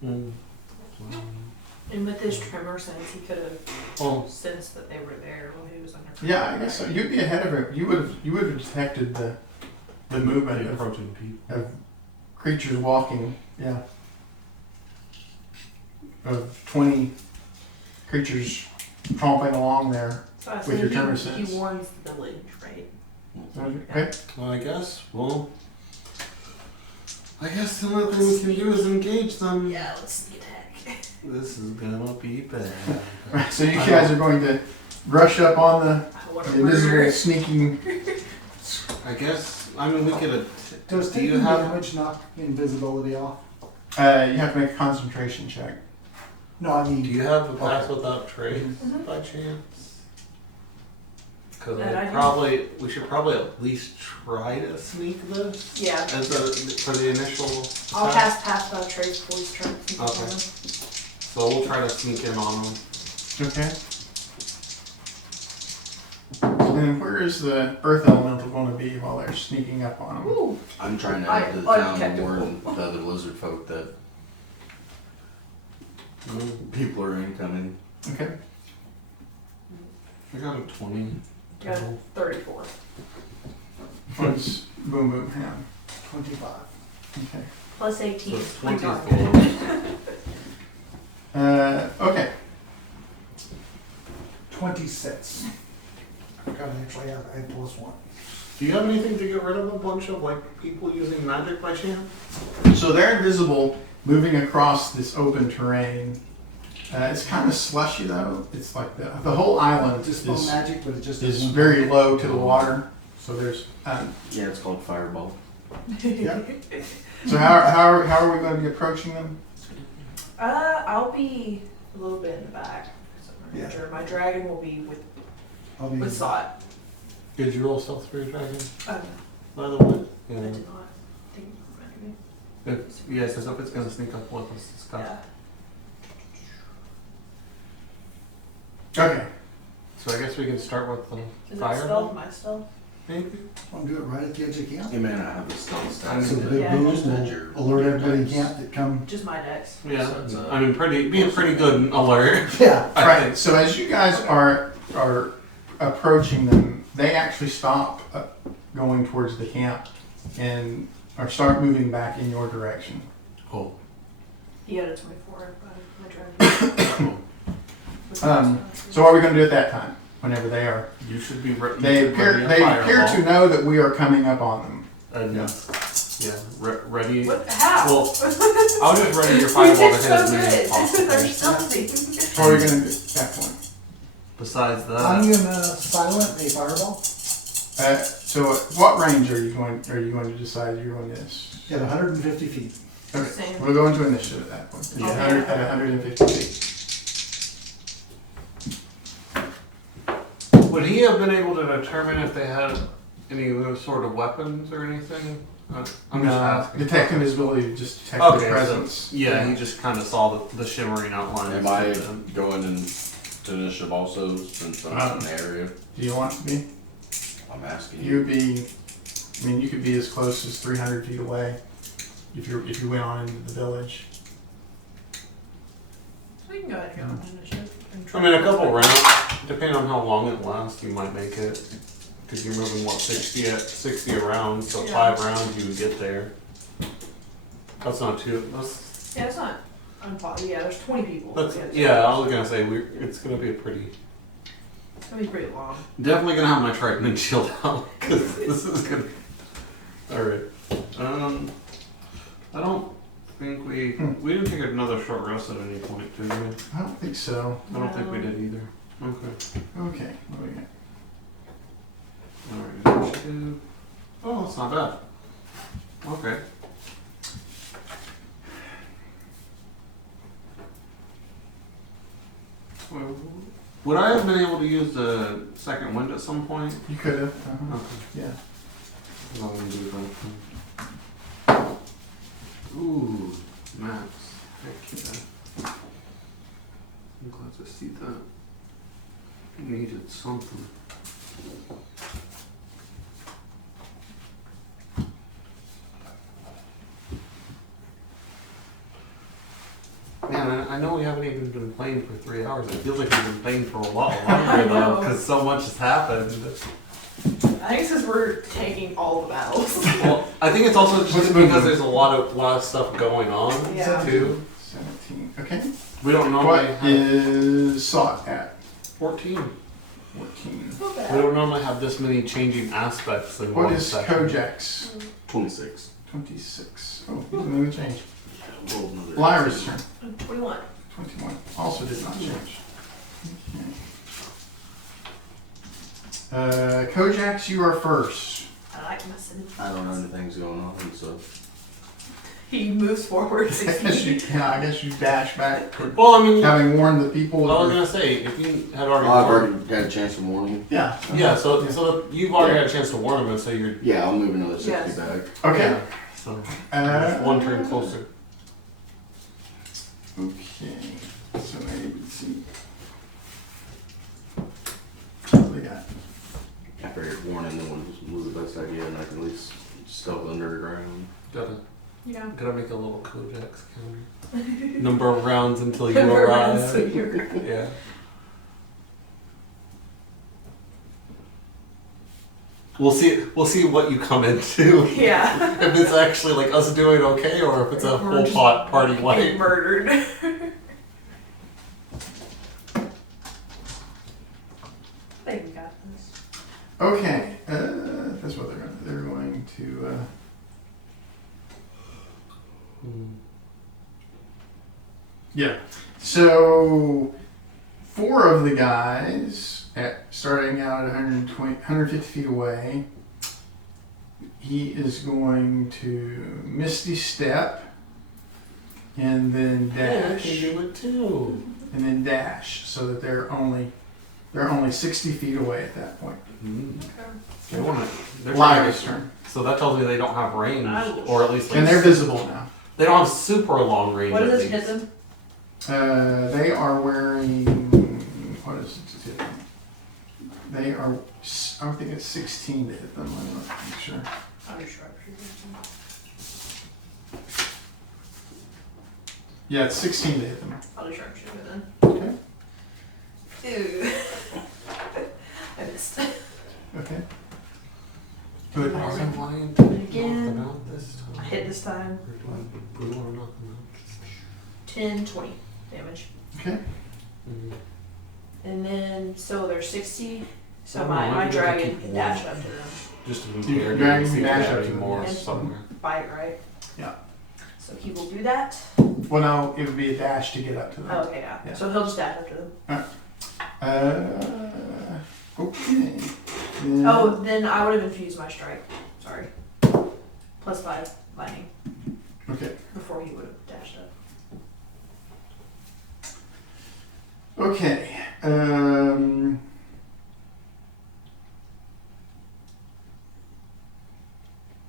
Mm. And with his tremor sense, he could have Oh, sensed that they were there while he was under. Yeah, I guess so. You'd be ahead of it. You would have detected the movement the of approaching people. creatures walking. Yeah. Of 20 creatures tromping along there. So I with said your tremor he sense. warns the village, right? Okay. Well, I guess the only thing we can do is engage them. Yeah, let's sneak attack. This is gonna be bad. Right, so you guys are going to rush up on the What a invisible murder. sneaking. I guess. I mean, we could. Does Do you taking have- damage knock invisibility off? You have to make a concentration check. No, I Do mean, you have a pass Okay. without trace Mhm. by chance? Because That I we should probably at least try to sneak this Yeah. as for the initial. I'll attack. pass without trace police turn. Okay. So we'll try to sneak in on them. Okay. And where is the earth elemental going to be while they're sneaking up on them? Ooh. I'm trying to I- head to the town and undetectable. warn the other lizard folk that people are incoming. Okay. I got a 20. Got 34. What's Boom Boom have? 25. Okay. Plus 18. So it's 20 dark. Okay. 26. I got actually have a +1. Do you have anything to get rid of a bunch of people using magic by chance? So they're invisible, moving across this open terrain. It's kind of slushy though. It's like the whole island Just no is magic, but it just is isn't- very low to the water. So there's Yeah, it's called Fireball. yeah. So how are we going to be approaching them? I'll be a little bit in the back. So I'm Yeah. sure my dragon will be I'll be with Sot. Did you roll stealth for your dragon? Oh, By the way? I Yeah. did not think of me. Yes, as if it's gonna sneak up with us. It's got- Yeah. Okay. So I guess we can start with the Is it fire. stealth? My stealth? Maybe. I'll do it right at the edge of camp. You may not have the stealth I mean, stats. So the but big Yeah. boom just add your- will alert your everybody in dice. camp that come. Just my dex. Yeah. So it's a- I mean, being pretty good and alert. Yeah. I Right. think. So as you guys are approaching them, they actually stop going towards the camp and or start moving back in your direction. Oh. He had a 24, but my dragon. So what are we going to do at that time? Whenever they are, You should be ready. they appear to know that we are coming up on them. And, Yeah. ready. What? How? Well, I'll just ready your We fireball did to hit so as many as good. possible. They're stealthy. So what are we going to do at that point? Besides I'm that, gonna silent a fireball So what range are you going to decide you're going to this? at 150 feet. Okay, Same. we'll go into initiative at that point. Okay. 150 feet. would he have been able to determine if they had any sort of weapons or anything? I'm just asking. Detect invisibility, just detect Okay, the so- presence. Yeah, he just kind of saw the shimmering outlines. Am I of them. going into initiative also since I'm in the area? Do you want to be? I'm asking You you. would be. I mean, you could be as close as 300 feet away if you went on into the village. We can go ahead and go on initiative. and I try mean, a to- couple rounds, depending on how long it lasts, you might make it. Because you're moving, 60 a round, so Yeah. 5 rounds you would get there. That's not too, Yeah, it's not. Yeah, there's 20 people. That's, Yeah, yeah, I was gonna say it's gonna be a pretty. it's gonna be pretty long. Definitely gonna have my trident shield out because this is gonna. All right. I don't think we didn't take another short rest at any point, did we? I don't think so. I don't think we did either. Okay. Okay, what do we got? All right. Oh, that's not bad. Okay. Well, would I have been able to use the second wind at some point? You could have. Okay. Yeah. I'm gonna do that. Ooh, maps. Heck yeah. I'm glad to see that. Needed something. Man, I know we haven't even been playing for 3 hours. It feels like we've been playing for a lot longer though, because so much has happened. I think it's because we're taking all the battles. Well, I think it's also just because there's a lot of stuff going on Yeah. too. 17. Okay. We don't normally What have is sought at? 14. 14. Not We bad. don't normally have this many changing aspects in What one is session. Kojak's? 26. 26. Oh, didn't even change. Roll another Lyra's turn. 21. 21. Also did not change. Okay. Kojak's, you are first. I like my sympathies. I don't know anything's going on, so. He moves forward I guess you, 60. yeah, I guess you dash back toward Well, I mean, having warned the people. I was gonna say if you had already, I've warned, already had a chance to warn him. Yeah. yeah, so you've already had a chance to warn them, and so you're Yeah, I'll move another 60 Yes. back. Okay. yeah, so just one turn closer. Okay. So maybe let's see. What do we got? I figured warning them was the best idea, and I can at least stealth underground. Yeah. Gotta make a little Kojak's counter. Number of rounds until you Number of arrive. rounds till you arrive. Yeah. We'll see what you come into. Yeah. If it's actually like us doing okay, or if it's a We're whole just pot party Getting wipe. murdered. I think we got this. Okay. That's what they're going to do. They're going to. Yeah. So, 4 of the guys, starting out at 150 feet away, he is going to Misty Step and then Yeah, I dash. can do it too. And then dash, so that they're only 60 feet away at that point. They want to. Lyra's turn. So that tells me they don't have range, or at least like And they're visible now. they don't have super long range. What at does it least. hit them? They are wearing. What is it to hit them? They are. I think it's 16 to hit them. Let me make sure. I'll be sharpshooter. Yeah, it's 16 to hit them. I'll do sharpshooter then. Okay. Ew. I missed. Okay. Good. Are we Awesome. flying to knock Again. them out this time? I hit this time. Or do we want to knock them 10, 20 damage. Okay. out? And then, so they're 60. So Oh, my maybe they dragon keep can warm. dash up to them. Just to You be fair, dragon you can see dash that up to them, more yes. somewhere. Bite, right? Yeah. So he will do that. Well, no, it would be a dash to get up to them. Oh, okay, yeah. Yeah. So he'll just dash up to them. Okay. Then- Oh, then I would have infused my strike. Sorry. +5 lightning Okay. before he would have dashed up. Okay.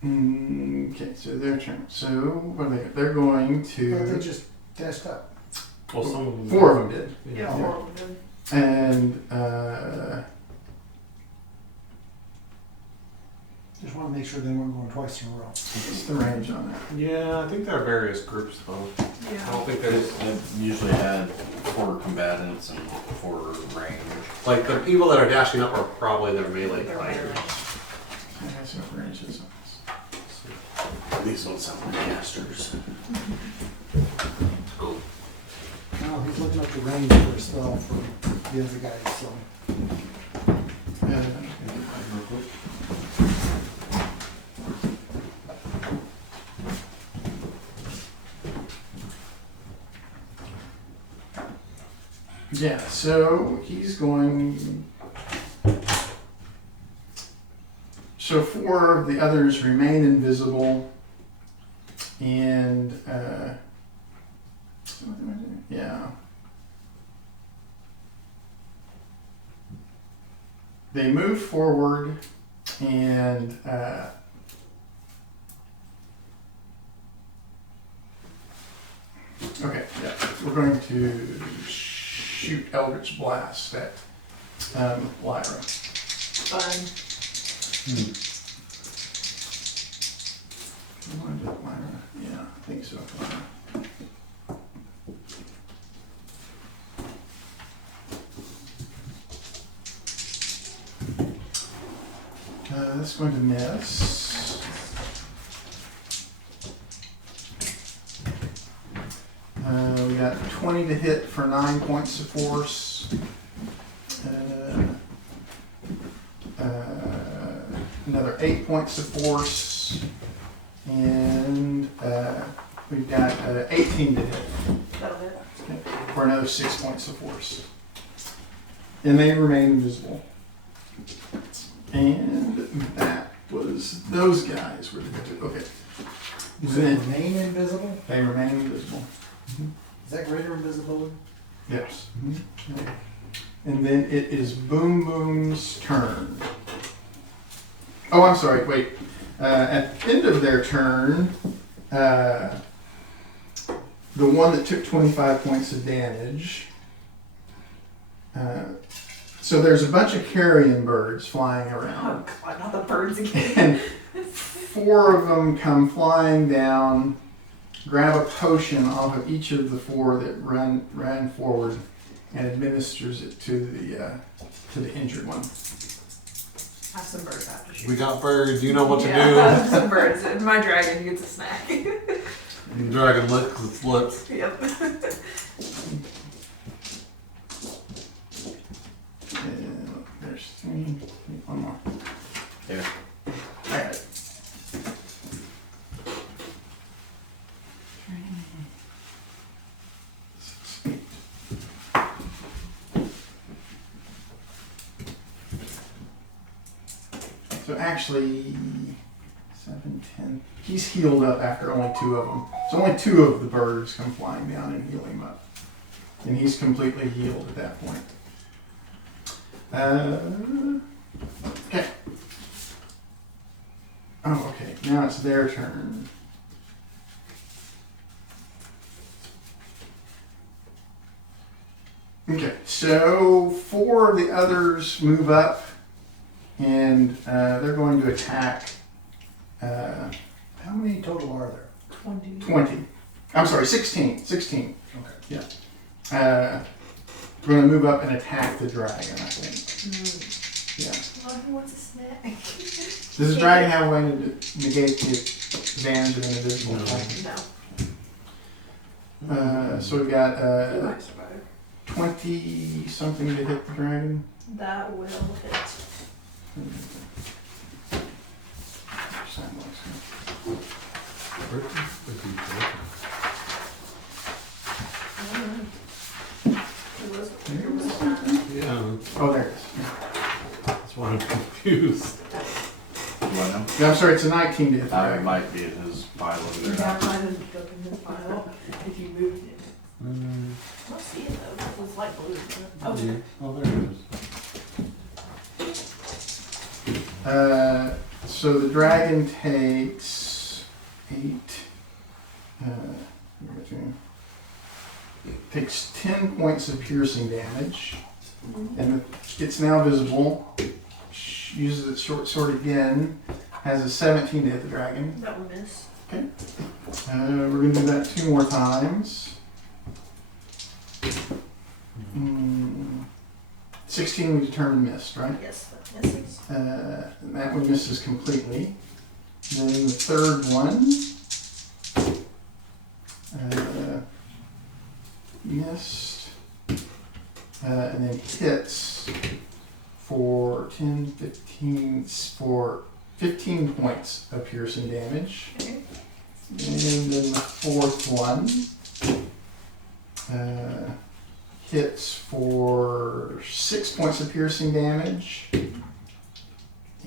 Okay, so their turn. So what are they? They're going They to. just dashed up. Well, some of them. 4 of them did. Yeah, Yeah. 4 of them. And Just want to make sure they weren't going twice in a row. what's the range on that? Yeah, I think there are various groups though. I Yeah. don't think there's I've usually had 4 combatants and 4 range. like the people that are dashing up are probably their melee They're fighters. better. I guess what range is on this? These don't sound like casters. looking up the range for a spell for the other guys, so. Yeah, so he's going. So 4 of the others remain invisible, and yeah, they move forward, and okay, yeah, we're going to shoot Eldritch Blast at Lyra. Fun. Lyra? Yeah, I think so. That's going to miss. We got 20 to hit for 9 points of force. Another 8 points of force. And we've got 18 to hit. That'll hit. Okay, for another 6 points of force. And they remain invisible. And that was those guys were okay. Does it remain invisible? They remain invisible. Is that greater invisibility? Yes. And then it is Boom Boom's turn. Oh, I'm sorry. Wait. At the end of their turn, the one that took 25 points of damage. So there's a bunch of carrion birds flying around. Oh god, not the birds again. And 4 of them come flying down, grab a potion off of each of the 4 that ran forward, and administers it to the injured one. I have some birds after shoot. We got birds. You know what to I do. have some birds. My dragon gets a snack. Dragon licks its lips. Yep. There's 3. One more. Here. I got it. So actually, 7, 10. He's healed up after only 2 of them. So only 2 of the birds come flying down and heal him up. And he's completely healed at that point. Okay. Oh, okay. Now it's their turn. Okay, so 4 of the others move up, and they're going to attack. How many total are there? 20. I'm sorry, 16. 16. Okay. Yeah. We're going to move up and attack the dragon, I think. Yeah. Oh, who wants a snack? Does the dragon have a way to negate the advantage of an invisible attack? No. So we've got He might survive. 20 something to hit the dragon. That will hit. Yeah, Oh, there it is. that's why I'm confused. Well, Yeah, I'm sorry, it's a 19 to hit the it dragon. might be in his pile over You there. have mine up in his pile if you moved it. I don't see it though. It's light blue. Oh, Yeah. Oh, there it is. So the dragon takes 8. Takes 10 points of piercing damage, and it's now visible. Uses its short sword again. Has a 17 to hit the dragon. that will miss. Okay. We're gonna do that 2 more times. 16 we determined missed, right? Yes, that misses. And that one misses completely. Then the third one missed. and then hits for 10, 15, for 15 points of piercing damage. Okay. And then the fourth one hits for 6 points of piercing damage.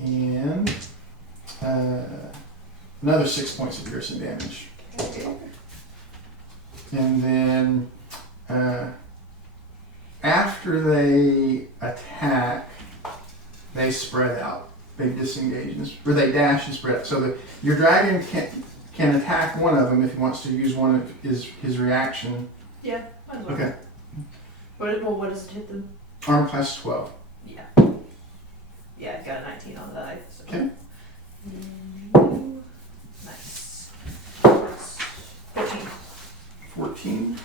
And another 6 points of piercing damage. Okay. And then after they attack, they spread out. They disengage, or they dash and spread out. So that your dragon can attack one of them if he wants to use one of his reaction. Yeah, might as well. Okay. What does it hit them? Armor class 12. Yeah. Yeah, it's got a 19 on the die. So. Okay. Nice. 14. 14.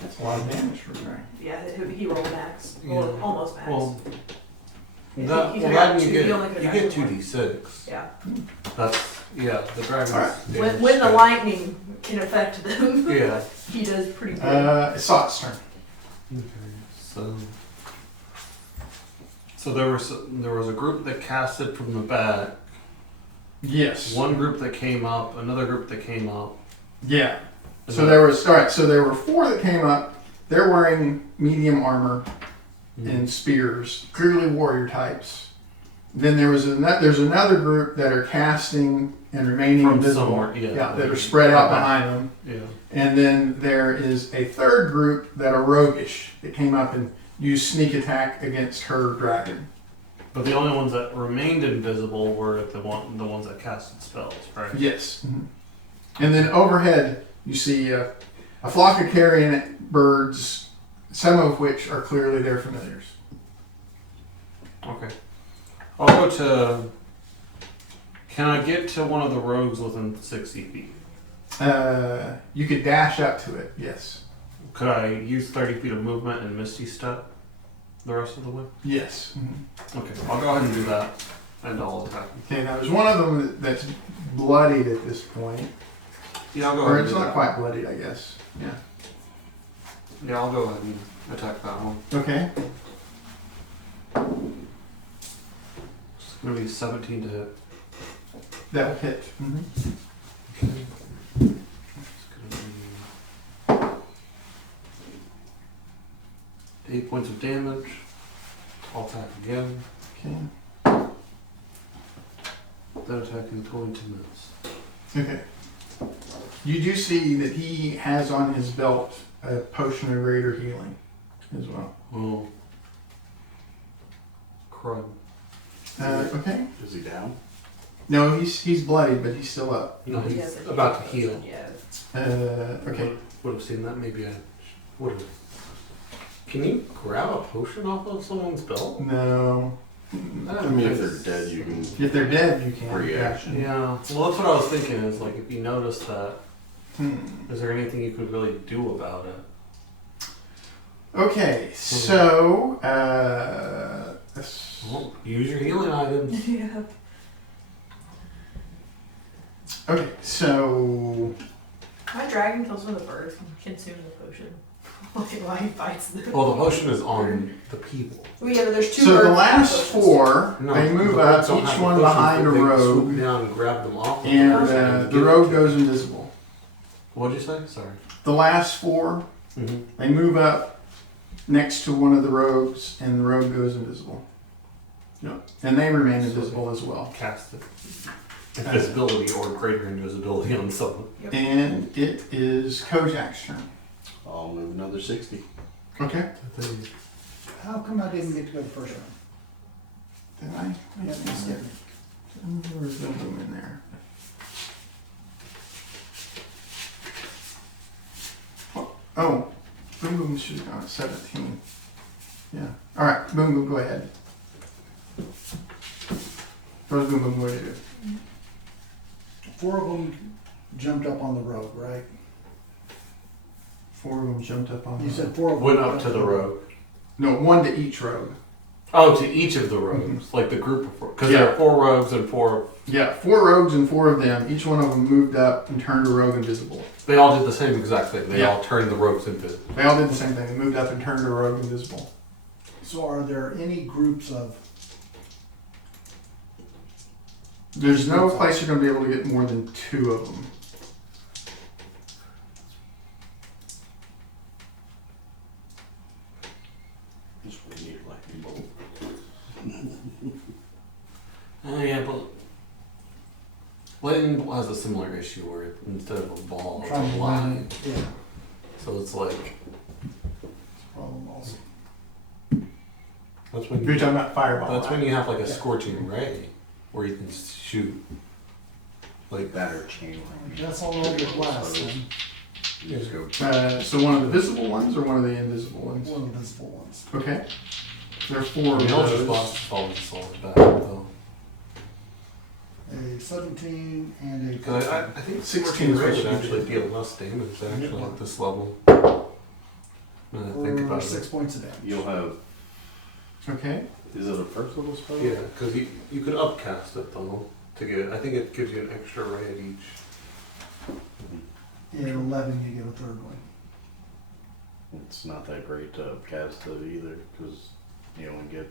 That's a lot of damage for a dragon. Yeah, he rolled max. Yeah. Well, almost max. Well, He that, could've well, got then you two- he only could've get gotten 2d6. Yeah. That's the dragon's Alright. damage When the stat. lightning can affect them, Yeah. he does pretty good. It's Sot's turn. Okay. So there was a group that casted from the back. Yes. One group that came up. Another group that came up. Yeah. and So then- there was So there were 4 that came up. They're wearing medium armor Mhm. and spears, clearly warrior types. Then there's another group that are casting and remaining From invisible. somewhere, yeah. that are spread out behind them. Yeah. And then there is a third group that are roguish that came up and used sneak attack against her dragon. But the only ones that remained invisible were the ones that casted spells, right? Yes. And then overhead, you see a flock of carrion birds, some of which are clearly their familiars. Okay. I'll go to. Can I get to one of the rogues within 60 feet? You could dash up to it, yes. Could I use 30 feet of movement and Misty Step the rest of the way? Yes. Okay, I'll go ahead and do that, and I'll attack him. Okay, now there's one of them that's bloodied at this point. Yeah, I'll go Or ahead and it's do not that. quite bloodied, I guess. Yeah. Yeah, I'll go ahead and attack that one. Okay. It's going to be 17 to hit. That will hit. Okay. It's going to be 8 points of damage. I'll attack again. Okay. That attack is going to miss. Okay. You do see that he has on his belt a potion of greater healing as well. Oh. Crud. Okay. Is he down? No, he's bloodied, but he's still up. No, he's Yeah, but about to heal. Yeah. Okay. Would have seen that. Maybe I would have. Can you grab a potion off of someone's belt? No. I mean, if they're dead, you can. If they're dead, you can't. Reaction. Yeah. Well, that's what I was thinking. Is like if you notice that, Hmm. is there anything you could really do about it? Okay, so Well, use your healing items. Yeah. okay, so My dragon kills one of the birds and consumes the potion. Like why he fights them. Well, the potion is on the people. Well, yeah, but there's two so birds. the with last potions. 4 No, they move the up, birds don't each have the one potions, behind a but they rogue, swoop down and grab them off. and of them the give rogue it to goes them. invisible. What'd you say? Sorry. The last 4 Mm-hmm. they move up next to one of the rogues, and the rogue goes invisible. Yep. And they remain invisible as well. Cast it. Invisibility or greater invisibility on someone. And it is Kojak's turn. I'll move another 60. Okay. How come I didn't get to go the first round? Did I? Yeah, you skipped me. Where's the room in there? Oh, Boom Boom should have gone at 17. Yeah. All right, Boom Boom, go ahead. What does Boom Boom going to do? 4 of them jumped up on the road, right? 4 of them jumped up on. You said 4 of them Went up to the rogue. No, 1 to each rogue. Oh, to each of the rogues, like the group of 4. Because there are 4 rogues and 4. Yeah, 4 rogues and 4 of them. Each one of them moved up and turned a rogue invisible. They all did the same exact thing. They Yeah. all turned the rogues invisible. They all did the same thing. They moved up and turned a rogue invisible. So are there any groups of... There's no place you're going to be able to get more than 2 of them. Just we need lightning bolt. Oh yeah, but lightning bolt has a similar issue where instead of a ball, it's Trying a to line. line, yeah, So it's like problem also. that's when You're talking about fireball. that's right? when you have like a Yeah. scorching ray where you can shoot like That or chain link. That's all over the glass, then. You just go. So one of the visible ones or one of the invisible ones? One of the visible ones. Okay. There are 4 the of Eldritch those. Blast always solid back though. A 17 and a... Because I think 16 16 is what ray you would actually did. deal less damage actually Yeah. at this level. Now that I think Or about 6 it. points of damage. You'll have. Okay. Is it a first level spell? Yeah, because you could upcast it though to get. I think it gives you an extra ray at each. And 11 you get a third one. It's not that great to cast it either, because you only get.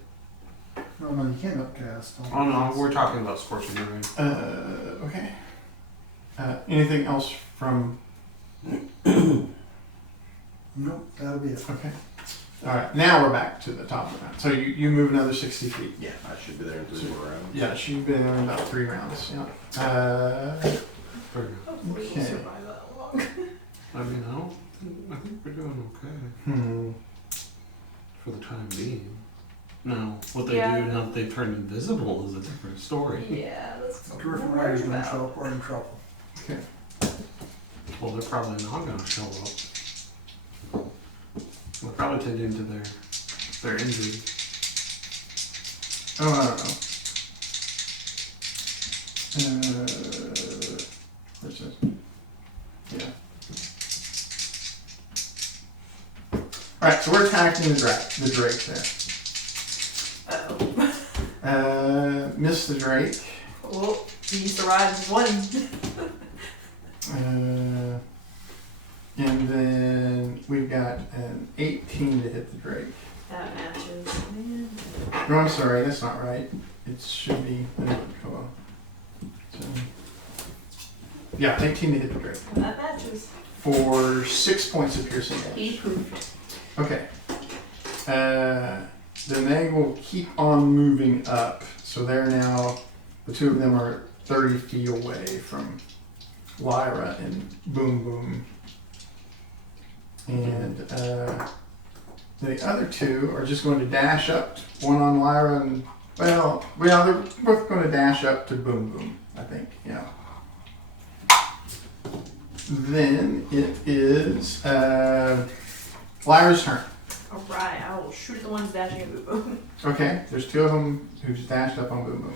No, you can't upcast. Oh no, we're talking about scorching ray. Okay. Anything else from... Nope, that'll be it. Okay. All right. Now we're back to the top of the round. So you move another 60 feet. Yeah, I should be there in 3 more rounds. Yeah, she's been there about 3 rounds. Yeah. Hopefully Okay. we'll survive that long. I mean, I think we're doing okay Hmm. for the time being. Now, what they Yeah. do now that they've turned invisible is a different story. Yeah, that's If what Griffin I'm Riders worried don't about. show up, we're in trouble. Okay. Well, they're probably not going to show up. They'll probably tend into their injury. Oh, I don't know. Where's this? Yeah. Alright, so we're attacking the Drake there. Uh-oh. Miss the Drake. Well, he survived one. And then we've got an 18 to hit the Drake. That matches. Man. No, I'm sorry, that's not right. It should be. So, yeah, 18 to hit the Drake. That matches. For 6 points of piercing He damage. pooped. Okay. Then they will keep on moving up. So they're now, the 2 of them are 30 feet away from Lyra and Boom Boom. And the other 2 are just going to dash up, one on Lyra and, well, they're both going to dash up to Boom Boom, I think, yeah. Then it is Lyra's turn. Alright, I will shoot at the ones dashing at Boo Boo. Okay, there's 2 of them who's dashed up on Boom Boom.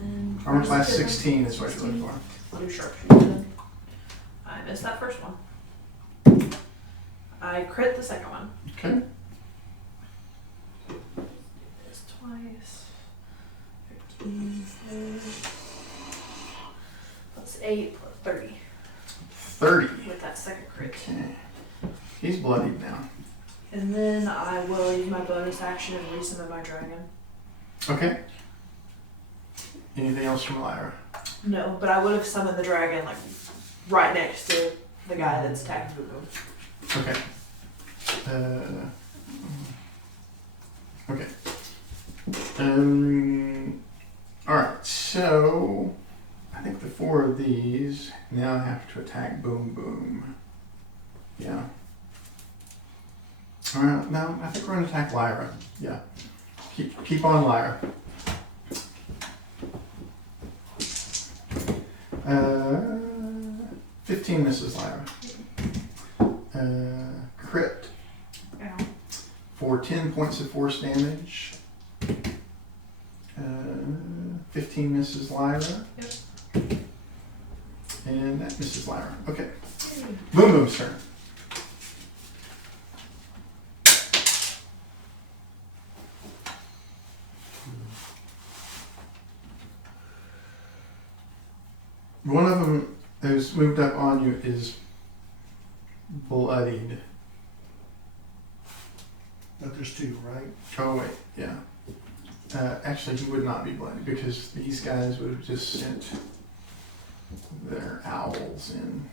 And Armor class where's the 16 is what you're looking for. I'll do sharpshooter then. I missed that first one. I crit the second one. Okay. Missed twice. 15, plus 8 plus 30 30. with that second crit. Okay. He's bloodied now. And then I will use my bonus action and resummon my dragon. Okay. Anything else from Lyra? No, but I would have summoned the dragon like right next to the guy that's attacking Boo Boo. Okay. Okay. Alright, so I think the 4 of these now have to attack Boom Boom. Yeah. Alright, no, I think we're gonna attack Lyra. Yeah. Keep on Lyra. 15 misses Lyra. Crit Ow. for 10 points of force damage. 15 misses Lyra. Yep. And that misses Lyra. Okay. Boom Boom's turn. 8 One of them who's moved up on you is bloodied. But there's two, right? Oh wait, yeah. Actually, he would not be bloodied because these guys would have just sent their owls in.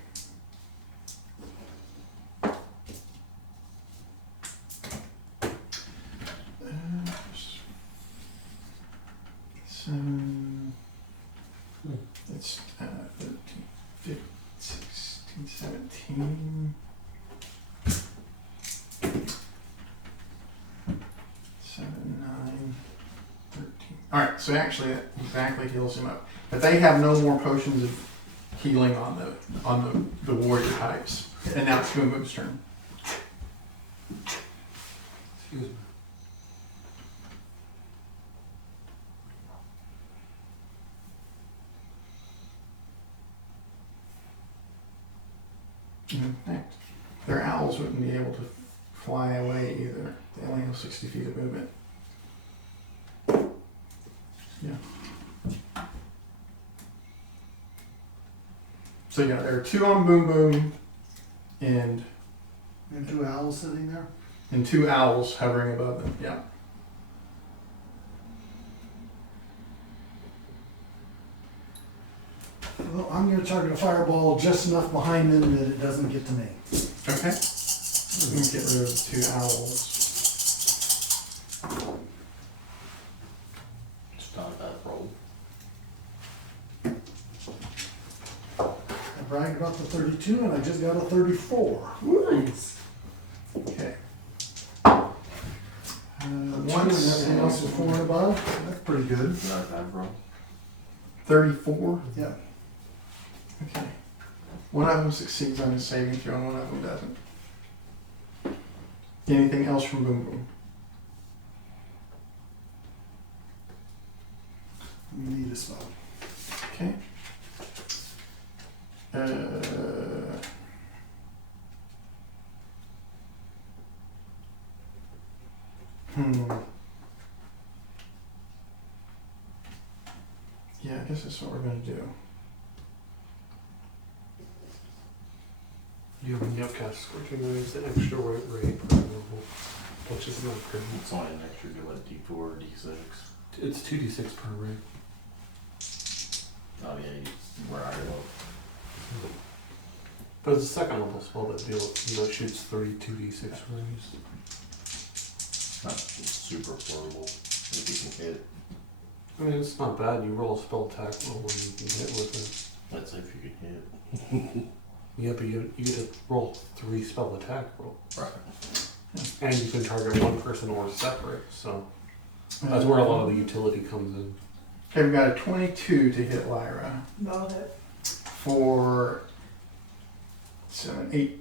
It's 13, 15, 16, 17. 7, 9, 13. Alright, so actually that exactly heals him up. But they have no more potions of healing on the warrior types. And now it's Boom Boom's turn. Excuse me. In fact, their owls wouldn't be able to fly away either. They only have 60 feet of movement. Yeah. So yeah, there are 2 on Boom Boom and 2 owls sitting there. 2 owls hovering above them. Yeah. Well, I'm going to target a fireball just enough behind them that it doesn't get to me. Okay. Let me get rid of the 2 owls. It's not a bad roll. I bragged about the 32 and I just got a 34. Nice. Okay. And Once everything else is 4 and above. That's pretty good. Not a bad roll. 34. Yeah. Okay. One of them succeeds on his saving throw and one of them doesn't. Anything else from Boom Boom? We need a spell. Okay. Yeah, I guess that's what we're going to do. You have an upcast scorching rays, an extra rate per level, which is not good. It's only an extra, D4 or D6. It's 2d6 per ray. Oh yeah, we're already low. But it's a second level spell that shoots 3 2d6 rays. Not super portable if you can hit. I mean, it's not bad. You roll a spell attack roll and you can hit with it. Let's say if you can hit. Yeah, but you get to roll 3 spell attack roll. Right. And you can target one person or separate, so that's where a lot of the utility comes in. Okay, we've got a 22 to hit Lyra. That'll hit. For 7, 8.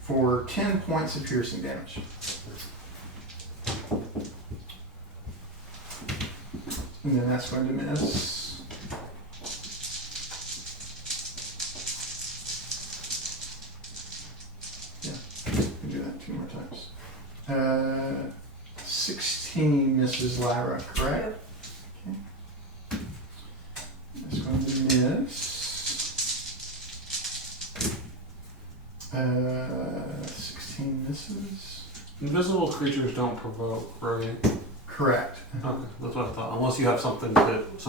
For 10 points of piercing damage. And then that's going to miss. Yeah, we can do that 2 more times. 16 misses Lyra, correct? Okay. That's going to miss. 16 misses. Invisible creatures don't provoke, right? Correct. Okay, that's what I thought. Unless you have some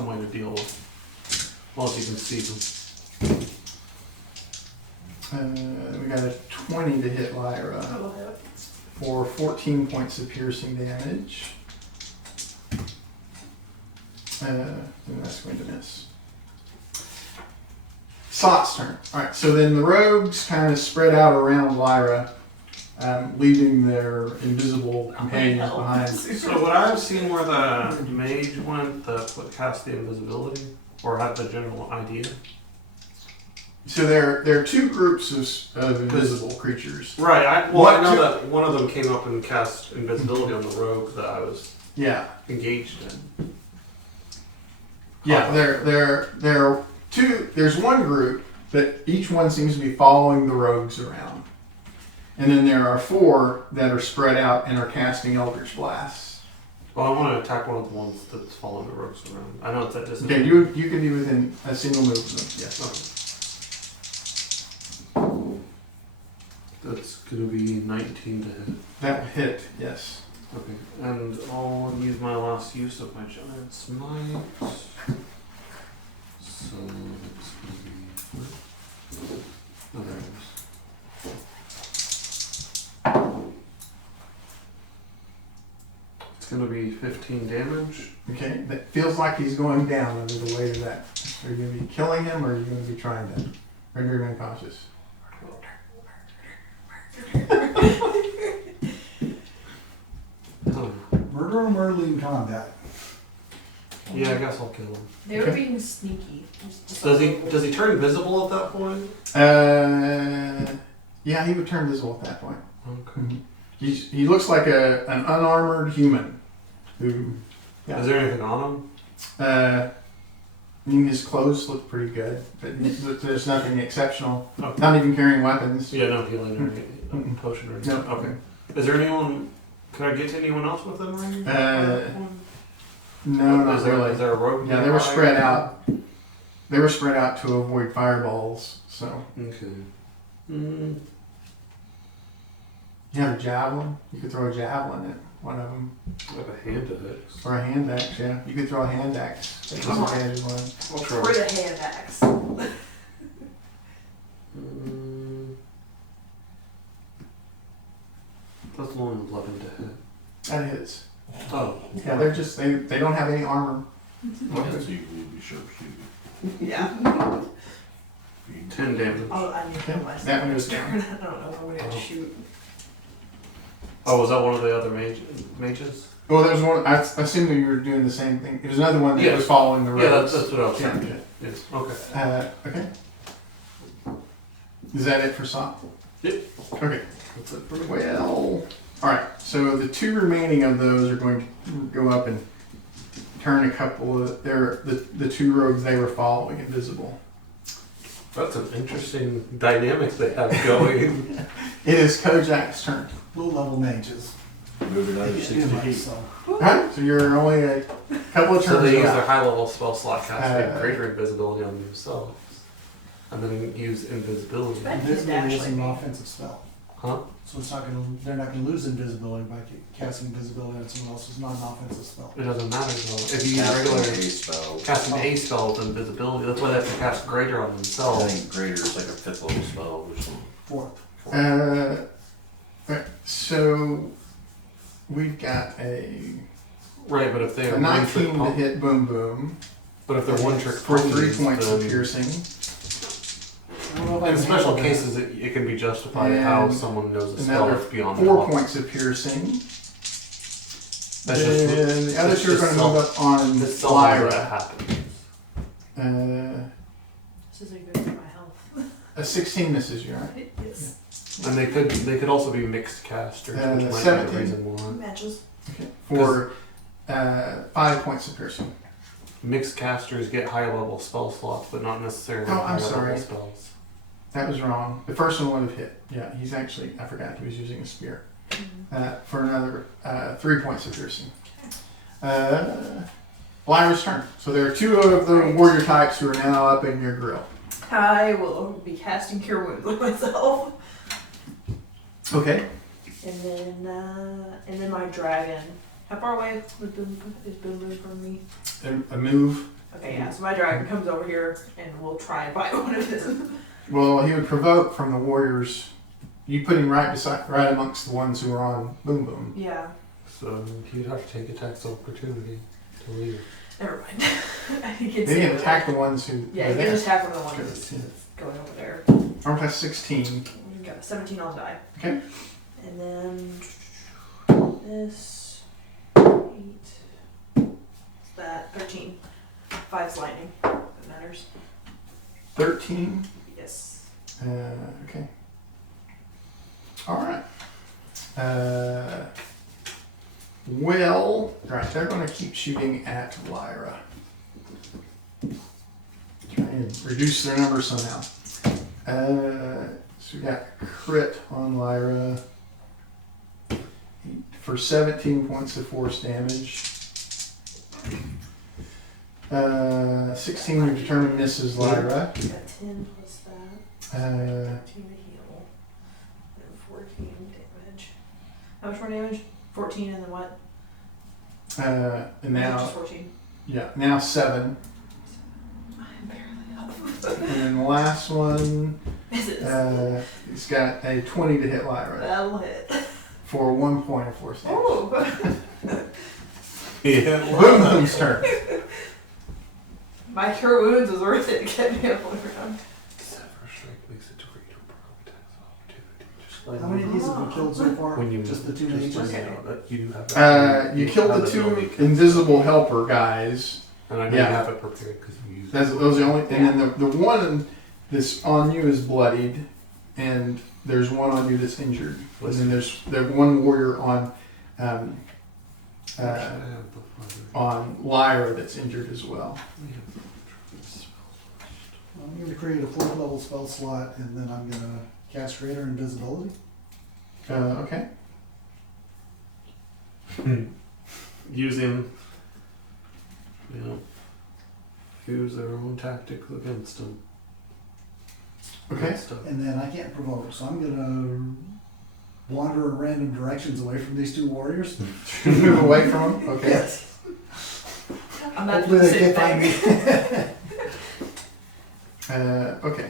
way to deal with. Unless you can see them. We got a 20 to hit Lyra That'll hit. for 14 points of piercing damage. And that's going to miss. Sot's turn. Alright, so then the rogues kind of spread out around Lyra, leaving their invisible companions behind. So would I have seen where the mage went that cast the invisibility? Or had the general idea? So there are 2 groups of invisible creatures. Right, I know that one of them came up and cast invisibility on the rogue that I was engaged in. Yeah, there are 2. There's one group that each one seems to be following the rogues around. And then there are 4 that are spread out and are casting Eldritch Blasts Well, I want to attack one of the ones that's following the ropes around. I know it's at Okay, disadvantage. you can be within a single move of them. Yes. Okay. That's gonna be 19 to hit. That will hit. Yes. Okay, and I'll use my last use of my giant smite. So it's gonna be. Oh, there it is. It's gonna be 15 damage. Okay. That feels like he's going down under the weight of that. Are you going to be killing him, or are you going to be trying to render him unconscious? Oh. Murder or murder in combat? Yeah, I guess I'll kill him. They were Okay. being sneaky. Just Does he turn invisible at that point? Yeah, he would turn visible at that point. Okay. He looks like an unarmored human who. Yeah. Is there anything on him? I mean, his clothes look pretty good, but there's nothing exceptional. Okay. Not even carrying weapons. Yeah, no healing or any potion or anything. No. Okay. Is there anyone? Can I get to anyone else with them? Right? No, not Is there really. a rope? Yeah, they were spread out. They were spread out to avoid fireballs. So Okay. Mm. you have a javelin. You could throw a javelin at one of them, I have a hand axe. or a hand axe. Yeah, you could throw a hand axe. That's Come on. disadvantage one. I'll try. With a hand axe. That's only 11 to hit. That hits. Oh. Yeah, they're just they don't have any armor. That's usually be sharpshooter. Yeah. 10 damage. Oh, I need to kill myself. That one goes down. I don't know if I'm going to shoot. Oh, was that one of the other mages? Well, there's one. I assume that you were doing the same thing. There's another one that Yeah. was following the road. Yeah, that's what I was trying to Yeah. get. Yes. Okay. Okay. Is that it for Sop? Yep. Okay. That's it for me. Well, all right. So the two remaining of those are going to go up and turn a couple of the two rogues they were following invisible. That's an interesting dynamic they have going. It is Kojak's turn. Low level mages. Move another 60 feet. So, Right. So you're only a couple of So turns they use out. their high level spell slot casting Uh, greater invisibility on themselves. And then use invisibility. That could invisibility is actually an be. offensive spell. Huh? So it's not gonna, they're not gonna lose invisibility by casting invisibility on someone else. It's not an offensive spell. It doesn't matter though. If you use Casting regular a spell. casting a spell with invisibility, that's why they have to cast greater on I themselves. think greater is like a 5th level spell or something. Fourth. So we've got a Right, but if they have 19 to one trick, hit Boom Boom but if they're one trick for 3 ponies, points of then- piercing. I don't know if I In can special handle that. cases, it can be justified how And someone knows a spell Another that's beyond 4 their level. points of piercing. That's Then just the other that's two are just going to move up on It's seldom that Lyra. happens. This isn't good for my health. A 16 misses you, right? Yes. And they could also be mixed casters, which might be the 17. reason why. Matches. For 5 points of piercing. Mixed casters get high level spell slots, but not necessarily Oh, I'm high sorry. level spells. That was wrong. The first one would have hit. Yeah, he's actually, I forgot he was using a spear. For another 3 points of piercing. Lyra's turn. So there are 2 of the warrior types who are now up in your grill. I will be casting Cure Wounds with myself. Okay. And then my dragon. How far away is Boom Boom from me? A move. Okay, yeah, so my dragon comes over here and we'll try and bite one of his. Well, he would provoke from the warriors. You put him right amongst the ones who are on Boom Boom. Yeah, So you'd have to take attacks of opportunity to leave. never mind. He They gets can attack the ones who. Yeah, are he there. can attack one of the ones Good, that's yeah. going over there. Arm class 16. We got a 17 on die. Okay. And then this 8. That 13. 5's lightning. That matters. 13. Yes. Okay. All right. Well, right, they're going to keep shooting at Lyra. Try and reduce their number somehow. So we got a crit on Lyra. 8, for 17 points of force damage. 16 you determine misses Lyra. Got 10 plus that. 13 to heal. And 14 damage. How much more damage? 14 and then what? And now, Just 14. yeah, now 7. I'm barely up. And then the last one, Is it? it's got a 20 to hit Lyra That'll hit. for 1 point of force damage. Oh! Yeah. Boom Boom's turn. My cure wounds was worth it to get me up on the ground. How many of these have been killed so far? When you just the 2 mages? you have You killed the 2 invisible helper guys. and I know yeah. you have it prepared because you used Those are the only, and then the one that's on you is bloodied, and there's one on you that's injured. And then there's one warrior on Lyra that's injured as well. I'm going to create a 4th level spell slot, and then I'm going to cast Greater Invisibility. Okay. using, use their own tactics against them. Okay. And then I can't provoke, so I'm going to wander in random directions away from these 2 warriors. Move away from them. Okay. Yes. I'm not Hopefully doing they the can't same find thing. me. Okay.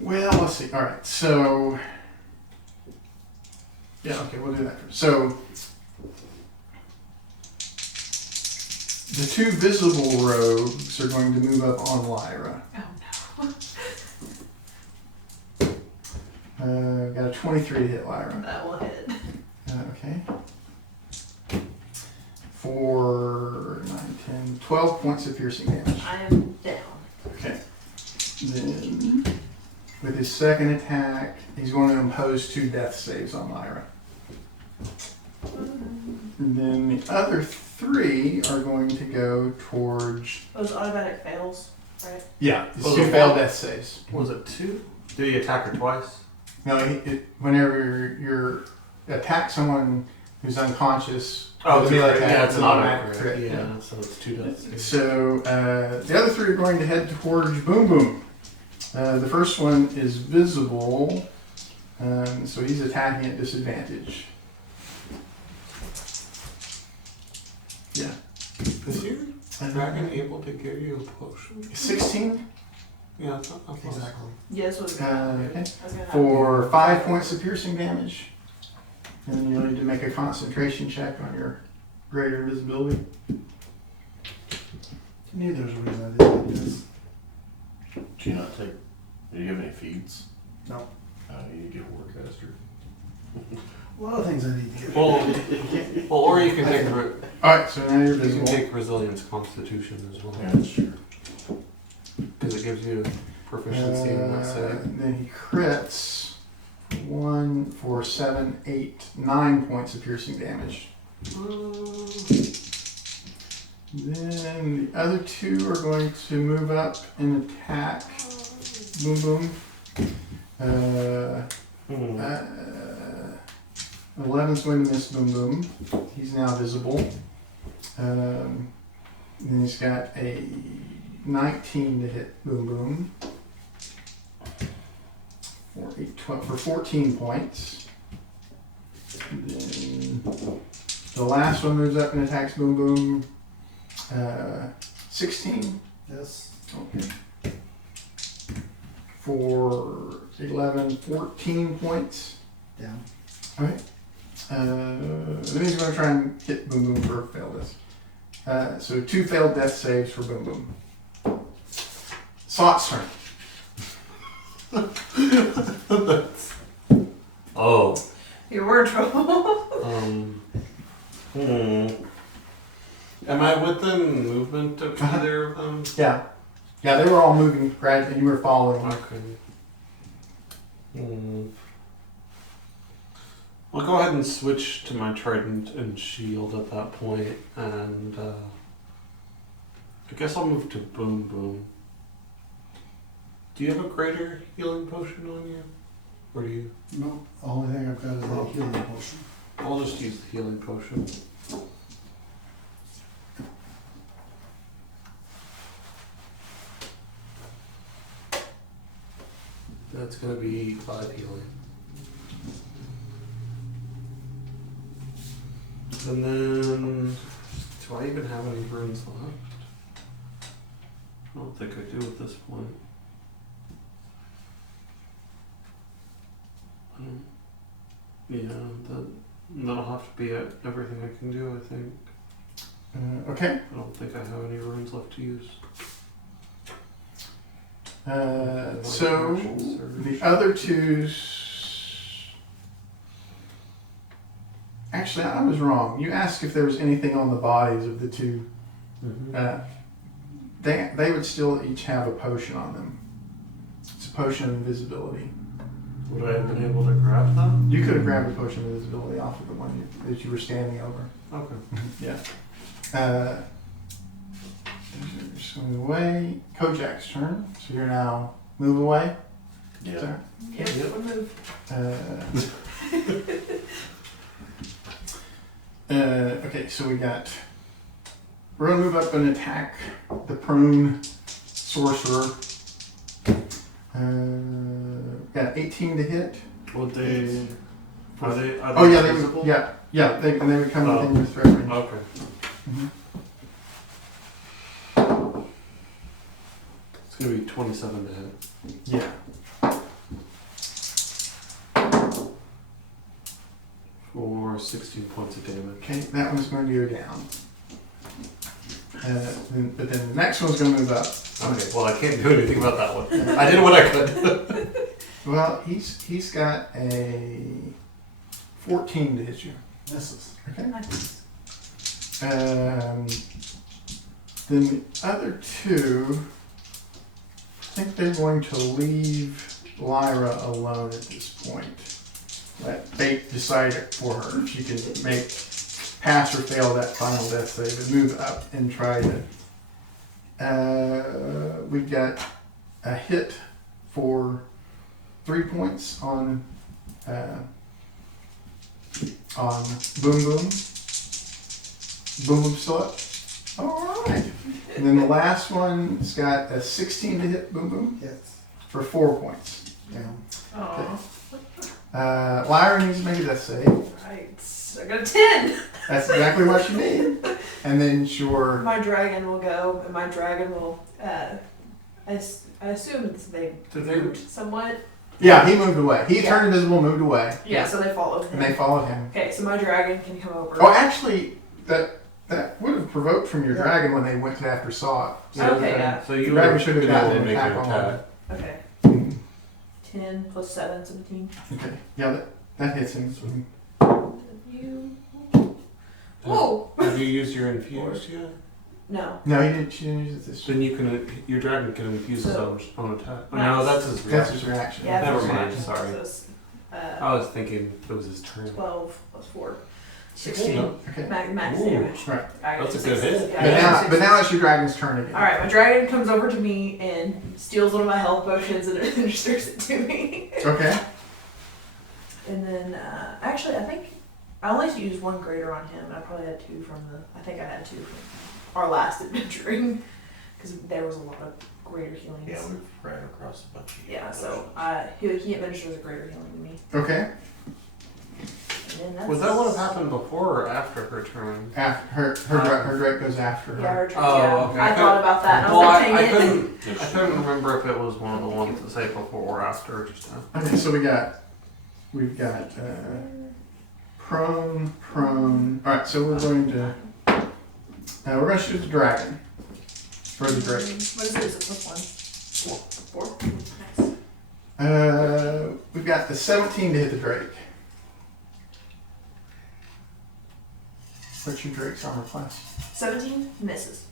Well, let's see. All right. So, yeah. Okay, we'll do that first. So, the 2 visible rogues are going to move up on Lyra. Oh no. Got a 23 to hit Lyra. That will hit. Okay. For 9, 10, 12 points of piercing damage. I am down. Okay. Then, with his second attack, he's going to impose 2 death saves on Lyra. And then the other 3 are going to go towards... Those automatic fails, right? Yeah, it's Oh, 2 the failed one- death saves. Was it 2? Did he attack her twice? No, whenever you're attack someone who's unconscious, Oh, with it's a melee a crit. attack, Yeah, it's an automatic crit. Yeah, so it's 2 deaths. So the other 3 are going to head towards Boom Boom. The first one is visible, so he's attacking at disadvantage. Yeah. Is your dragon able to give you a potion? 16 Yeah, it's not Exactly. Yes, was okay. I was gonna have For 5 points of piercing damage. And then you'll need to make a concentration check on your greater invisibility. Neither is a reason I did like this. Do you not take? Do you have any feeds? No. You need to get a warcaster. A lot of things I need to get. Well, or you can take Alright, so now you're you can visible. take resilience constitution as well Yeah, that's true. because it gives you proficiency in that save. Then he crits 1 for 7, 8, 9 points of piercing damage. Then the other 2 are going to move up and attack Boom Boom. 11's going to miss Boom Boom. He's now visible. Then he's got a 19 to hit Boom Boom. 4, 8, 12 for 14 points. And then the last one moves up and attacks Boom Boom. 16. Yes. Okay. For 11, 14 points. Down. Okay. Then he's going to try and hit Boom Boom for a failed death. So 2 failed death saves for Boom Boom. Slot's turn. Oh. You were in trouble. Am I within movement of either of them? Yeah. Yeah, they were all moving gradually. You were following them. Okay. I'll go ahead and switch to my trident and shield at that point, and I guess I'll move to Boom Boom. Do you have a greater healing potion on you? Or do you? No, the only thing I've got is a healing potion. I'll just use the healing potion. That's gonna be 5 healing. And then, do I even have any runes left? I don't think I do at this point. Yeah, that'll have to be everything I can do, I think. Okay. I don't think I have any runes left to use. So the other two. Actually, I was wrong. You asked if there was anything on the bodies of the two. Mm-hmm. They would still each have a potion on them. It's a potion of invisibility. Would I have been able to grab them? You could have grabbed a potion of invisibility off of the one that you were standing over. Okay. Yeah. Just move away. Kojak's turn. So you're now move away. Yeah. Sorry. Yep, Yep. move. Okay, so we got. We're gonna move up and attack the prone sorcerer. Got 18 to hit. Would they? Are they? Oh yeah, they visible? would. Yeah. They would come Oh. within your threat range. Okay. Mhm. It's gonna be 27 to hit. Yeah. For 16 points of damage. Okay, that one's going to go down. But then the next one's going to move up. Okay. Well, I can't do anything about that one. I did what I could. Well, he's got a 14 to hit you. Misses. Okay. Nice. Then the other two, I think they're going to leave Lyra alone at this point. Let fate decide it for her. If she can pass or fail that final death save and move up and try to. We've got a hit for 3 points on Boom Boom. Boom Boom still up. All right. And then the last one's got a 16 to hit Boom Boom Yes. for 4 points. Down. Aw. Lyra needs to make a death save. Right. I got a 10. That's exactly what you need. And then your My dragon will go, and my dragon will. I assume they Did they- moved somewhat. yeah, he moved away. He Yeah. turned invisible, moved away, Yeah, so they followed and him. they followed him. Okay, so my dragon can come over. Oh, actually, that would have provoked from your dragon when they went to after saw it. So, Okay, yeah. So you The dragon would should have been able gotten to an make attack an on attack. Okay. Mhm. 10 plus 7, 17. Okay, yeah, that hits him. You. Whoa! Have you used your infuse yet? No. No, she didn't use it this Then you can. Your dragon can infuse his So- own attack. Oh, Nice. no, that's his That's reaction. his reaction. Yeah, Never that's mind, fine. sorry. So it's, I was thinking it was his turn. 12 plus 4. 16. 16. Okay. Max Ooh. damage. Right. I got That's a good sixes. hit. Yeah, But I got now, but now sixes. it's your dragon's turn again. Alright, my dragon comes over to me and steals one of my health potions and administers it to me. Okay. And then, actually, I think I only used one greater on him. I probably had 2 from I think I had 2 from our last adventuring. Because there was a lot of greater healings. Yeah, we've ran across a bunch of Yeah, so he administers a greater healing to me. Okay. And then that's, Was that what happened before or after her turn? After her Drake goes after her. Yeah, her turn. Oh, Yeah. okay. I thought about that. And I Well, was like, I dang it. couldn't remember if it was one of the ones that say before or after. Just now. Okay, so we've got prone. All right, so we're going to shoot the dragon for the Drake. What is it? Is it plus 1? 4. Nice. We've got the 17 to hit the Drake. What's your Drake's armor class? 17 misses.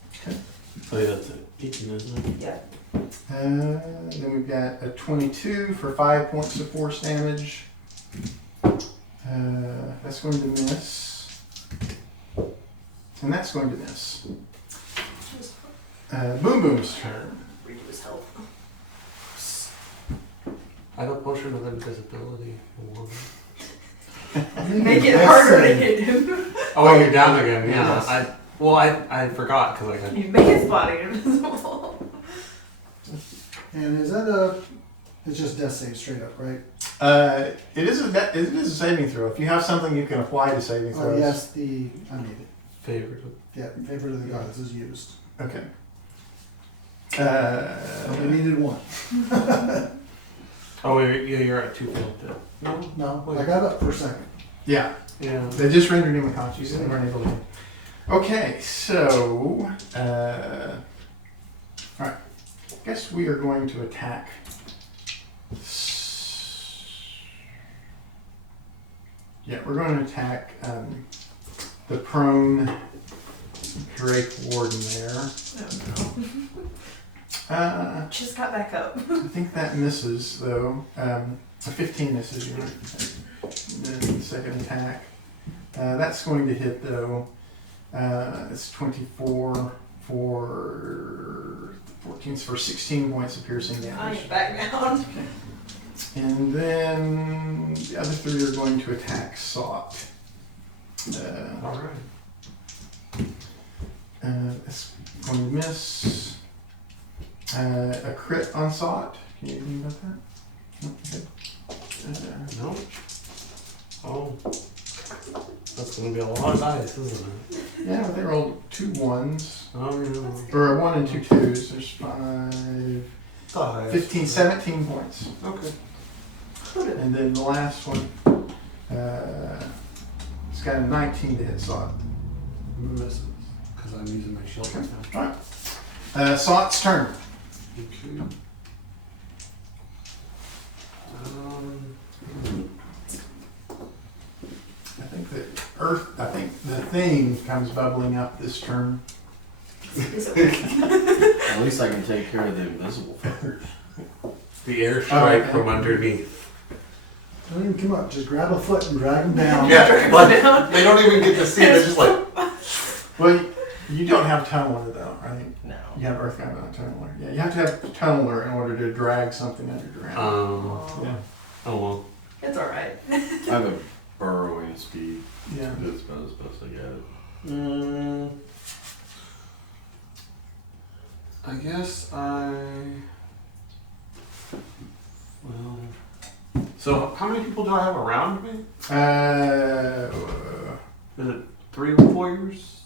Oh yeah, that's 18, isn't it? Yeah. Then we've got a 22 for 5 points of force damage. That's going to miss. And that's going to miss. Boom Boom's turn. Reduce health. I have a potion of invisibility. Make it harder to hit him. Oh, wait, you're down again. Yeah. Yes. I forgot because I got. You make his body invisible. And is that it's just death save straight up, right? It is a saving throw. If you have something you can apply to saving throws. Oh yes, I made it. Favorite. Yeah, favorite of the gods is used. Okay. Only needed one. Oh, wait, yeah, you're at 2 failed death. No. No, I got up for a second. Yeah. Yeah. They just rendered him unconscious and weren't able to. Okay, so alright. Guess we are going to attack. Yeah, we're going to attack the prone Drake Warden there. Oh no. Just got back up. I think that misses though. A 15 misses you. And then the second attack. That's going to hit though. It's 24 for 14 for 16 points of piercing damage. I'm back down. And then the other 3 are going to attack Sought. Alright. It's going to miss. A crit on Sought. Can you think about that? No? Okay. No. Oh. That's going to be a lot of dice, isn't it? Yeah, but they rolled 2 1s. Oh, yeah. Or a 1 and 2 2s. There's 5, It's the highest. 15, 17 points. Okay. And then the last one, it's got a 19 to hit Sought. Misses. Because I'm using my shield right now. Alright. Sought's turn. Okay. I think the thing comes bubbling up this turn. At least I can take care of the invisible fuckers. The airstrike okay. from underneath. Don't even come up. Just grab a foot and drag them down. Yeah, but they don't even get to see. They're just like. Well, you don't have Tunneler though, right? No. You have Earth Guy, but not Tunneler. Yeah, you have to have Tunneler in order to drag something underground. Yeah. Oh well. It's alright. I have a burrowing speed. Yeah. That's about as best I get it. I guess well. So how many people do I have around me? Is it 3 warriors?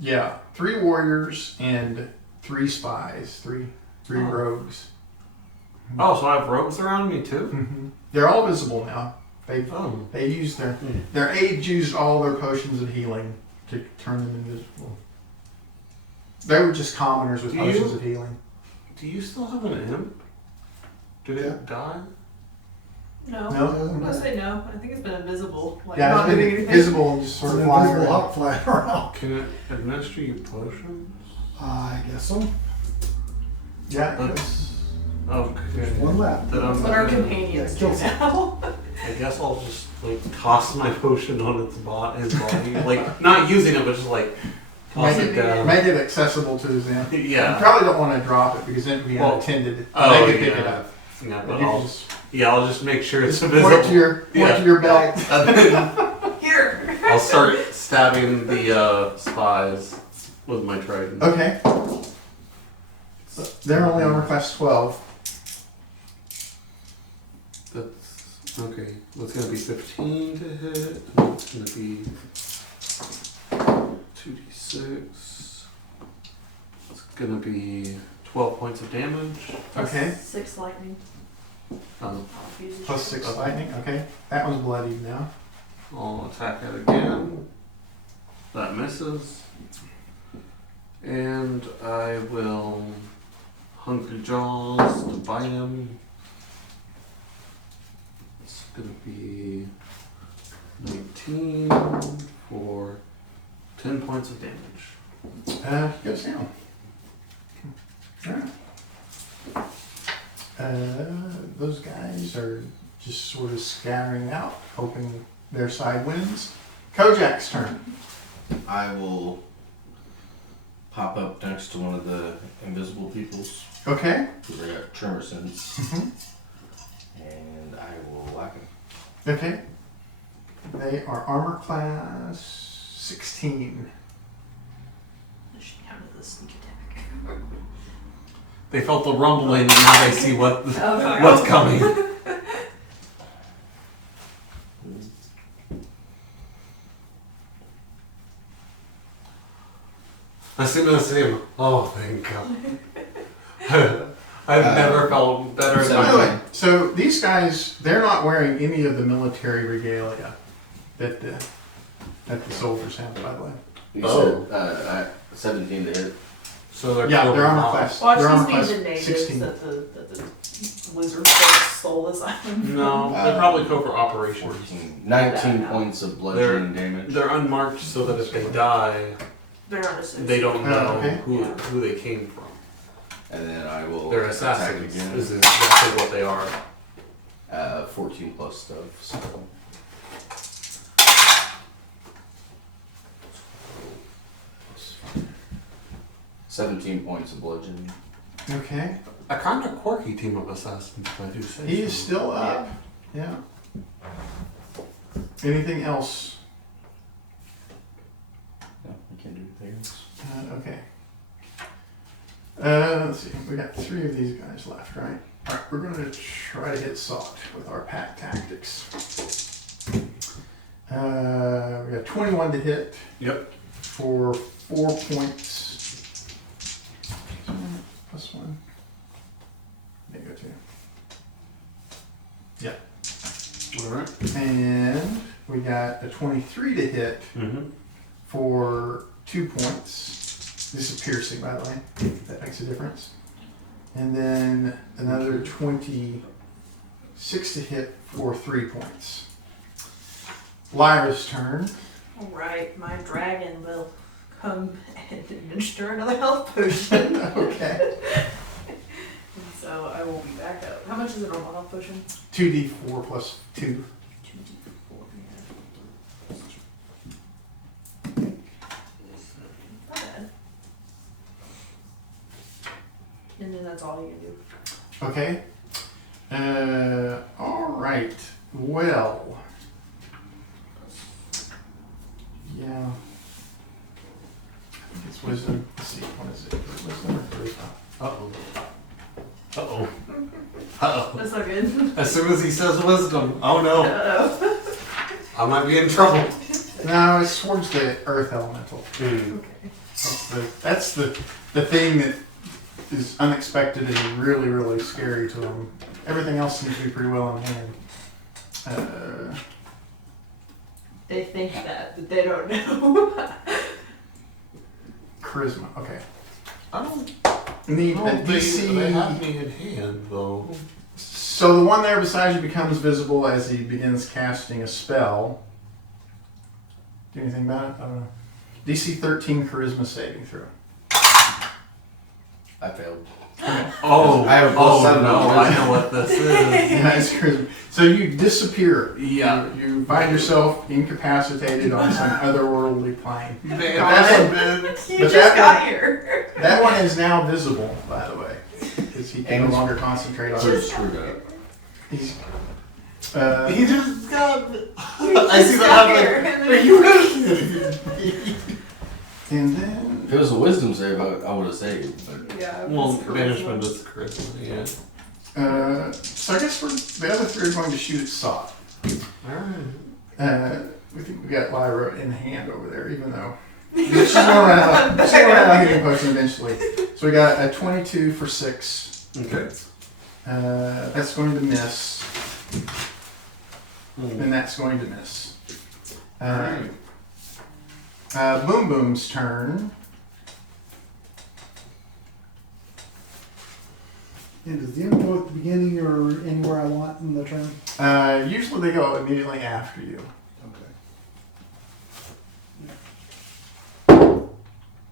Yeah, 3 warriors and 3 spies, 3 rogues. Oh, so I have rogues around me too? Mm-hmm. They're all visible now. Oh. They used their aides used all their potions of healing to turn them invisible. They were just commoners with potions of healing. Do you still have an imp? Did it die? No. No? I'm gonna say no. I think it's been invisible. Like Yeah, not it's doing been anything. visible and just It's sort an of flying invisible around. hawk flying around. Can it administer you potions? I guess so. Yeah, it That's okay. There's one left. Then That's I'm what our gonna- companions Yeah, do kill some. now. I guess I'll just like toss my potion on his body, like not using it, but just like toss Make it down. Make it accessible to them. You Yeah. probably don't want to drop it because then it'd be Well, unattended. oh, They could pick yeah. it up. Yeah, But but you I'll just I'll just make sure it's point invisible. to your belt. And then Here. I'll start stabbing the spies with my trident. Okay. They're only armor class 12. That's okay. That's gonna be 15 to hit. And it's gonna be 2d6. It's gonna be 12 points of damage. Okay. 6 lightning. Plus 6 lightning. Okay. That one's bloodied now. I'll attack it again. That misses. And I will Hungry Jaws to bite him. It's gonna be 19 for 10 points of damage. He goes down. Alright. Those guys are just sort of scattering out, hoping their side wins. Kojak's turn. I will pop up next to one of the invisible peoples. Okay. Because I got tremor sense. Mhm. And I will whack him. Okay. They are armor class 16. This should count as a sneak attack. They felt the rumbling, and now they see what's Oh, coming. As soon as I see him, oh, thank God. I've never felt better in By my the life. way, so these guys, they're not wearing any of the military regalia that the soldiers have, by the way. You Oh. said 17 to hit. So they're Yeah, they're armor cool. class. Watch They're armor these class be the natives 16. that the lizardfolk stole this island. No, they're probably covert operations. 14. 19 points of bludgeoning damage. They're unmarked so that if they die, They're not associated. they don't know okay. who they came from. And then I will They're attack assassins. again. Is exactly what they are. 14 plus stuff. So. 17 points of bludgeoning. Okay. A kind of quirky team of assassins, if I do say He is so. still up. Yeah. Anything else? No, we can't do anything else. Okay. Let's see. We got 3 of these guys left, right? All right. We're going to try to hit Salt with our pack tactics. We got 21 to hit. Yep. For 4 points. Plus 1. There you go, 2. Yeah. Alright. And we got a 23 to hit Mm-hmm. for 2 points. This is piercing, by the way. That makes a difference. And then another 26 to hit for 3 points. Lyra's turn. Alright, my dragon will come and administer another health potion. Okay. And so I will be back up. How much is a normal health potion? 2d4 plus 2. 2d4, yeah. Not bad. And then that's all you can do. Okay. All right. Well. Yeah. I think it's wisdom. Let's see. What is it? Wisdom or charisma? Uh-oh. Uh-oh. Uh-oh. That's not good. As soon as he says wisdom, oh no, Uh-oh. I might be in trouble. No, it's towards the earth elemental. Mm. That's the thing that is unexpected and really, really scary to them. Everything else seems to be pretty well in hand. They think that, but they don't know. Charisma. Okay. I don't Need a know if they have DC. me in hand, though. So the one there beside you becomes visible as he begins casting a spell. Do anything about it? I don't know. DC 13 charisma saving throw. I failed. Oh, I have a plus 7 no, on I know what this is. Yeah, it's charisma. So you disappear. Yeah. You find yourself incapacitated on some otherworldly plane. Man, But that's You But just that got here. That one is now visible, by the way, because he can no And- longer concentrate on So it. screwed up. He's, he just got. You I see just that got happening. here, and then- Are you and then If it was a wisdom save, I would have saved. But Yeah. Well, it's charisma. management is charisma, yeah. so I guess the other 3 are going to shoot at Sot. Alright. We think we got Lyra in hand over there, even though she's going to run out hitting potion eventually. So we got a 22 for 6. Okay. That's going to miss, and that's going to miss. Boom Boom's turn. And does the end go at the beginning or anywhere I want in the turn? Usually they go immediately after you. Okay.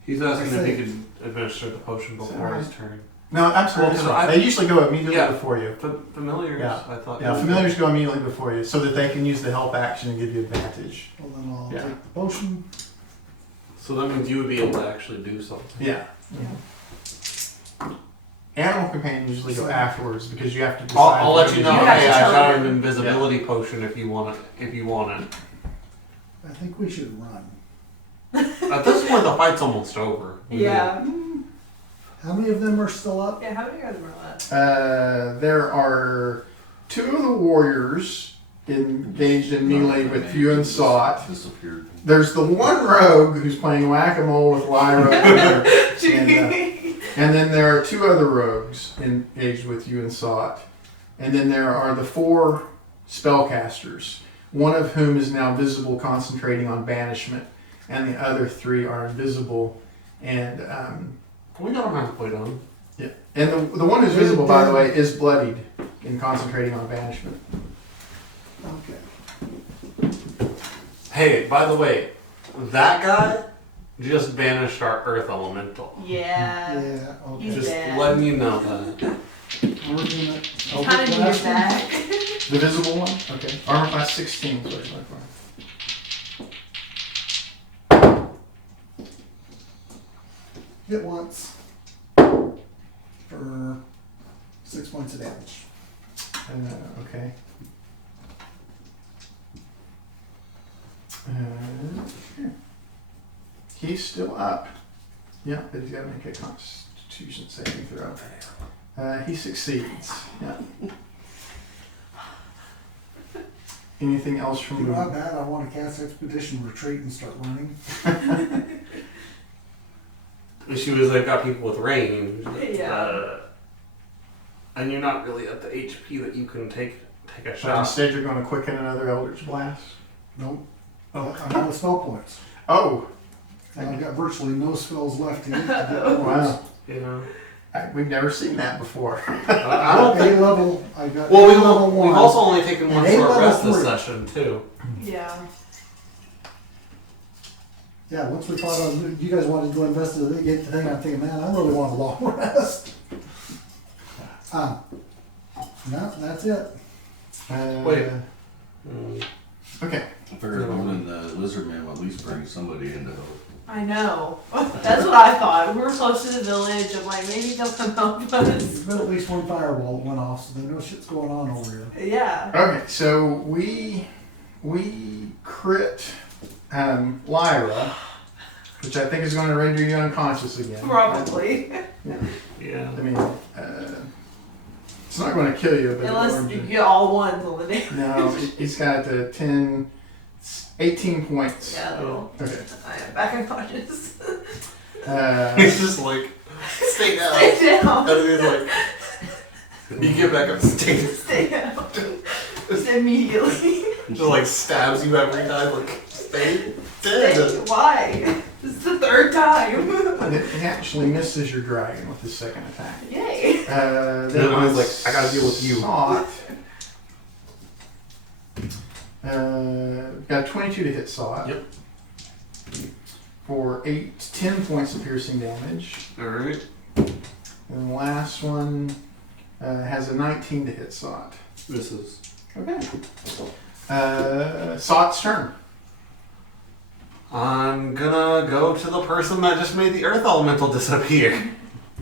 He's asking if he can administer the potion before his turn. No, I'm sorry. Well, this 'cause one. They usually go immediately Yeah. before you. Familiars, Yeah. I thought. Yeah, familiars go immediately before you, so that they can use the help action and give you advantage. Well, then I'll Yeah. take the potion. So that means you would be able to actually do something. Yeah. Animal companions usually go afterwards because you have to decide. I'll let you know. You have Hey, to I tell got them. an invisibility potion if you want it. I think we should run. At this point, the fight's almost over. Yeah. How many of them are still up? Yeah, how many guys were left? There are 2 of the warriors engaged in melee with you and Sot. Disappeared. There's the one rogue who's playing whack-a-mole with Lyra. And then there are 2 other rogues engaged with you and Sot. And then there are the 4 spellcasters, one of whom is now visible, concentrating on banishment, and the other 3 are invisible. And We got them halfway done. yeah, and the one who's visible, by the way, is bloodied and concentrating on banishment. Okay. Hey, by the way, that guy just banished our Earth Elemental. Yeah. Yeah, okay. He's Just dead. letting you know that. We're gonna Kind of needed back. The visible one? Okay. Armor class 16 is what it's like for. hit once for 6 points of damage. Okay. Here. He's still up. Yeah, but he's got to make a Constitution saving throw. He succeeds. Yeah. Anything else from You know how the... bad I want to cast Expedition Retreat and start running? The issue is they've got people with range. Yeah. And you're not really at the HP that you can take a So shot. instead you're going to quicken another Eldritch Blast? Nope. Oh. I'm out of spell points. Oh! And I've got virtually no spells left to get Wow. Yeah. We've never seen that before. I don't think. A level, I got Well, A level 1. we've also only taken one And A short level rest this 3. session too. Yeah. Yeah, once we fought on, you guys wanted to go investigate the thing, I'm thinking, man, I really want a long rest. No, that's it. Wait. Okay. I figured one in the lizard man will at least bring somebody into help. I know. That's what I thought. We were close to the village. I'm like, maybe they'll come help us. There's been at least one firewall that went off, so they know shit's going on over here. Yeah. Okay, so we crit Lyra, which I think is going to render you unconscious again. Probably. Yeah. I mean, it's not going to kill you, but Unless it'll you harm get all ones on the day. you. No, he's got 18 points. Yeah, little. Okay. I am back unconscious. He's just like, stay down. Stay down. And then he's like, you get back up, stay down. Stay down. Just immediately. Just like stabs you every time, like, stay Stay. dead. Why? This is the 3rd time. He actually misses your dragon with his second attack. Yay. Then I was like, I gotta deal with you. Sot. Got 22 to hit Sot. Yep. For 10 points of piercing damage. Alright. And the last one has a 19 to hit Sot. This is. Okay. Sot's turn. I'm gonna go to the person that just made the Earth Elemental disappear.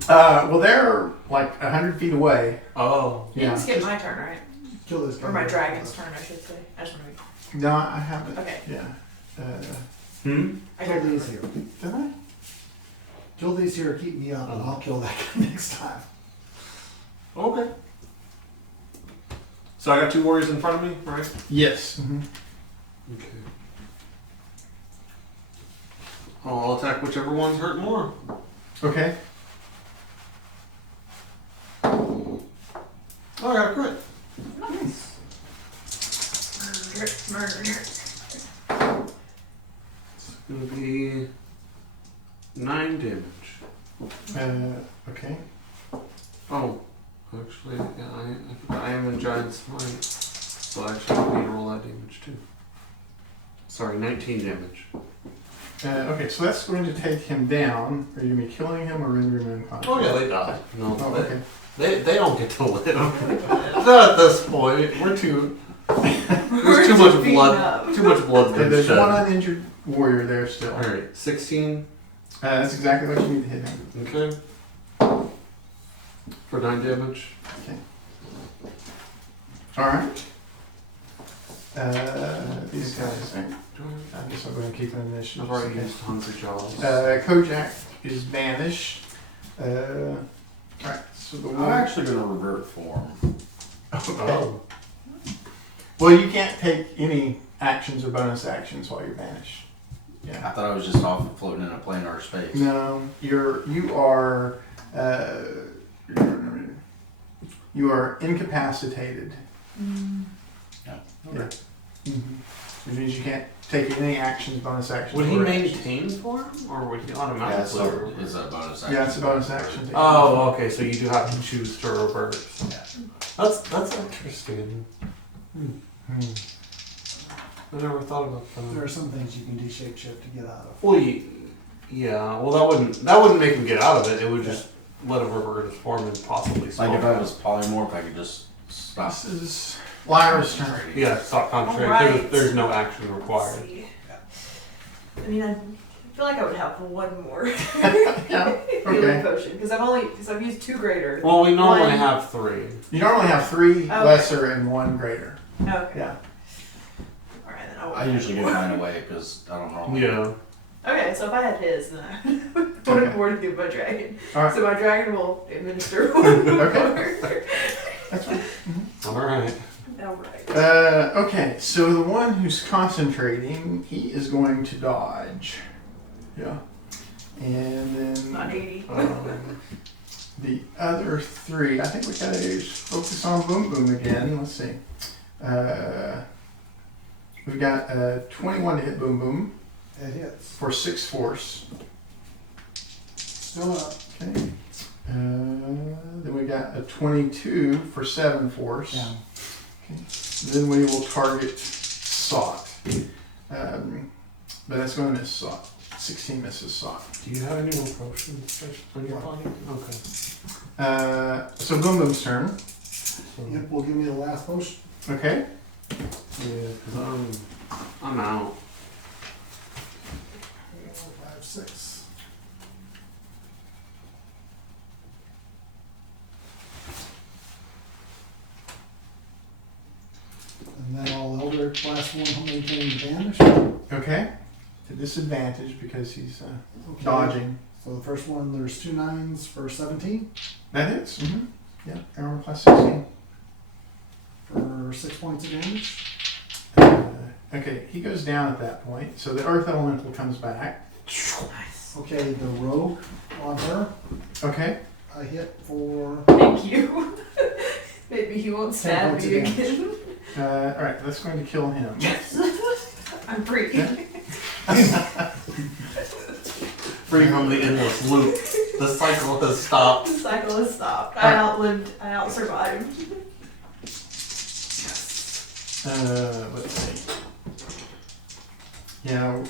Well, they're like 100 feet away. Oh. You can skip my turn, right? Kill this guy. Or my dragon's turn, I should say. I just want to No, I haven't. Okay. Yeah. I Kill got these here. Did I? Kill these here, keep me up, and I'll kill that guy next time. Okay. So I got 2 warriors in front of me, right? Yes. Okay. I'll attack whichever one's hurt more. Okay. Oh, I got a crit. Nice. Murder. It's gonna be 9 damage. Okay. Oh, actually, yeah, I am in giant smite, so I actually need to roll that damage too. Sorry, 19 damage. Okay, so that's going to take him down. Are you going to be killing him or rendering him unconscious? Oh yeah, they die. No, Oh, okay. they don't get to live. Not at this point. We're too. There's too much blood. Too much blood. Okay, there's one uninjured warrior there still. All right, 16. That's exactly what you need to hit him. Okay. For 9 damage. Okay. Alright. These guys, I guess I'm going to keep an initiative. I've already used Hungry Jaws. Kojak is banished. Right, so the I'm one. actually gonna revert form. Oh. Well, you can't take any actions or bonus actions while you're banished. I Yeah. thought I was just off floating in a planar space. No, you are incapacitated. Yeah. Yeah. Which means you can't take any actions, bonus actions. Would he or maintain form, or would he Yeah, automatically? so is that bonus action? Yeah, it's a bonus action. Oh, okay. So you do have to choose to revert. Yeah. That's interesting. Hmm. I never thought about There that. are some things you can do shape shift to get out of. Well, yeah. Well, that wouldn't make him get out of it. It would just let him revert his form and possibly stop. Like if I was polymorph, I could just stop. This is Lyra's turn. Yeah, stop concentrating. Alright. There's no action required. Let's see. I mean, I feel like I would have one more Yeah. healing Okay. potion because I've used 2 greater. Well, we normally One. have 3. You normally have 3 Okay. lesser and 1 greater. Okay. Yeah. All right, then I'll I usually give mine away because I don't normally. Yeah. Okay, so if I had his, then I would have more to do with my dragon. All right. So my dragon will administer one Okay. more. That's fine. All right. All right. Okay, so the one who's concentrating, he is going to dodge. Yeah. And Not then 80. the other 3, I think we gotta focus on Boom Boom again. Let's see. We've got 21 to hit Boom Boom It hits. for 6 force. Still up. Okay. Then we got a 22 for 7 force. Down. Then we will target Sot. But that's going to miss Sot. 16 misses Sot. Do you have any more potions on your body? Okay. So Boom Boom's turn. Yep, will give me the last potion. Okay. Yeah, because I'm out. 5, 6. And then all Eldritch last one will maintain advantage. Okay. To disadvantage because he's Okay. dodging. So the first one, there's 2 9s for 17 That hits. Mm-hmm. Yeah. Armor plus 16. for 6 points of damage. Okay. He goes down at that point. So the Earth Elemental comes back. Nice. Okay, the rogue on her, Okay. I hit for Thank you. Maybe he won't 10 stab points me of damage. again. Alright. That's going to kill him. Yes. I'm free. Yeah. Free from the endless loop. The cycle has stopped. The cycle has stopped. I outlived. I outsurvived. Let's see. Yeah,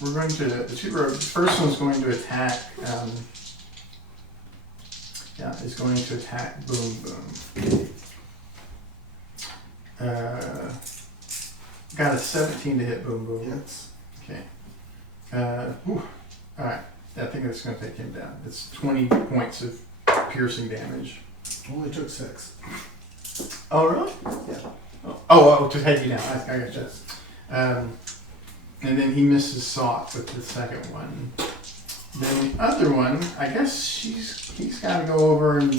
we're going to, the 2 rogues, the first one's going to attack, is going to attack Boom Boom. Got a 17 to hit Boom Boom. hits. Okay. Alright, I think that's going to take him down. It's 20 points of piercing damage. Only took 6. Oh, really? Yeah. Oh, to take you down. I got you. And then he misses Sot with the second one. Then the other one, I guess he's got to go over and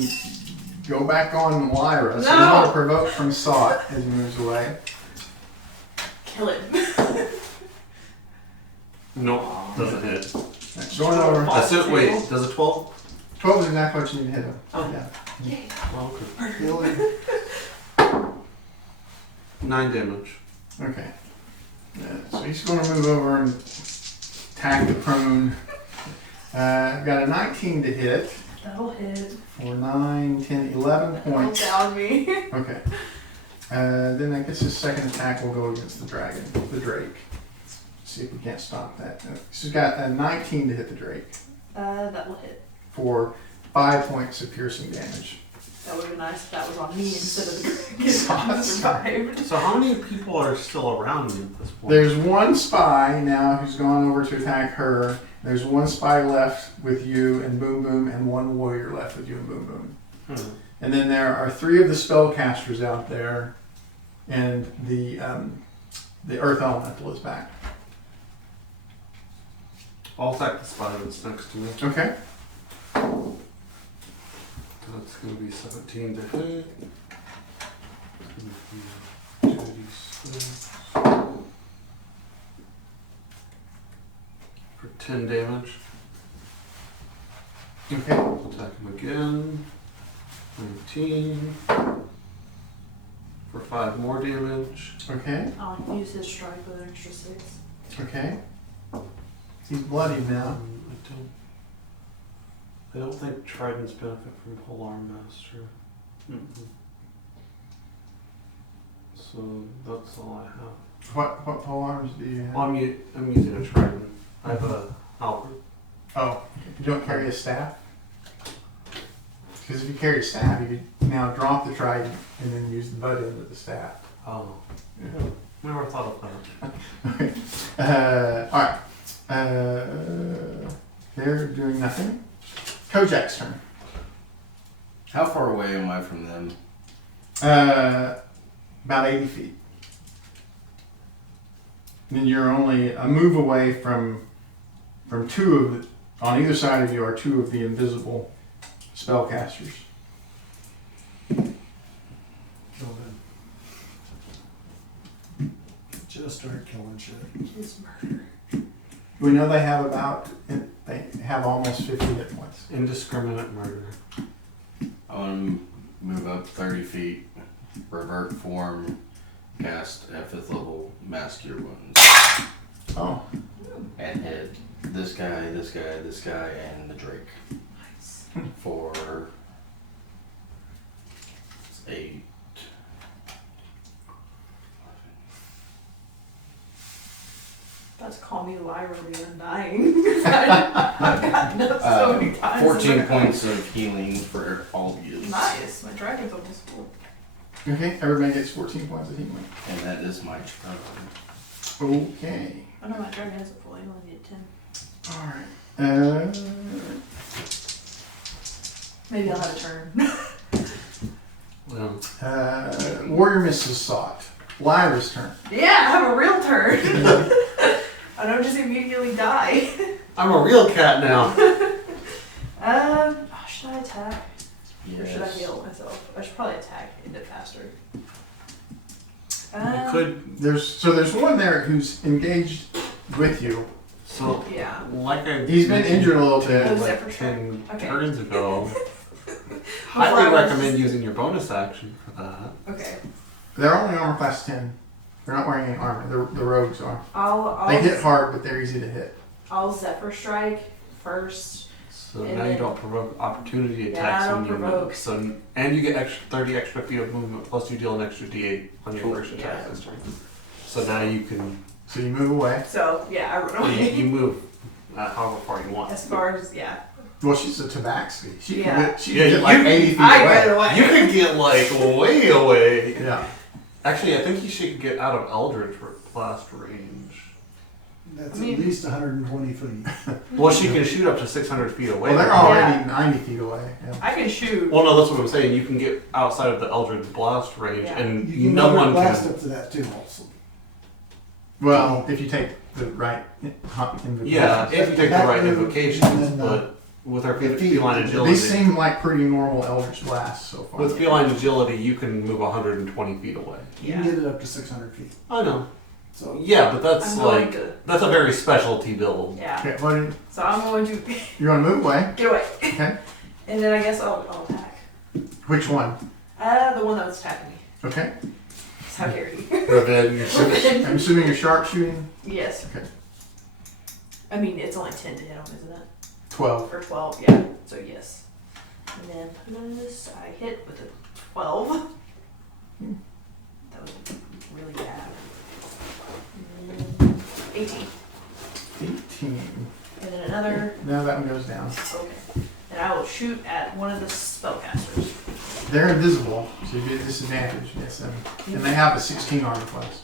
go back on Lyra. So he's going to provoke from Sot as he moves away. Kill him. Nope, doesn't hit. Right, going over. That's it. Wait, does a 12? 12 is exactly what you need to hit him. Oh. Yeah. Yay. Well, okay. Kill him. 9 damage. Okay. So he's going to move over and attack the prone. Got a 19 to hit That'll hit. for 9, 10, 11 That'll points. down me. Okay. Then I guess his second attack will go against the dragon, the Drake. See if we can't stop that. So he's got a 19 to hit the Drake That will hit. for 5 points of piercing damage. That would have been nice if that was on me instead of the dragon. Survived. So how many people are still around me at this point? There's one spy now who's gone over to attack her. There's one spy left with you and Boom Boom, and one warrior left with you and Boom Boom. And then there are 3 of the spellcasters out there, and the earth elemental is back. I'll attack the spider that's next to me. Okay. That's going to be 17 to hit. 2d6 for 10 damage. Okay. Attack him again. 19 for 5 more damage. Okay. I'll use his strike with an extra 6. Okay. He's bloodied now. I don't think tridents benefit from polearm master. So that's all I have. What pole arms do you have? Well, I'm using a trident. I have a halberd. Oh, you don't carry a staff? Because if you carry a staff, you could now drop the trident and then use the butt end of the staff. Oh, yeah. Never thought of that. Alright. They're doing nothing. Kojak's turn. How far away am I from them? About 80 feet. And then you're only a move away from 2 of the, on either side of you are 2 of the invisible spellcasters. Kill them. Just start killing shit. His murder. We know they have almost 50 hit points. Indiscriminate murder. I want to move up 30 feet, revert form, cast at 5th level Mass Cure Wounds, Oh, and hit this guy, this guy, this guy, and the Drake. Nice. For 8. That's call me Lyra the Undying. I've gotten up so many times. 14 points of healing for all of you. Nice. My dragon's almost full. okay. Everybody gets 14 points of healing. And that is my turn. Okay. Oh no, my dragon isn't full. I only need 10. Alright. Maybe I'll have a turn. Well, Warrior Mist is sought. Lyra's turn. Yeah, I have a real turn. I don't just immediately die. I'm a real cat now. Should I attack? Or should I heal myself? I should probably attack and get faster. You could. There's one there who's engaged with you. So, Yeah. like I He's been mentioned injured a little bit. like 10 Okay. turns ago. Before Highly I was- recommend using your bonus action for that. Okay. They're only armor class 10. They're not wearing any armor. The rogues are. I'll They hit hard, but they're easy to hit. I'll Zephyr Strike first. So And now you then- don't provoke opportunity Yeah, attacks I don't when you provoke. move. So and you get 30 extra feet of movement, plus you deal an extra d8 on your Cool. first attack Yeah. this turn. So now you can So you move away. So yeah, I run you, away. you move however far you want. As far as yeah. Well, she's a tabaxi. She Yeah. can get, she Yeah, can get like 80 feet I away. ran away. You could get like way away. Yeah. Actually, I think you should get out of Eldritch blast range. That's I mean- at least 120 feet. Well, she can shoot up to 600 feet away. Well, they're already 90 feet away. Yeah. I can shoot. Well, no, that's what I'm saying. You can get outside of the Eldritch blast range, Yeah. and You can no never one blast can. up to that too, also. Well, if you take the right invocation. Yeah, if you take the That right move, invocations, and then, but with our the feet. feline agility, These seem like pretty normal Eldritch blasts so far. with feline agility, you can move 120 feet away. You can Yeah. get it up to 600 feet. I know. So Yeah, but that's I'm going like to. that's a very specialty build. Yeah. Okay, what do So I'm going to you want to move away? get away. Okay. And then I guess I'll attack. Which one? The one that was attacking me. Okay. How dare you? Revenge. I'm assuming you're sharpshooting. Yes. Okay. I mean, it's only 10 to hit him, isn't it? 12. Or 12, yeah. So yes. And then plus I hit with a 12. That was really bad. And then 18. 18. And then another. Now that one goes down. Okay. And I will shoot at one of the spellcasters. They're invisible, so you get a disadvantage. Yes, and they have a 16 armor class.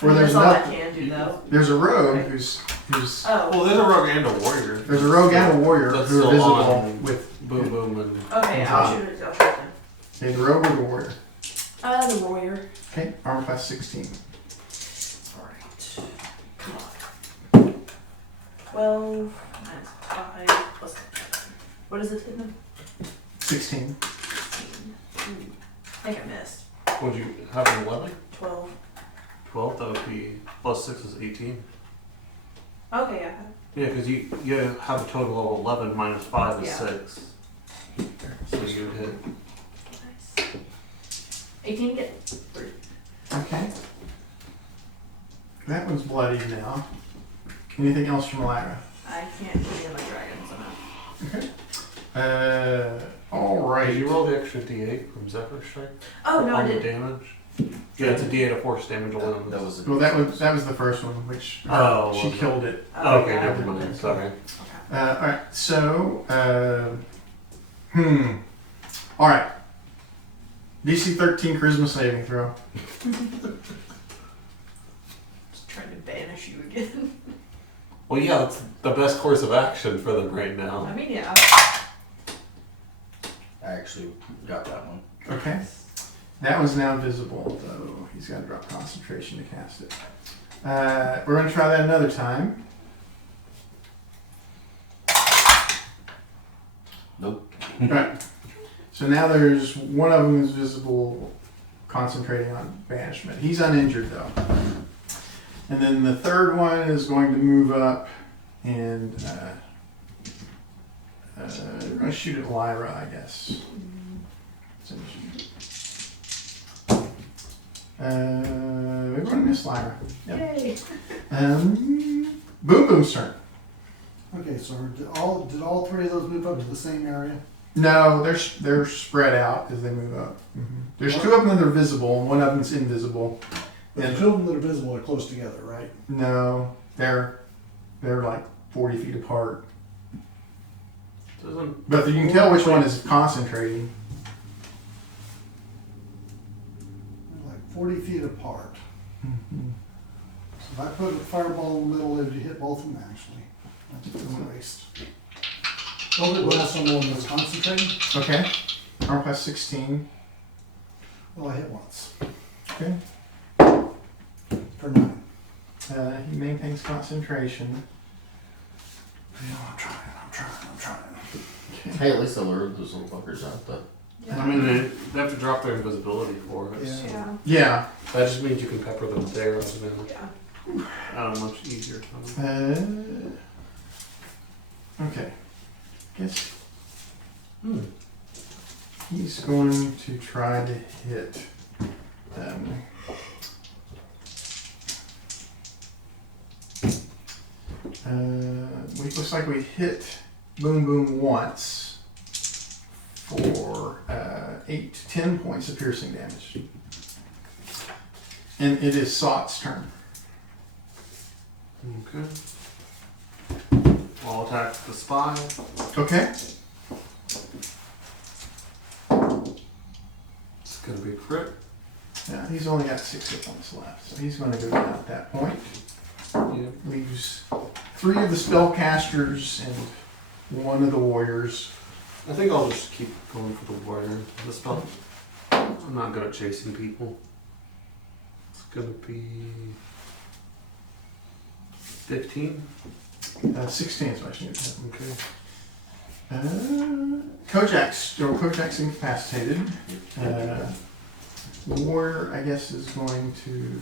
Where That's there's all I nothing. can do though. There's a rogue Okay. who's Oh. Well, there's a rogue and a warrior. there's a rogue and a warrior That's who are still visible on. with Boom Boom and Okay, yeah, I'll shoot it. I'll shoot it then. Okay, the rogue or the warrior? The warrior. Okay, armor class 16. Alright. Come on. 12 minus 5 plus 7. What is it, Tidman? 16. 16. I think I missed. would you have an 11? 12. 12, that would be plus 6 is 18. Okay, yeah. Yeah, because you have a total of 11 minus 5 is Yeah. 6. So you'd hit. Nice. 18 get 3. Okay. That one's bloody now. Anything else from Lyra? I can't kill any of my dragons enough. Okay. Alright. Did you roll the extra d8 from Zephyr Strike? Oh, no, I On the did. damage? Yeah, it's a d8 of force damage alone. That was Well, that was the first one, which Oh, she was it? killed it. Okay, yeah, never mind. Sorry. Okay. Alright, so, Alright. DC 13 charisma saving throw. Just trying to banish you again. Well, yeah, that's the best course of action for them right now. I mean, yeah. I actually got that one. Okay. That one's now visible, though. He's got to drop concentration to cast it. We're going to try that another time. Nope. Right. So now there's one of them is visible, concentrating on banishment. He's uninjured, though. And then the third one is going to move up and we're going to shoot at Lyra, I guess. We're going to miss Lyra. Yep. Yay. Boom Boom's turn. Okay, so did all three of those move up to the same area? No, they're spread out as they move up. There's two of them that are visible, and one of them's invisible. But the two of them that are visible are close together, right? No, they're like 40 feet apart. Doesn't But you can tell which one is concentrating. They're like 40 feet apart. So if I put a fireball in the middle, it would hit both of them actually. That's a waste. Over the last one was concentrating. Okay. Armor class 16. Well, I hit once. Okay. For 9. He maintains concentration. I'm trying. Hey, at least I lured those little fuckers out though. I mean, they have to drop their invisibility for it. Yeah. Yeah. Yeah. That just means you can pepper them with arrows now. Yeah. Much easier time. Okay. Guess he's going to try to hit. It looks like we hit Boom Boom once for 8 to 10 points of piercing damage. And it is Sot's turn. Okay. I'll attack the spy. Okay. It's gonna be a crit. Yeah, he's only got 6 hit points left, so he's going to go down at that point. Yeah. Leaves 3 of the spellcasters and 1 of the warriors. I think I'll just keep going for the warrior. The spell. I'm not good at chasing people. It's gonna be 15. 16 is what I should hit. Okay. Kojak's incapacitated. Warrior, I guess, is going to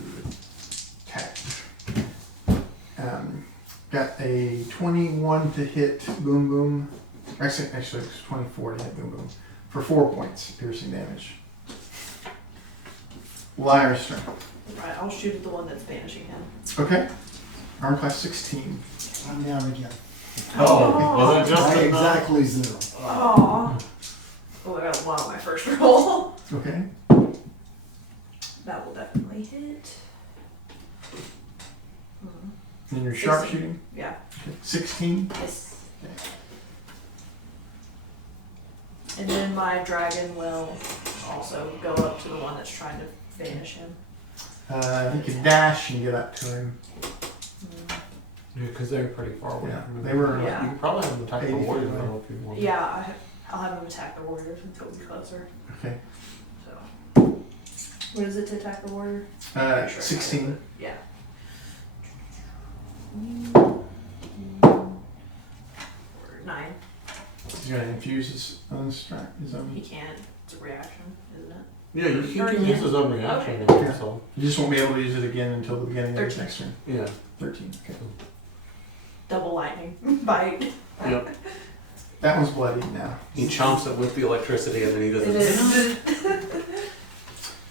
attack. Got a 21 to hit Boom Boom. Actually, it's 24 to hit Boom Boom for 4 points piercing damage. Lyra's turn. Right, I'll shoot at the one that's banishing him. Okay. Armor class 16. I'm down again. Oh, was it just Right, enough? exactly 0. Aww. Oh, I got a 1 on my first roll. Okay. That will definitely hit. And you're 16. sharpshooting. Yeah. 16. Yes. And then my dragon will also go up to the one that's trying to banish him. He can dash and get up to him. Yeah, because they're pretty far away. Yeah, from they him. were. Yeah. You could probably have them attack the 80 feet warrior away. though if you want. Yeah, I'll have him attack the warriors until we closer. Okay. So, what is it to attack the warrior? Pretty sure I have 16. it. Yeah. Or 9. He's gonna infuse his own strike. His He own. can't. It's a reaction, isn't it? Yeah, he Or can yeah. use his own reaction. Okay. Yeah. So You just won't be able to use it again until the beginning of the 13. next turn. yeah. 13. Okay. Double lightning bite. Yep. That one's bloody now. He chomps it with the electricity and then he does It it. is.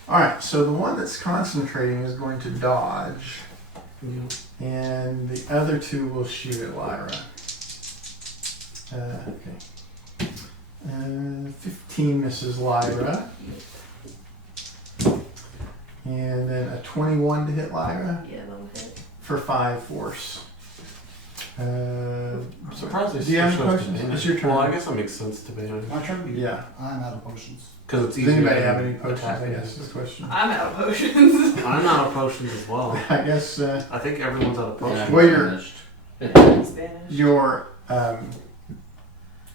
All right. So the one that's concentrating is going to dodge, Yeah. and the other two will shoot at Lyra. Okay. 15 misses Lyra. And then a 21 to hit Lyra Yeah, that'll hit. for 5 force. I'm surprised they Do you have switched any those to potions? banish. It's your turn. Well, I guess that makes sense to banish. My turn? Yeah. I'm out of potions. Because it's Does easier anybody to have any potions? attack I it. guess is the question. I'm out of potions. I'm out of potions as well. I guess I think everyone's out of Yeah, potions. Well, you're- finished. It's banished. your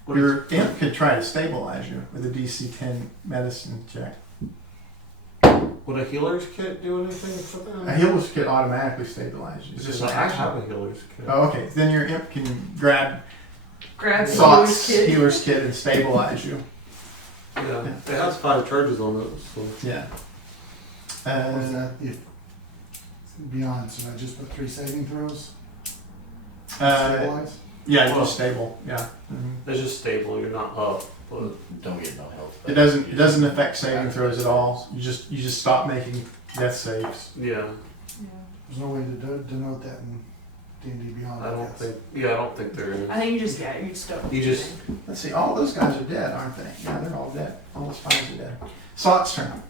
What is- your imp could try to stabilize you with a DC 10 medicine check. Would a healer's kit do anything for them? A healer's kit automatically stabilizes you. It's Because just an I action. have a healer's kit. Oh, okay. Then your imp can grab Grab the Salt's kid. healer's kit and stabilize you. Yeah. It has 5 charges on it, so. Yeah. What is that? If beyond, so I just put 3 saving throws? Stabilize? Yeah, Well- just stable. Yeah. Mhm. It's just stable, you're not up. But Don't get no health. It doesn't affect saving throws at all. You just stop making death saves. yeah, Yeah. There's no way to denote that in D&D Beyond. I don't guess. think. Yeah, I don't think there is. I think you just you just don't. You just- Let's see. All those guys are dead, aren't they? Yeah, they're all dead. All the spies are dead. Salt's turn.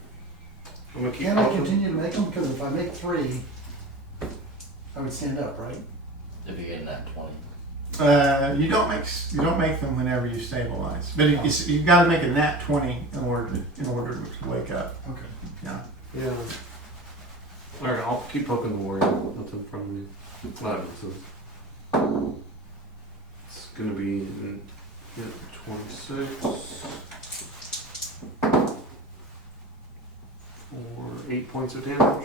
I'm gonna keep Can I poking. continue to make them? Because if I make 3, I would stand up, right? If you get that 20. You don't make them whenever you stabilize, but you've got to make a nat 20 in order to wake up. Okay. Yeah. Yeah. Alright, I'll keep poking the warrior that's in front of me. That makes sense. It's gonna be in 26. For 8 points of damage.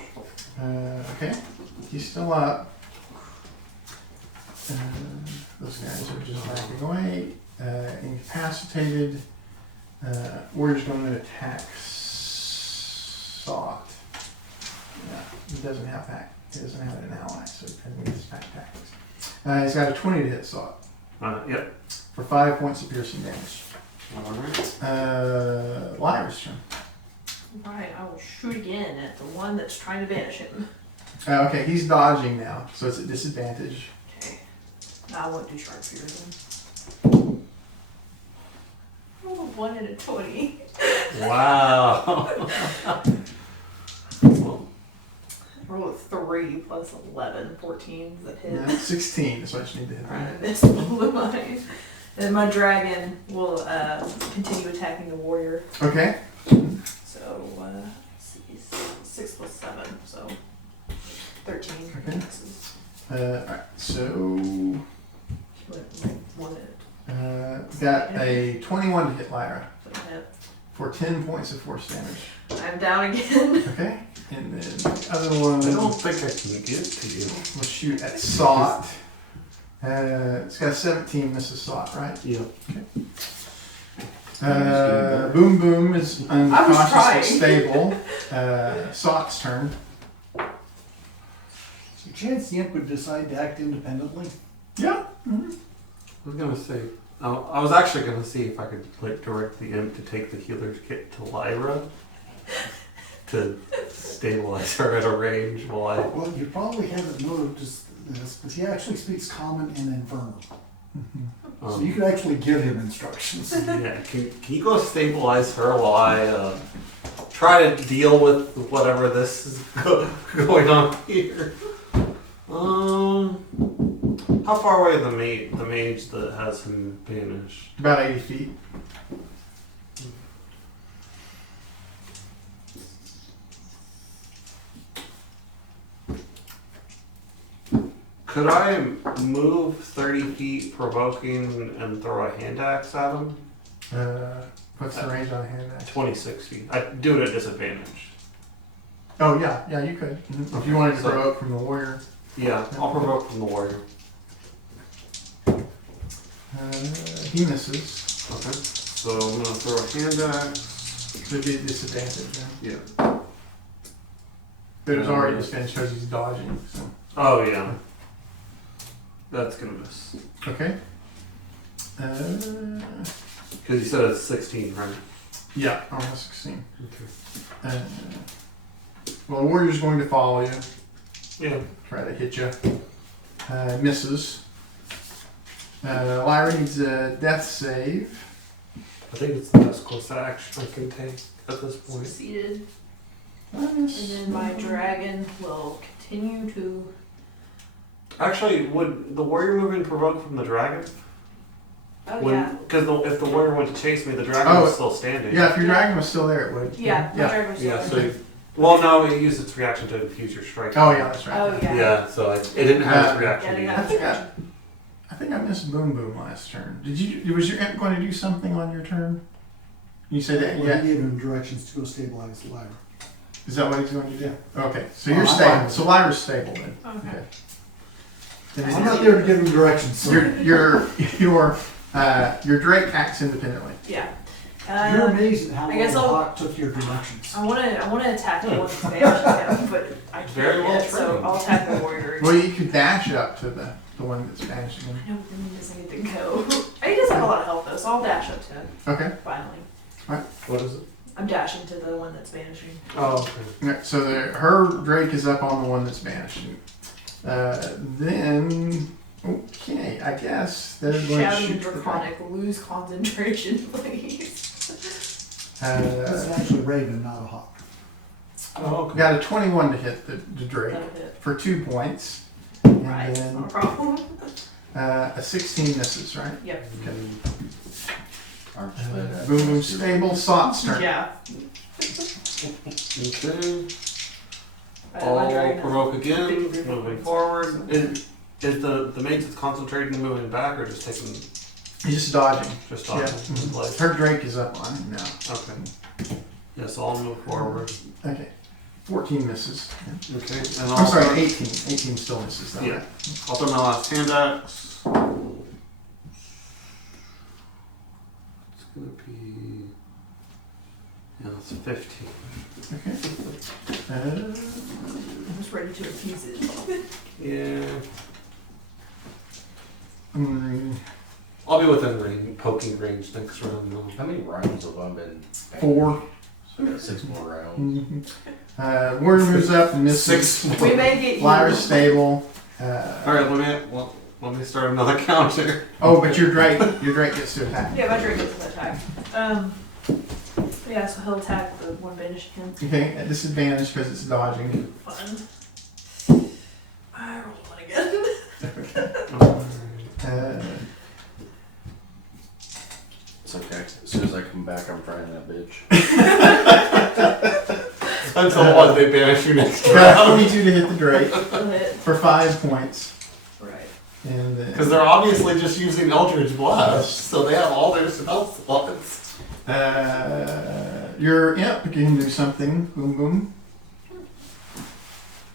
Okay. He's still up. Those guys are just backing away. Incapacitated. Warrior's going to attack Sot. Yeah, he doesn't have pack. He doesn't have an ally, so he doesn't get his pack tactics. He's got a 20 to hit Sot Yep. for 5 points of piercing damage. Alright. Lyra's turn. Right, I will shoot again at the one that's trying to banish him. Okay, he's dodging now, so it's a disadvantage. Okay. Now I won't do sharpshooter then. Oh, 1 and a 20. Wow. Well, Roll a 3 plus 11, 14 that hit. No, 16 is what you need to hit. Alright, I missed all of mine. And my dragon will continue attacking the warrior. Okay. So, let's see, 6 plus 7, so 13. Okay. Misses. Alright, so One hit. got a 21 to hit Lyra So a hit. for 10 points of force damage. I'm down again. Okay. And then the other one I don't think I can get to you. will shoot at Sot. It's got 17, misses Sot, right? Yeah. Boom Boom is trying. unconsciously stable. Sot's turn. Is there a chance the imp would decide to act independently? Yeah. I was gonna say, I was actually gonna see if I could like direct the imp to take the healer's kit to Lyra to stabilize her at a range while I. Well, you probably haven't noticed this, but he actually speaks Common and Infernal. So you could actually give him instructions. Yeah, can you go stabilize her while I try to deal with whatever this is going on here? How far away is the mage that has him banished? About 80 feet. Could I move 30 feet, provoking, and throw a hand axe at him? What's the range on a hand axe? 26 feet. I do it at disadvantage. Oh yeah, you could. If you wanted to So- provoke from the warrior. Yeah, I'll provoke from the warrior. He misses. Okay. So I'm gonna throw a hand axe. Should be a disadvantage. Yeah. Yeah. But it was already disadvantage because he's dodging. So. Oh yeah. That's gonna miss. Okay. Because you said it's 16, right? Yeah, almost 16. Okay. Well, the warrior's going to follow you. Yeah. Try to hit you. Misses. Lyra needs a death save. I think it's the best course of action I can take at this point. Succeeded. Nice. And then my dragon will continue to. Actually, would the warrior movement provoke from the dragon? Oh yeah. Because if the warrior went to chase me, the dragon was still standing. Yeah, if your dragon was still there, it would. Yeah, my dragon was Yeah. still there. So, well, no, it used its reaction to infuse your strike. Oh yeah, that's right. Oh yeah. Yeah. So it didn't have its reaction. Yeah, it yet. didn't have I think I missed Boom Boom last turn. Did you? Was your imp going to do something on your turn? You say that? Well, Yeah. he gave him directions to go stabilize the Lyra. Is that what he's going to do? Okay, so Oh, you're I'm stable. fine. So Lyra's stable then. Okay. And I'm not there to give him directions. So. Your Drake acts independently. Yeah. You're amazed at how I long guess the I'll- hawk took your directions. I wanna attack the one that's banished him, but I can't Very well yet, so trained. I'll attack the warrior. Well, you could dash up to the one that's banishing him. I know, but then he doesn't get to go. He does have a lot of health though, so I'll dash up to him, Okay. finally. What is it? I'm dashing to the one that's banishing. Oh. Okay. Yeah, so her Drake is up on the one that's banishing. Then, okay, I guess they're going to Shouting shoot the draconic, lose concentration, please. That's actually Raven, not a hawk. Oh, okay. Got a 21 to hit the Drake That'll hit. for 2 points. And Right, then no problem. a 16 misses, right? Yep. Aren't you bad? Boom Boom stable, Sot's turn. Yeah. Okay. My I'll dragon- provoke again, moving forward. Is the mage that's concentrating moving back or just taking He's just dodging. just Yeah. on in place? Her Drake is up on him now. Okay. Yeah, so I'll move forward. Okay. 14 misses. Okay. And I'm I'll sorry, 18. 18 still misses though. Yeah. Right? I'll throw my last hand axe. It's gonna be. Yeah, it's 15. Okay. I'm just ready to infuse it. Yeah. Mm, I'll be within range, poking range next round. No. How many rounds have I been? 4. So I got 6 more rounds. Warrior moves up and misses. 6 more. We may get you. Lyra's stable. Alright, let me start another counter. Oh, but your Drake gets to attack. Yeah, my dragon gets an attack. Yeah, so he'll attack the one banished him. Okay, at disadvantage because it's dodging. Fun. I rolled one again. Uh, It's okay. As soon as I come back, I'm trying that bitch. Until what they banish you next got round. 22 to hit the Drake He'll hit. for 5 points. Right. And Because they're obviously just using Eldritch Blast, so they have all their spell slots. your imp can do something. Boom boom.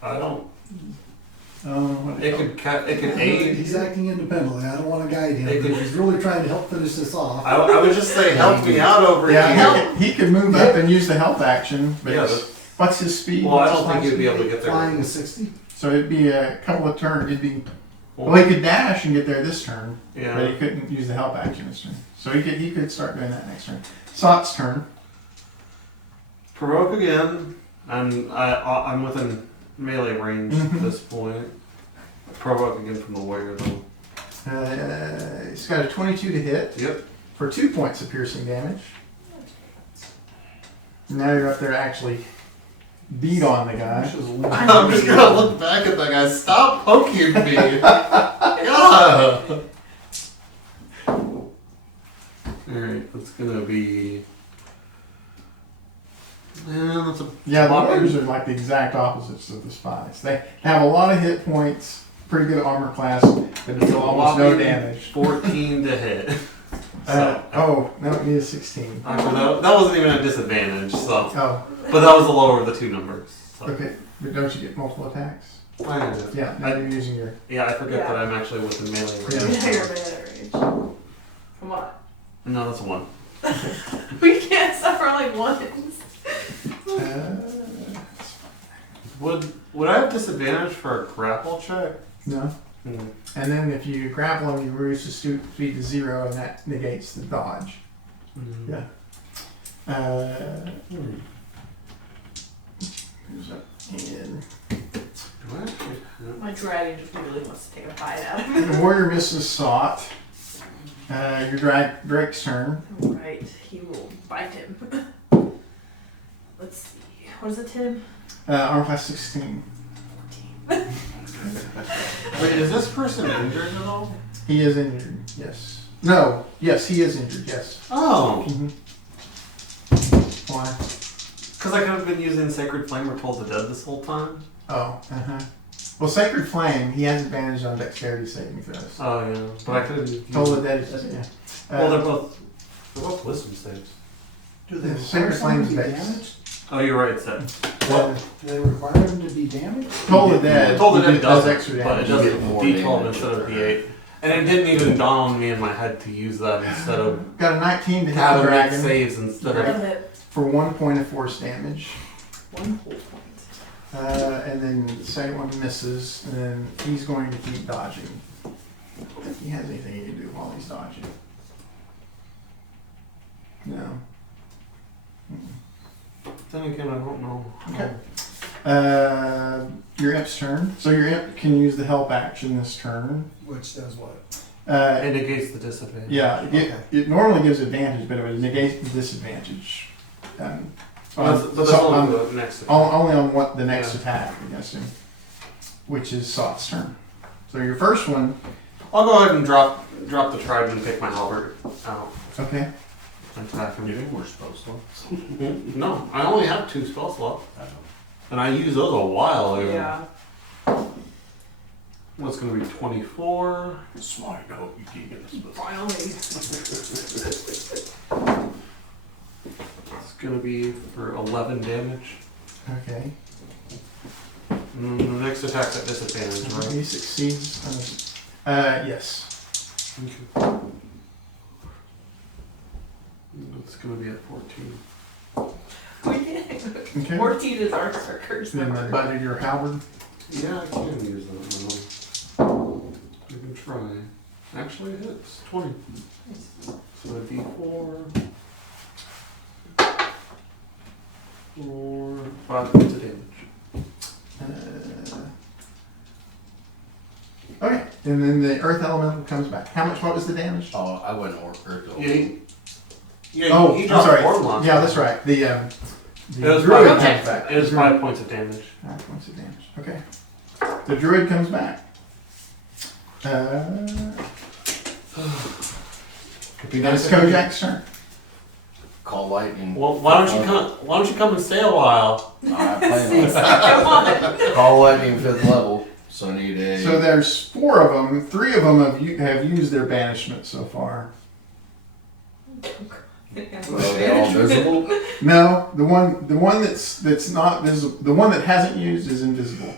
I don't. What It could aid. He's acting independently. I don't want to guide him. They But could- he's really trying to help finish this off. I would just say help me out over here. Yeah, he could move up and use the health action. But Yeah, what's his speed? Well, I What's don't his think you'd be flying able to get there. Flying is 60. speed? So it'd be a couple of turns. It'd be. Well, he could dash and get there this turn, but he Yeah. couldn't use the help action this turn. So he could start doing that next turn. Sot's turn. Provoke again, and I'm within melee range at this point. Provoke again from the warrior though. He's got a 22 to hit Yep. for 2 points of piercing damage. Now you're up there to actually beat on the guy. I'm just gonna look back at that guy. Stop poking me. Yeah. Alright, that's gonna be. Yeah, that's a. Yeah, the warriors are like the exact opposites of the spies. They have a lot of hit points, pretty good armor class, but deal almost no damage. 14 to hit. So, No, it needs 16. actually, that wasn't even a disadvantage. So, Oh, but that was the lower of the two numbers. So. okay. But don't you get multiple attacks? I know. Yeah, now you're using your. Yeah, I forget Yeah. that I'm actually within melee range. Yeah. Yeah, you're melee range. Come on. No, that's a 1. We can't suffer like ones. Would I have disadvantage for a grapple check? No. Hmm. And then if you grapple him, you reduce his speed to 0, and that negates the dodge. Mm-hmm. Yeah. Who's up? And Do I actually have- My dragon just really wants to take a bite out of him. the warrior misses sought. Your Drake's turn. Right, he will bite him. Let's see. What is it, Tim? Armor class 16. 14. Wait, is this person injured at all? He is injured. Yes. No. Yes, he is injured. Yes. Oh, Mm-hmm. Why? because I could have been using Sacred Flame or Toll the Dead this whole time. Oh. Well, Sacred Flame. He has advantage on dexterity saving throws. Oh yeah, but I could have used. Toll the Dead. Yeah. Well, they're both wisdom saves. Do they Yeah, require Sacred someone to be Flame's damaged? Oh, you're right, Seth. Do they require them to be damaged? Toll the Dead. Toll the Dead does does extra but it damage. does You get more D12 damage. instead of D8. And it didn't even dawn on me in my head to use that instead of Got a 19 to hit the having make dragon saves instead Love of. it. for 1 point of force damage. 1 whole point. And then the second one misses, and then he's going to keep dodging. I don't think he has anything he can do while he's dodging. No. Then again, I don't know. Okay. Your imp's turn. So your imp can use the help action this turn. Which does what? It negates the disadvantage. Yeah, it normally gives advantage, but it would negate the disadvantage. But that's so only the next. only on what the next Yeah. attack, I guess, which is Soft's turn. So your first one, I'll go ahead and drop the trident and take my halberd out. okay. Attack him. Do you have more spell slots? No, I only have 2 spell slots, I don't. and I used those a while ago. Yeah. What's going to be 24? Smart, no, you can't get a spell. Finally. It's going to be for 11 damage. Okay. And then the next attack's at disadvantage, right? He succeeds. Yes. Okay. It's going to be at 14. We can. Okay. 14 is our curse Then the number. butt of your halberd. Yeah, I can use that now. You can try. Actually, it hits 20. So a D4. 4, 5 points of damage. Okay, and then the earth elemental comes back. What was the damage? Oh, I wouldn't work Earth Yeah, Oh, he I'm dropped sorry. Orb launcher. Yeah, that's right. The It was druid 5 comes back. It was 5 points of damage. 5 points of damage. Okay. The druid comes back. It's Kojak's turn. Call lightning. Well, why don't you come and stay a while? I plan Come on. on call lightning 5th level, so I need a. So there's 4 of them. 3 of them have used their banishment so far. Are they all visible? No, the one that's not visible. The one that hasn't used is invisible.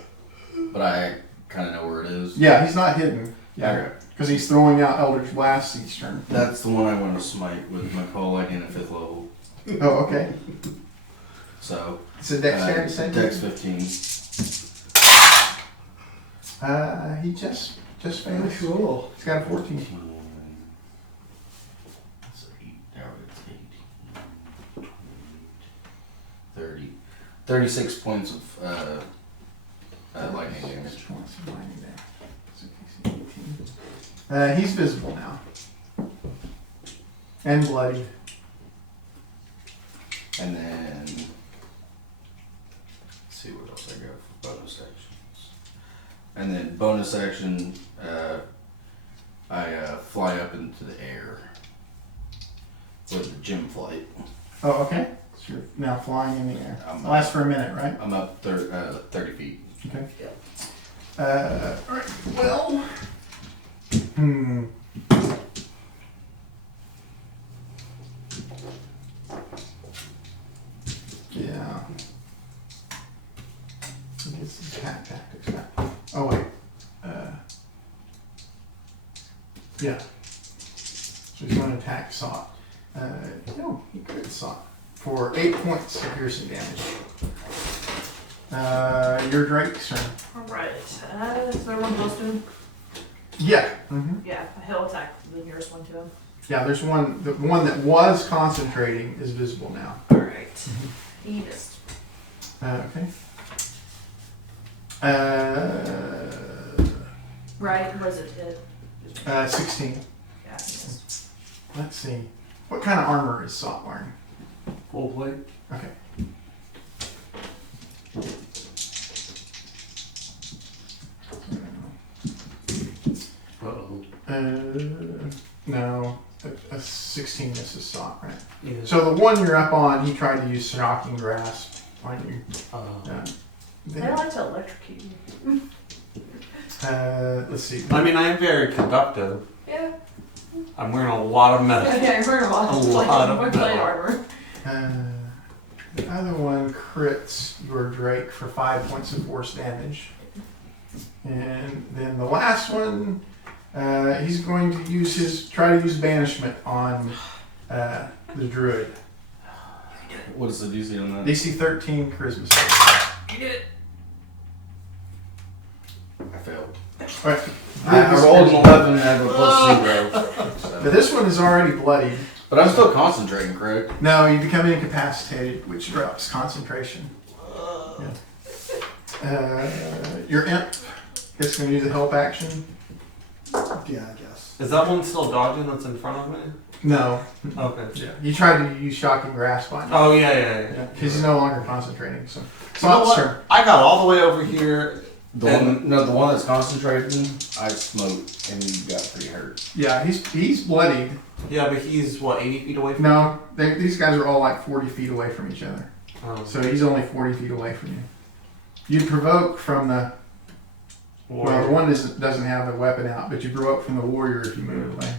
But I kind of know where it is. Yeah, he's not hidden. Yeah, because he's throwing out Eldritch Blasts each turn. That's the one I want to smite with my call lightning at 5th level. Oh, okay. So. It's a dexterity save. Dex 15. He just failed. Cool. He's got a 14. That's 8. Now it's 18. 30. 36 points of lightning damage. He's visible now. And bloody. And then. Let's see what else I got for bonus actions. And then bonus action, I fly up into the air with the gym flight. Oh, okay. So you're now flying in the air. Lasts for a minute, right? I'm up 30 feet. Okay. Yeah. Alright, well. Yeah. So he's going to attack Sot. No, he could Sot for 8 points of piercing damage. Your Drake's turn. Alright. Is everyone close to him? Yeah. Mm-hmm. Yeah, he'll attack the nearest one to him. Yeah, there's one. The one that was concentrating is visible now. Alright. He missed. Okay. Right, what does it hit? 16. Yeah, he missed. Let's see. What kind of armor is Sot wearing? Full plate. Okay. Uh-oh. No. A 16 misses Sot, right? Yeah. So the one you're up on, he tried to use Shocking Grasp on you. I like to electrocute you. Let's see. I mean, I am very conductive. Yeah. I'm wearing a lot of metal. Yeah, I'm wearing a lot of plate armor. The other one crits your Drake for 5 points of force damage. And then the last one, he's going to try to use banishment on the druid. What is the DC on that? DC 13 charisma save. You did it. I failed. Alright. I rolled an 11 and I have a +0. So. But this one is already bloodied. But I'm still concentrating, correct? No, you become incapacitated, which drops concentration. Yeah. Your imp is going to do the help action. Yeah, I guess. Is that one still dodging that's in front of me? No. Okay. Yeah. You tried to use Shocking Grasp on him. Oh, yeah. Because he's no longer concentrating. So, You know what? Sir. I got all the way over here. The one that's concentrating, I smoked and you got pretty hurt. Yeah, he's bloodied. Yeah, but he's, what, 80 feet away from No, these guys are all like 40 feet away from each other. Oh. So he's only 40 feet away from you. You provoke from the... Well, the one doesn't have the weapon out, but you provoke from the warrior if you move away.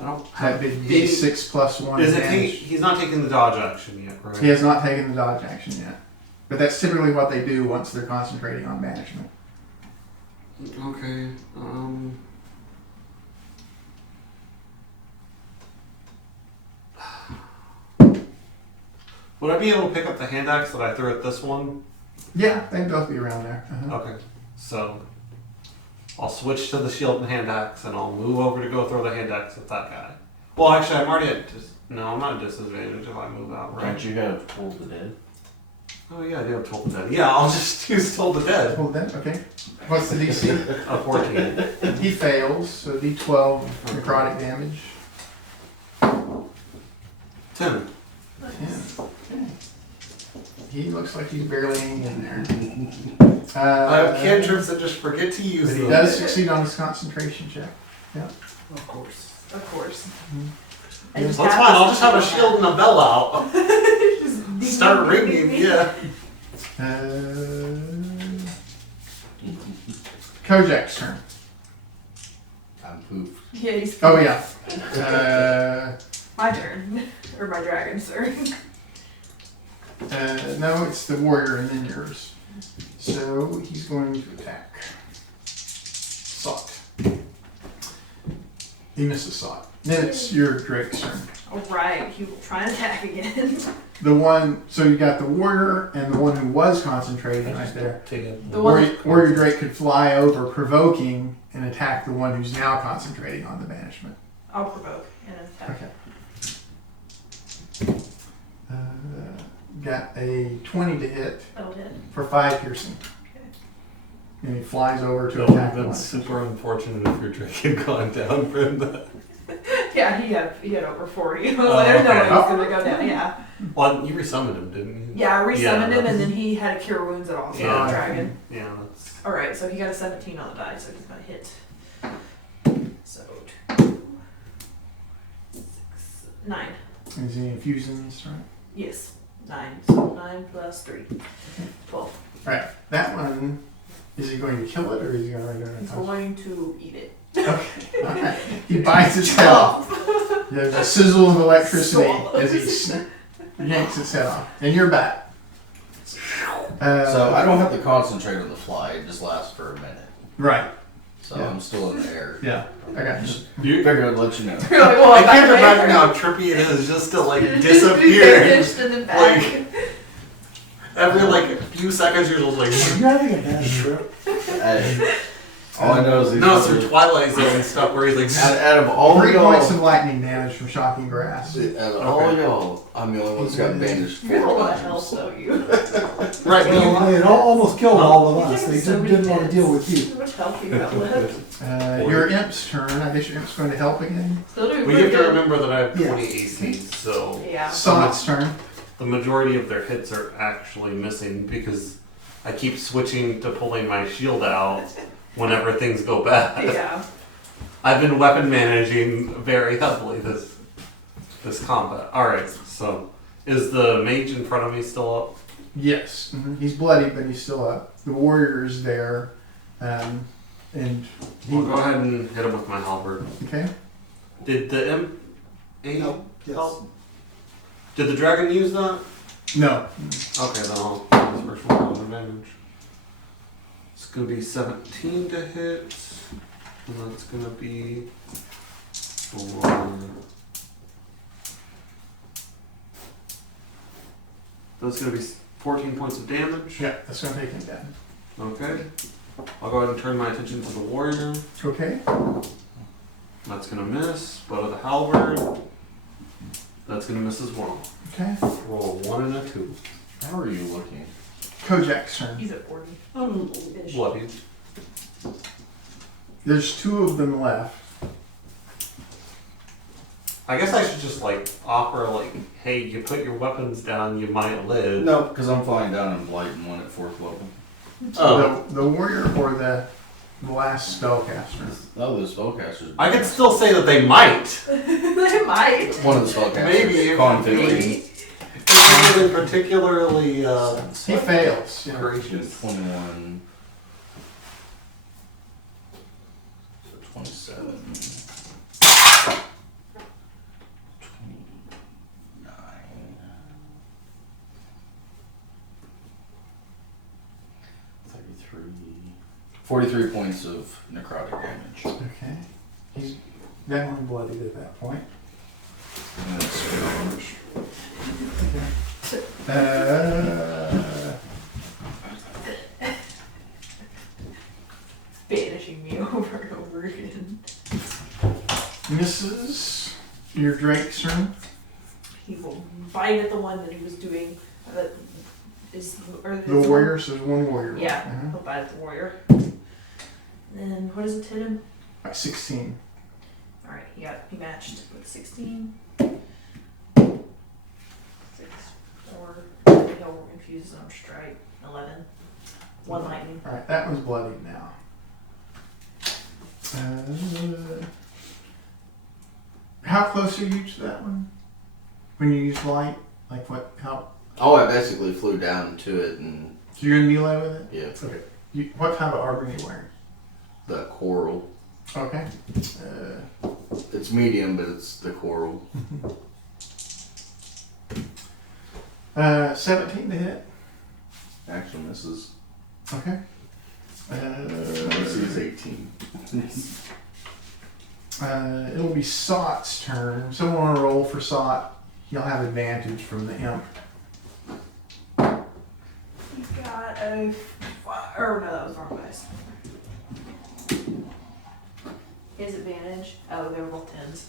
I don't That big D6 plus 1 damage. He's not taking the dodge action yet, right? He has not taken the dodge action yet. But that's typically what they do once they're concentrating on banishment. Okay. Would I be able to pick up the hand axe that I threw at this one? Yeah, they'd both be around there. Okay. So I'll switch to the shield and hand axe, and I'll move over to go throw the hand axe at that guy. Well, actually, I'm already at no, I'm not at disadvantage if I move out, right? Don't you have Toll the Dead? Oh yeah, I do have Toll the Dead. Yeah, I'll just use Toll the Dead. Hold that, okay. What's the DC? A 14. He fails, so D12 necrotic damage. 10. 10. Okay. He looks like he's barely hanging in there. I have cantrips that just forget to use But he them. does succeed on his concentration check. Yeah. Of course. Of course. Mhm. That's fine. I'll just have a shield and a bell out. Just Start ringing. Yeah. Kojak's turn. I'm poofed. Yeah, he's. Oh yeah. My turn. Or my dragon's turn. No, it's the warrior and then yours. So he's going to attack. Sot. He misses Sot. Then it's your Drake's turn. Alright, he will try and attack again. The one, so you got the warrior and the one who was concentrating right there. Take it. The one. Warrior Drake could fly over, provoking, and attack the one who's now concentrating on the banishment. I'll provoke and attack. Okay. Got a 20 to hit That'll hit. for 5 piercing. Okay. And he flies over to That would attack have been one. super unfortunate if your Drake had gone down from that. Yeah, he had over 40. There's no okay. way he was gonna go down. Yeah. Well, you resummoned him, didn't you? Yeah, I resummoned him, that's- and then he had a cure wounds at all. So Yeah. dragon. Yeah, that's. All right, so he got a 17 on the die, so he's gonna hit. So 6, 9. Is he infusions, right? Yes, 9. So 9 plus 3, 12. Right. That one, is he going to kill it or is he going to He's going to eat it. Okay. Alright. He bites its head off. There's a sizzle of electricity as he yanks its head off. And you're back. So I don't have to concentrate on the fly, it just lasts for a minute. Right. So Yeah. I'm still in the air. Yeah, I got you. You figured I'd let you know. You're like, well, I I'm back can't in imagine there. how trippy it is just to like Just disappear. vanished and then back. Like, every like few seconds you're just like, You're having a bad trip. Hey, all I know is these no, some fuckers- Twilight Zone stuff where he's like, out of all 3 y'all, points of lightning damage from shocking grass. out of all y'all, I'm the only one that's got banished You're 4 a lot of times. health, don't you? right, Well, it almost killed all of us. You're They so just didn't want to intense. deal with you. How much health you got left? Your imp's turn. I guess your imp's going to help again. Still doing we pretty have to good. remember that I have Yeah. 20 AC, so Yeah. Sonnet's turn. the majority of their hits are actually missing because I keep switching to pulling my shield out whenever things go bad. Yeah. I've been weapon managing very heavily this combat. Alright, so is the mage in front of me still up? Yes. He's bloody, but he's still up. The warrior is there. And he, I'll go ahead and hit him with my halberd. okay. Did the imp aid No, yes. help? Did the dragon use that? No. Okay, then I'll use first one with advantage. It's gonna be 17 to hit, and that's gonna be that's gonna be 14 points of damage. Yeah, that's going to take him down. Okay. I'll go ahead and turn my attention to the warrior. Okay. That's gonna miss, but with the halberd, that's gonna miss as well. Okay. Roll a 1 and a 2. How are you looking? Kojak's turn. He's at 40. I'm bloodied. There's 2 of them left. I guess I should just like offer like, hey, you put your weapons down, you might live. No, because I'm flying down and blighting one at 4th level. Oh, The warrior or the last spellcaster? Oh, the spellcasters. I could still say that they might. They might. One of the spellcasters. Maybe. Con 15. Maybe. If you're particularly He fails. Yeah. gracious. 21. So 27. 29. 33. 43 points of necrotic damage. Okay. He's definitely bloodied at that point. And that's damage. Banishing me over and over again. Misses your Drake's turn. He will bite at the one that he was doing. That is, or The warrior, so there's 1 warrior. Yeah, Uh-huh. he'll bite at the warrior. And then what does it hit him? 16. Alright, he matched with 16. 6, 4. He'll infuse on strike. 11. 1 lightning. Alright, that one's bloodied now. How close are you to that one? When you use light? Like what? How? Oh, I basically flew down to it and So you're in melee with it? yeah, Okay. What kind of armor are you wearing? the coral. Okay. It's medium, but it's the coral. 17 to hit. Actually misses. Okay. This is 18. It'll be Sot's turn. Someone want to roll for Sot. He'll have advantage from the imp. He got a. Or no, that was wrong dice. His advantage. Oh, they were both 10s.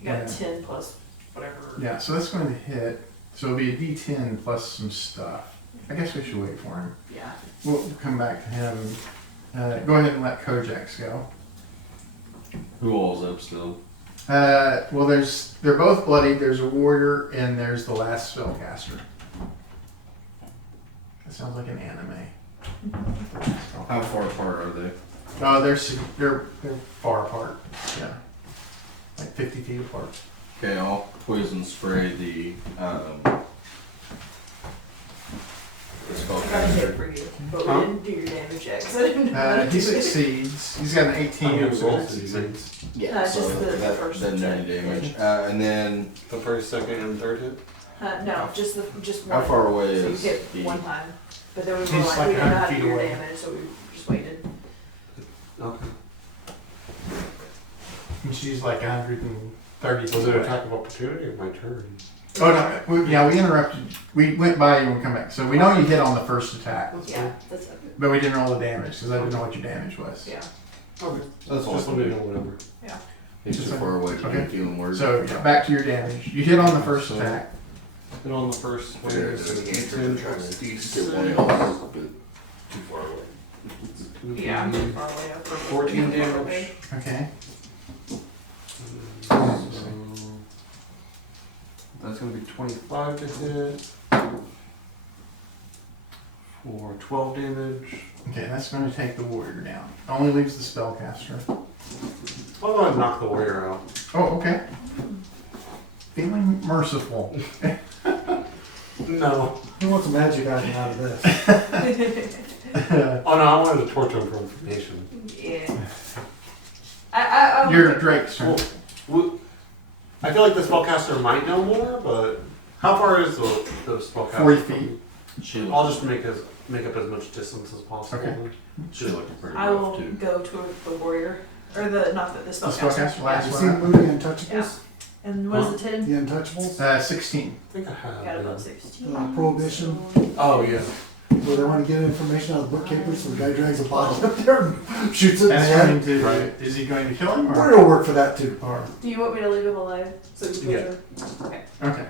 You got Yeah. 10 plus whatever. Yeah, so that's going to hit. So it'll be a D10 plus some stuff. I guess we should wait for him. Yeah. We'll come back to him. Go ahead and let Kojak's go. Who all's up still? Well, they're both bloodied. There's a warrior and there's the last spellcaster. That sounds like an anime. How far apart are they? Oh, they're far apart. Yeah, like 50 feet apart. Okay, I'll poison spray the I got a hit spellcaster. for you, but Huh? we didn't do your damage yet, because I didn't know how to He do it. succeeds. He's got an 18. How many rolls did you make? Yeah, just so the that first doesn't do any check. damage. And then The first, second, and third hit? No, just how one. far away So you is hit the? one time. But then we were He's like, like we didn't know how 100 to feet do your away. damage, so we just waited. Okay. And she's like 130. Was it an attack of opportunity or my turn? Oh no, we interrupted. We went by you and come back. So we know you hit on the first attack, Yeah, that's it. but we didn't roll the damage because I didn't know what your damage was. Yeah. Okay. That's all. Just let me know whatever. He's too far away to Okay. be feeling worse. So yeah, back to your damage. You hit on the first attack. Hit on the first one. Yeah, So it's D10 plus Get one D6. else, but too far away. Yeah, I'm too far away up. 14 damage. Okay. So that's going to be 25 to hit. For 12 damage. Okay, that's going to take the warrior down. Only leaves the spellcaster. I'll go ahead and knock the warrior out. Oh, okay. Feeling merciful. No. Who wants a magic item out of this? Oh no, I wanted to torture him for information. Yeah. I Your Drake's turn. I feel like the spellcaster might know more, but how far is the spellcaster? 40 feet. I'll just make up as much distance as possible. Okay. She looked pretty I rough will too. go to the warrior. Or the, not the The spellcaster. spellcaster last You one. see the movie Untouchables? And what is the 10? The Untouchables? 16. I think I have. Got yeah. about 16. Prohibition. Oh, yeah. Where they want to get information out of the bookkeepers, so the guy drags a body up there and shoots it in the That's head. going to. Right. Is he going to kill him? We're Or? gonna work for that too. Or Do you want me to leave him alive? So you can Yeah. Okay. Okay.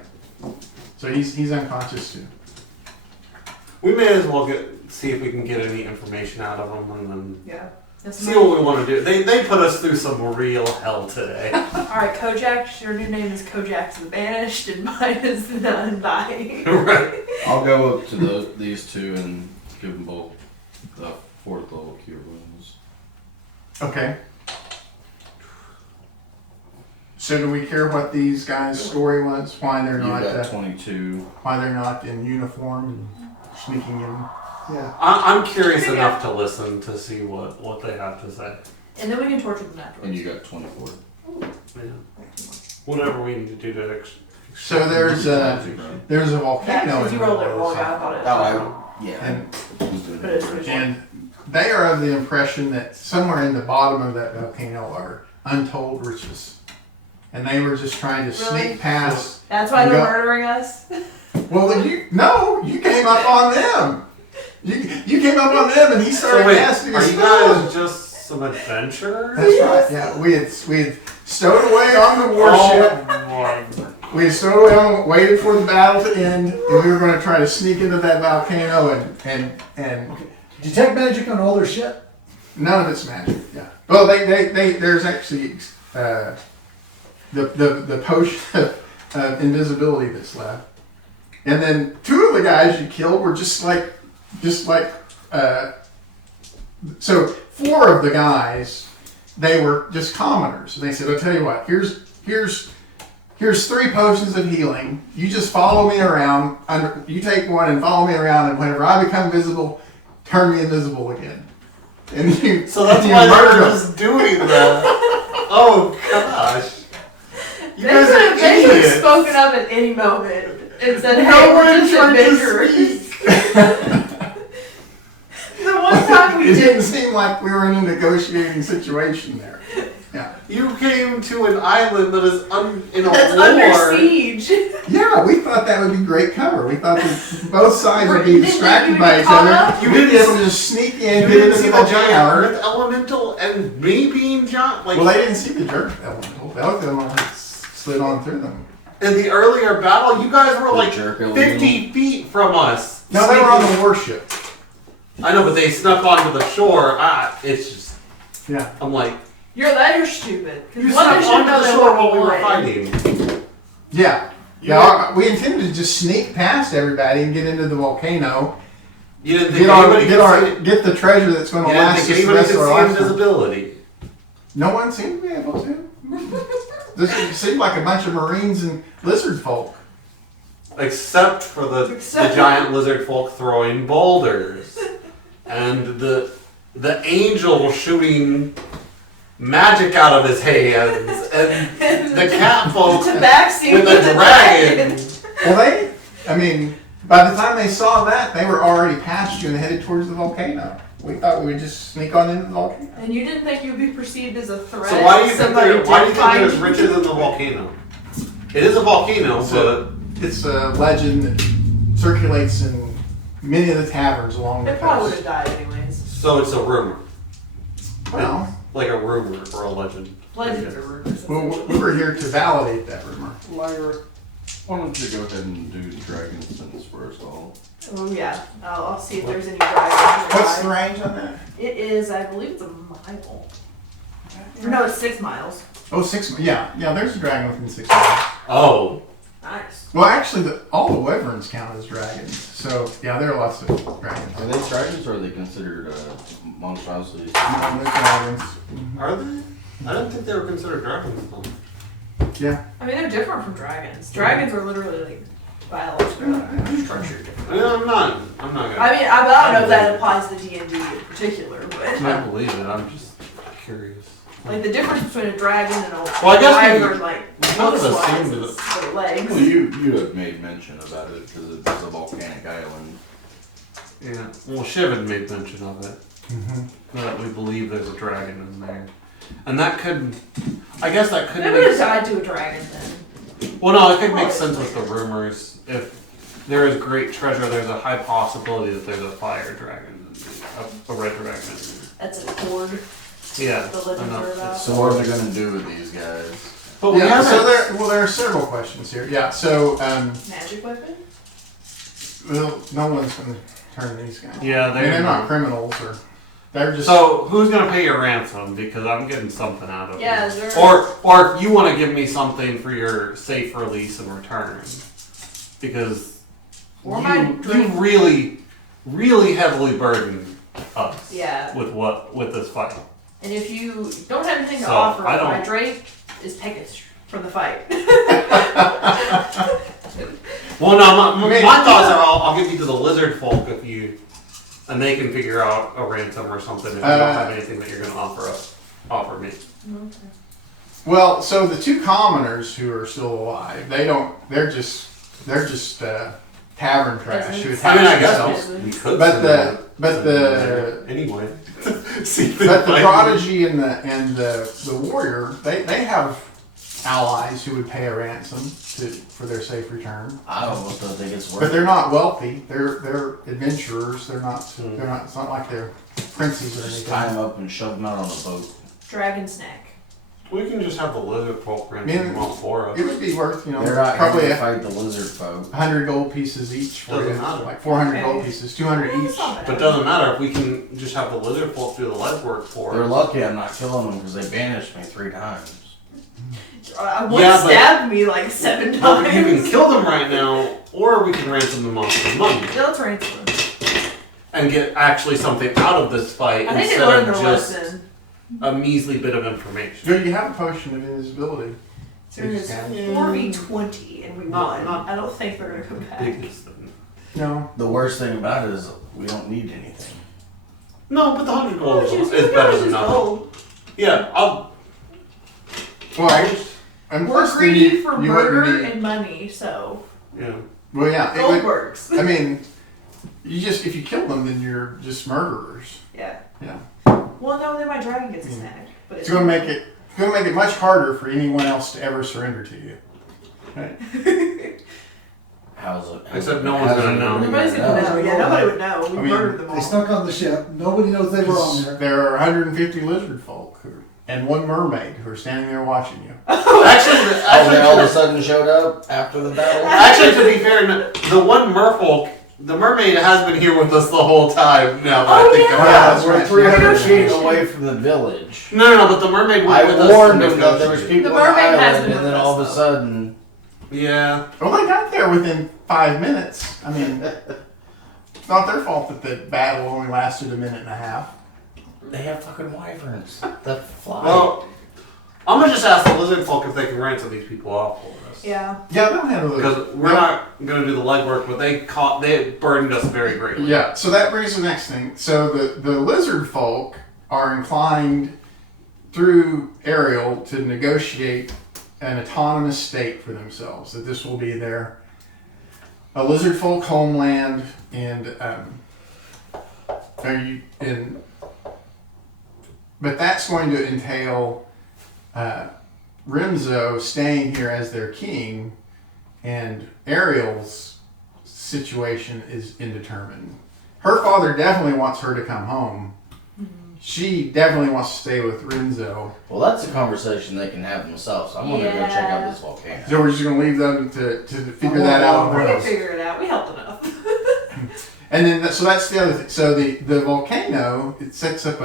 So he's unconscious too. We may as well see if we can get any information out of them and then Yeah. That's see what we want to do. They put us through some real hell today. Alright, Kojak, your new name is Kojak the Banished, and mine is the Undying. Right. I'll go up to these two and give them both the 4th level cure wounds. Okay. So do we care what these guys' story was? Why they're You not? got 22. Why they're not in uniform and sneaking in? yeah. I'm curious enough to listen to see what they have to say. And then we can torture them afterwards. And you got 24. Yeah. Whatever we need to do to. So there's a Yeah, volcano. because you in the rolled it middle wrong. of I thought it. Yeah. And But it's visual. And they are of the impression that somewhere in the bottom of that volcano are untold riches. And they were just trying to Really? sneak past. That's why You they're got- murdering us? Well, you came up on them. You came up on them, and he So started wait, casting a are you spell. guys just some adventurers? That's right. Yeah, we had stowed away on the warship. Oh my. We had stowed away on, waited for the battle to end, and we were going to try to sneak into that volcano and Detect magic on all their shit. none of it's magic. Yeah. Well, there's actually the potion of invisibility that's left, and then 2 of the guys you killed were just like so 4 of the guys, they were just commoners. And they said, "I'll tell you what. Here's 3 potions of healing. You just follow me around. You take one and follow me around, and whenever I become visible, turn me invisible again." And you So that's you why they murder were them. just doing that. Oh gosh. You They guys could are have idiots. spoken up at any moment and said, No hey, we're one just tried to adventurers. The one time we It didn't did. seem like we were in a negotiating situation there. Yeah. You came to an island that is in a That's war. under siege. Yeah, we thought that would be great cover. We thought that both sides would be Didn't distracted you by get each caught other. up? You would be able to just sneak in, You get didn't into see the the giant volcano. earth elemental and me being giant. Like Well, they didn't see the jerk elemental. The other one slid on through them. in the earlier battle, you guys were like jerk 50 feet from us. No, they were on Sneaking- the warship. I know, but they snuck onto the shore. It's just. Yeah. I'm like, You're stupid. 'Cause you one snuck should onto know the that shore we're while we were blind. fighting. Yeah. Yeah, we intended to just sneak past everybody and get into the volcano. You didn't think anybody could see it? Get the treasure that's going to You didn't last think us the anybody rest could of our see lifetime. invisibility. No one seemed to be able to. This seemed like a bunch of Marines and lizard folk. Except for the giant lizard folk throwing boulders. And the angel shooting magic out of his hands. And the cat folk To backseat with a dragon. Well, By the time they saw that, they were already past you and headed towards the volcano. We thought we would just sneak on into the volcano. And you didn't think you would be perceived as a threat. So why do you think Somebody there's riches in the volcano? It is a volcano, but It's a legend that circulates in many of the taverns along the It probably would coast. have died anyways. so it's a rumor, Well, like a rumor or a legend. Legends are rumors. we were here to validate that rumor. Lyra, why don't you go ahead and do dragon sense first all? Oh yeah, I'll see if there's any dragons. What's the range on that? It is, I believe it's a mile. No, it's 6 miles. Oh, 6 yeah, there's a dragon within 6 miles. Oh, Nice. Well, actually, all the wyverns count as dragons. So, yeah, there are lots of dragons. Are they dragons or are they considered monstrosities? No, they're dragons. are they? I didn't think they were considered dragons. though. Yeah. I mean, they're different from dragons. Dragons are literally like biological structured different. I mean, I'm not gonna. I mean, I don't know if that applies to D&D in particular, I but can't believe it. I'm just curious. like the difference between a dragon and a Well, I guess we- wyvern, like we kind of looks-wise assumed is their legs. Well, you had made mention about it because it's a volcanic island. Yeah. Well, Shiv had made mention of it. Mm-hmm. That we believe there's a dragon in there. And that could, I guess that could They would have make, died to a dragon then. well no, it could make sense with the rumors. If there is great treasure, there's a high possibility that there's a fire dragon, a red dragon. That's a cord. Yeah. The legends I know. are about. So what are they going to do with these guys? But we Yeah, so haven't, there are several questions here. Yeah, so, Magic weapon? well, no one's going to turn these guys. yeah, I mean, they're not criminals, or they're just. So who's gonna pay your ransom? Because I'm getting something out of Yeah, it. they're. Or if you want to give me something for your safe release and return, because Or my you drink. really, really heavily burden us Yeah. with this fight. And if you don't have anything to So, offer, I don't- my Drake is Peckish from the fight. Well, no, my Man. thoughts are I'll give you to the lizardfolk if you, and they can figure out a ransom or something if you don't have anything that you're gonna offer me. Well, so the two commoners who are still alive, they're just tavern trash who Peasants. attack I mean, I guess themselves. we could. But send the them- but send them there the anyway. See if they but the fight. prodigy and the warrior, they have allies who would pay a ransom for their safe return. I almost don't think it's worth But they're not wealthy. They're adventurers. They're not. It's not like they're princes or Just tie anything. them up and shove them out on a boat. Dragon snack. We can just have the lizardfolk ransom Man, them up for us. It would be worth They're not probably here to fight the lizard folk. 100 gold pieces each for Doesn't you. matter. Like 400 gold Okay. pieces, 200 Well, each. that's not bad. But it doesn't matter if we can just have the lizardfolk do the legwork for They're us. lucky I'm not killing them because they banished me 3 times. One Yeah, but- stabbed me like 7 But times. you can kill them right now, or we can ransom them off for money Yeah, let's ransom them. and get actually something out of this fight I think they instead learned of their just lesson. a measly bit of information. Do you have a potion of invisibility? So it's 4v20 and we won. I don't think they're gonna come back. Biggest thing. No. The worst thing about it is we don't need anything. No, but the 100 gold Oh, is she's better just than nothing. gold. Yeah, I'll. Well, and We're plus greedy you for wouldn't murder be- and money, so Yeah. Well, yeah. It gold would, works. I mean, if you kill them, then you're just murderers. Yeah. Yeah. Well, no, then my dragon gets a snack. But It's gonna make it much harder for anyone else to ever surrender to you. Right? How's it? Except no one's gonna know. Nobody's gonna know. Yeah, nobody would know. We I mean, murdered them all. They snuck on the ship. Nobody knows they were on there. There are 150 lizard folk and one mermaid who are standing there watching you. Oh, they all of a sudden showed up after the battle? Actually, to be fair, the one merfolk, the mermaid has been here with us the whole time. Now that I think yeah. about it. We're 300 feet away from the village. No, but the mermaid went I with us. warned to them that there was negotiate. people The on the mermaid has island, been and with then all of us, a though. sudden, Yeah. Well, they got there within 5 minutes. I mean, it's not their fault that the battle only lasted a minute and a half. they have fucking wyverns that fly. Well, I'm gonna just ask the lizard folk if they can ransom these people off for us. Yeah. Yeah, they'll handle it. Because we're not gonna do the legwork, but they burdened us very greatly. Yeah, so that brings the next thing. So the lizard folk are inclined through Ariel to negotiate an autonomous state for themselves. That this will be their a lizardfolk homeland, and but that's going to entail Rimzo staying here as their king, and Ariel's situation is indeterminate. Her father definitely wants her to come home. She definitely wants to stay with Rimzo. Well, that's a conversation they can have themselves. So I'm gonna go check out this volcano. So we're just going to leave them to figure that out. We can figure it out. We helped enough. And then, so that's the other thing. So the volcano, it sets up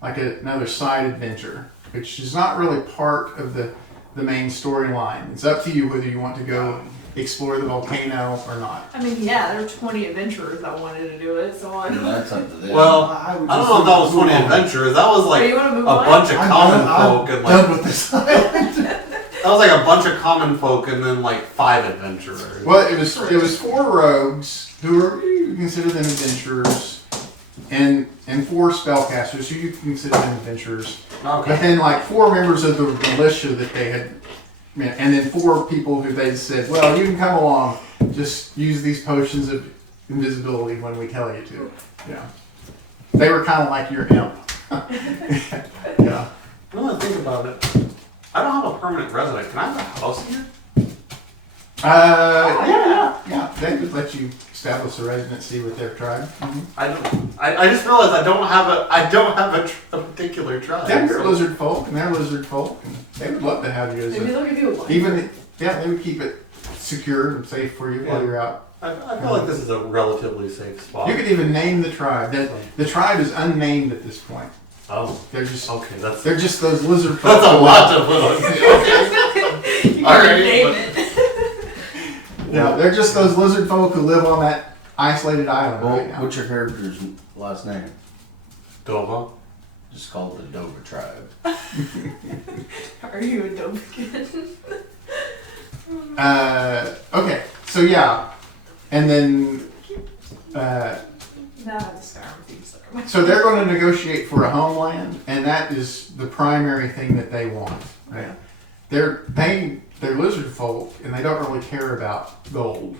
another side adventure, which is not really part of the main storyline. It's up to you whether you want to go explore the volcano or not. I mean, yeah, there were 20 adventurers that wanted to do it, so And that's up to them. Well, I would I don't just know if that was move 20 on. adventurers. That was like you wanna a move on? bunch of common folk I'm and done like with this island. that was like a bunch of common folk and then like 5 adventurers. Well, it was 4 rogues who are, you consider them adventurers, and 4 spellcasters who you consider them adventurers. But then like 4 members of the militia that they had, and then 4 people who they said, well, you can come along, just use these potions of invisibility when we tell you to. Yeah. They were kind of like your imp. Yeah. Now that I think about it, I don't have a permanent resident. Can I have a house here? Yeah. They would let you establish a residency with their tribe. I don't. I just realized I don't have a particular tribe. Yeah, you're so- lizard folk, and they're lizard folk, and they would love to have you as maybe a, they'll give you a one. even, yeah, they would keep it secure and safe for you while you're out. I feel like this is a relatively safe spot. You could even name the tribe. The tribe is unnamed at this point. Oh, They're just okay. they're just those lizard folk. That's a lot to put on. Okay. You All can right, name but- it. Yeah, they're just those lizard folk who live on that isolated island Well, right now. what's your character's last name? Dovo. Just call it the Dover tribe. Are you a dope kid? Okay, so yeah, and then No, I have to start with these. so they're going to negotiate for a homeland, and that is the primary thing that they want. Right? They're lizard folk, and they don't really care about gold.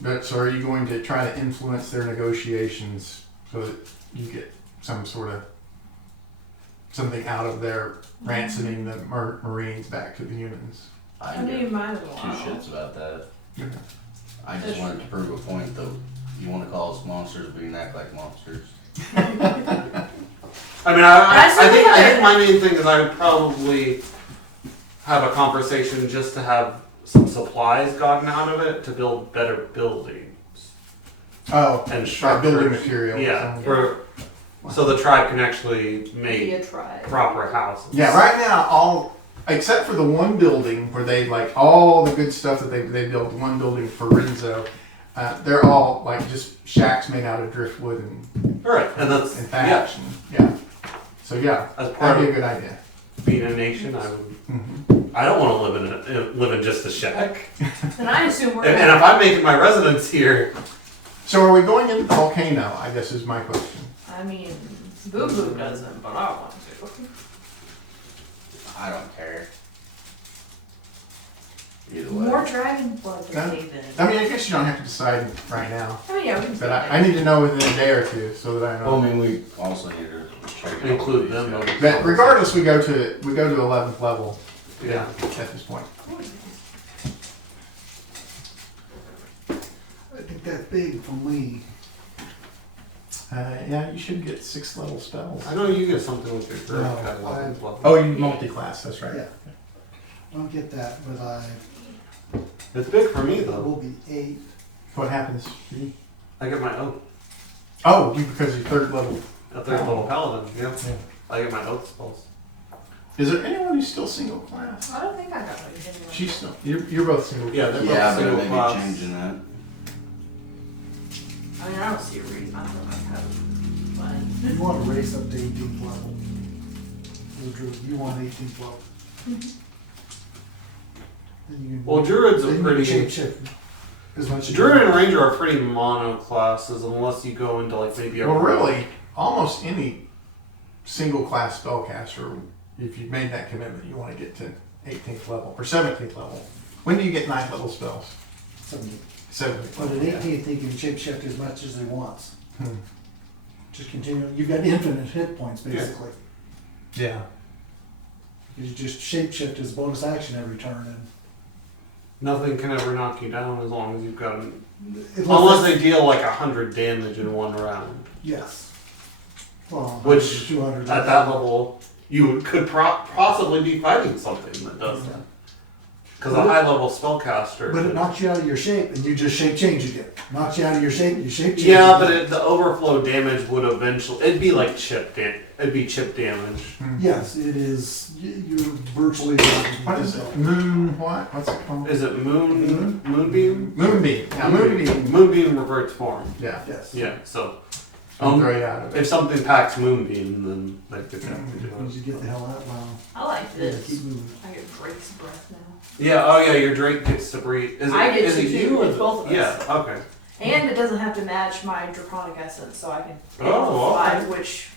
But so are you going to try to influence their negotiations so that you get some sort of something out of their ransoming the Marines back to the humans? I I can mean, give you might as two well. shits about that. Okay. I just wanted to prove a point, though. You want to call us monsters, but you can act like monsters. I mean, I think my main thing is I would probably have a conversation just to have some supplies gotten out of it to build better buildings Oh, and right, structures. building material. Yeah, so the tribe can actually Be make a tribe. proper houses. Yeah, right now, all except for the one building where they like all the good stuff that they built one building for Renzo, they're all like just shacks made out of driftwood and All right, and that's thatch. Yeah. So yeah, as part that'd be of a good idea. being a nation, I would. Mm-hmm. I don't want to live in just a shack. Then I assume we're And if I'm making my residence here, So are we going into the volcano? I guess is my question. I mean, Boo Boo doesn't, but I want to. I don't care. Either way. More dragon blood Yeah. than David. I mean, I guess you don't have to decide right now, Oh yeah, we can but I need to know within a day or two so that I know. Well, I mean, we also need to check out Include these them, guys. though. But regardless, we go to 11th level. yeah. At this point. I think that's big for me. Yeah, you should get 6th level spells. I know you get something with your group. No, at 11th level. Oh, you multi-class. That's right. Yeah. I don't get that, but It's big for me I though. will be 8. What happens? I get my oath. Oh, you because you're 3rd level. A 3rd level paladin. Yeah. Yeah. I get my oath spells. Is there anyone who's still single class? I don't think I got anything. She's still. You're both single. Yeah, they're Yeah, both but single maybe class. changing that. I mean, I don't see a reason. I don't like have fun. You want to race up to 18th level. You want 18th level. Then you can, Well, druids are then you can pretty. shape shift as much as Druid and ranger are pretty mono classes unless you go into like maybe a. Well, really, almost any single class spellcaster, if you've made that commitment, you want to get to 18th level or 17th level. When do you get 9th level spells? 17. So, But at 18th, he can shapeshift as much as he wants. Hmm. Just continue. You've got infinite hit points, basically. yeah. You just shapeshift as bonus action every turn. And Nothing can ever knock you down as long as you've got an... unless Unless they deal like 100 damage in one round. Yes. Well, Which, 200. at that level, you could possibly be fighting something that does that. Because a high level spellcaster. But it knocks you out of your shape, and you just shape change again. Knocks you out of your shape, you shape change. Yeah, again. but the overflow damage would eventually. It'd be like it'd be chip damage. Yes, it is. You're virtually. What is it? Moon, what? What's it called? Is it moonbeam? Moonbeam. Yeah, moonbeam. Moonbeam reverts form. Yeah. Yes. Yeah, so. I'll throw you out of it. If something packs moonbeam, then they could have to do Once it. you get the hell out, wow. I like this. Keep moving. I get Drake's breath now. Yeah, oh yeah, your Drake gets to breathe. Is it, I get is to it too, you or it's both of us. Yeah, okay. And it doesn't have to match my draconic essence, so I can pick Oh, five which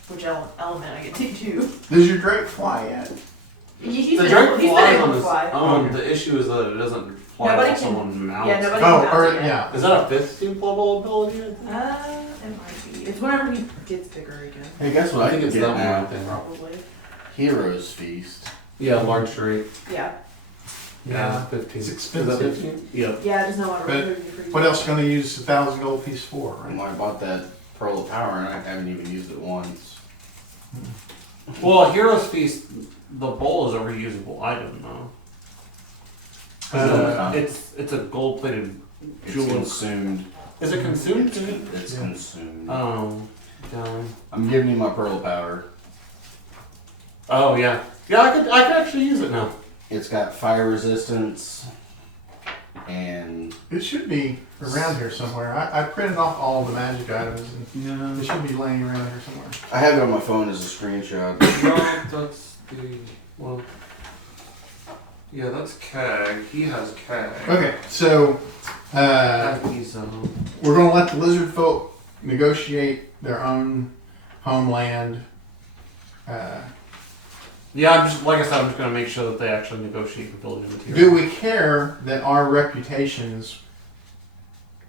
element I get to do. Does your Drake fly yet? He's The been Drake able, he's flies been able on to his fly. own. The issue is that it doesn't fly Nobody while can- someone mounts. Yeah, nobody Oh, can or, mount it yet. yeah. Is that a 15th level ability? I think? It might be. It's whenever he gets bigger again, Hey, guess what? I think it's get that one, now? I think. probably. Heroes Feast. Yeah, large Drake. Yeah. Yeah, 15. It's Is expensive. that 15? Yep. Yeah, it does not want to But remove you for What else are you going to use 1,000 gold piece for, right? Well, I bought that Pearl of Power and I haven't even used it once. Well, Heroes Feast, the bowl is a reusable item though. 'Cause it's a gold plated It's jewel. consumed. Is it consumed? It's Yeah. consumed. Down. I'm giving you my Pearl of Power. Oh yeah. Yeah, I could actually use it now. It's got fire resistance and It should be around here somewhere. I printed off all the magic items and it should be laying around here somewhere. I have it on my phone as a screenshot. No, that's the well. Yeah, that's Kag. He has Kag. Okay, so He's we're going to let the lizard folk negotiate their own homeland. Yeah, I'm just like I said. I'm just gonna make sure that they actually negotiate the building material. Do we care that our reputations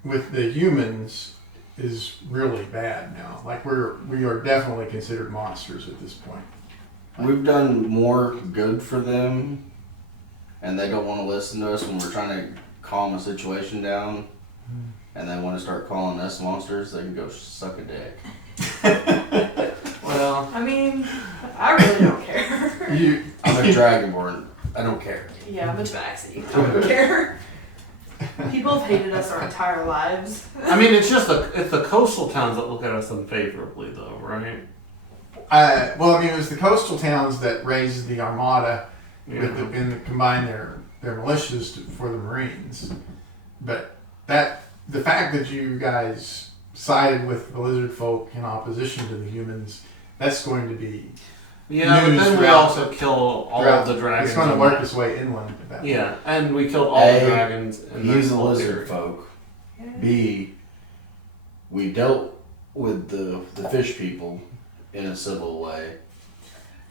with the humans is really bad now? Like we are definitely considered monsters at this point. We've done more good for them and they don't want to listen to us when we're trying to calm a situation down and they want to start calling us monsters, they can go suck a dick. Well, I mean, I really don't care. I'm a dragonborn. I don't care. Yeah, I'm a tabaxi. I don't care. People have hated us our entire lives. I mean, it's the coastal towns that look at us unfavorably, though, right? Well, I mean, it was the coastal towns that raised the armada and combined their militias for the Marines. But the fact that you guys sided with the lizard folk in opposition to the humans, that's going to be Yeah, but news then we throughout- also kill all of the dragons. It's going to work its way inland. At that point. Yeah, and we killed all A, the dragons. And He's a the lizard folk. B, we dealt with the fish people in a civil way.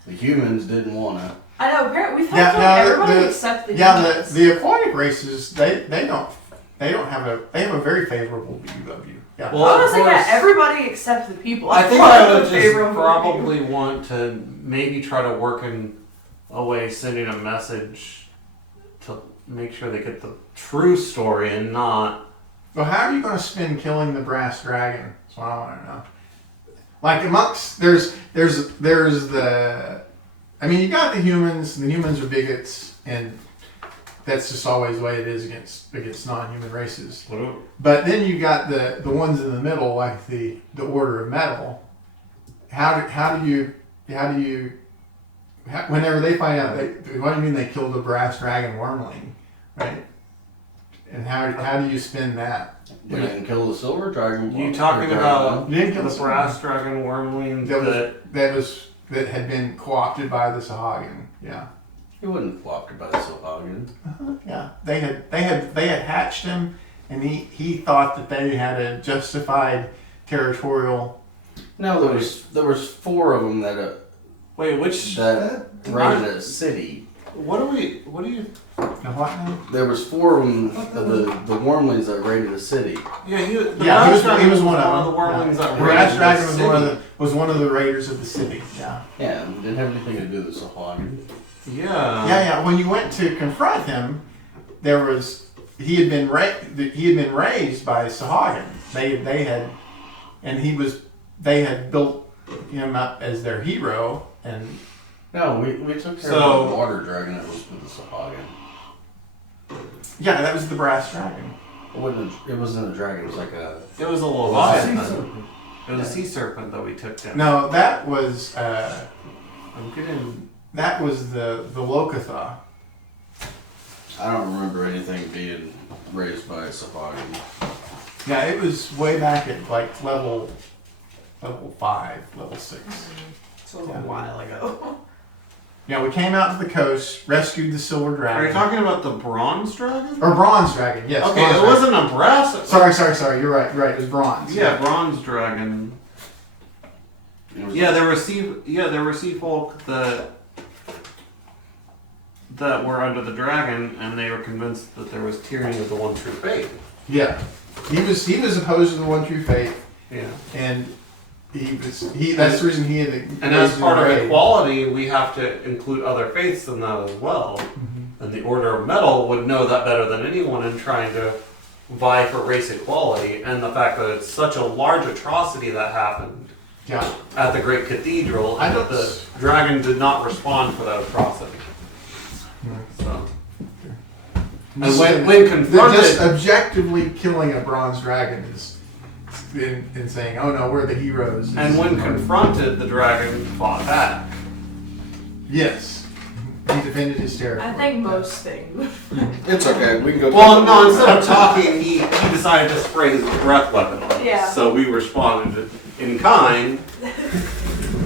The humans didn't want to. I know. Apparently, we've Yeah, had no, everybody except the Yeah, humans. the aquatic races they have a very favorable view of you. Yeah. Well, Honestly, of yeah, course- everybody except the people. I think have I would a just favorable view. probably want to maybe try to work in a way sending a message to make sure they get the true story and not. Well, how are you going to spin killing the brass dragon? That's what I want to know. Like amongst there's the, I mean, you got the humans. And the humans are bigots, and that's just always the way it is against non-human races. But then you got the ones in the middle, like the Order of Metal. How do you whenever they find out what do you mean they killed the brass dragon wormling, right? And how do you spin that? We didn't kill the silver dragon. You talking about You didn't kill the brass dragon wormling that had been co-opted by the Sahagin. Yeah. He wasn't flopped by the Silhagen. Yeah. They had hatched him, and he thought that they had a justified territorial. No, there was 4 of them that wait, which raided a city. What do you? Now what now? There was 4 of them, the wormlings that raided the city. Yeah, he was one of the them. wormlings that The raided brass the dragon was city. one of the raiders of the city. Yeah. Yeah, it didn't have anything to do with Sahagin. Yeah. Yeah. When you went to confront him, he had been raised by Sahagin. They had built him up as their hero, and No, we took care So- of the water dragon that was with the Sahagin. yeah, that was the brass dragon. It wasn't a dragon, it was like a... It was a Well, leviathan. It was a sea serpent that we took down. No, that was I'm getting. the Lokatha. I don't remember anything being raised by Sahagin. Yeah, it was way back at like level 5, level 6. So it was a while ago. Yeah, we came out to the coast, rescued the silver dragon. Are you talking about the bronze dragon? Or bronze dragon? Yes. Okay, bronze it dragon. wasn't a brass. Sorry. You're right. It was bronze. Yeah, bronze dragon. Yeah, there were sea folk that were under the dragon, and they were convinced that there was tyranny of the one true faith. Yeah. He was opposed to the one true faith, Yeah. and that's the reason he had. And as part of raid. equality, we have to include other faiths in that as well. And the Order of Metal would know that better than anyone in trying to vie for race equality. And the fact that it's such a large atrocity that happened Yeah. at the Great Cathedral, I and that don't- the dragon did not respond for that atrocity. So. And when confronted, just objectively killing a bronze dragon is in saying, "Oh no, we're the heroes." and when confronted, the dragon fought back. Yes, he defended his territory. I think most things. It's okay, we can go... Well, no, instead of talking, he decided to spray his breath weapon on us. Yeah. So we responded in kind.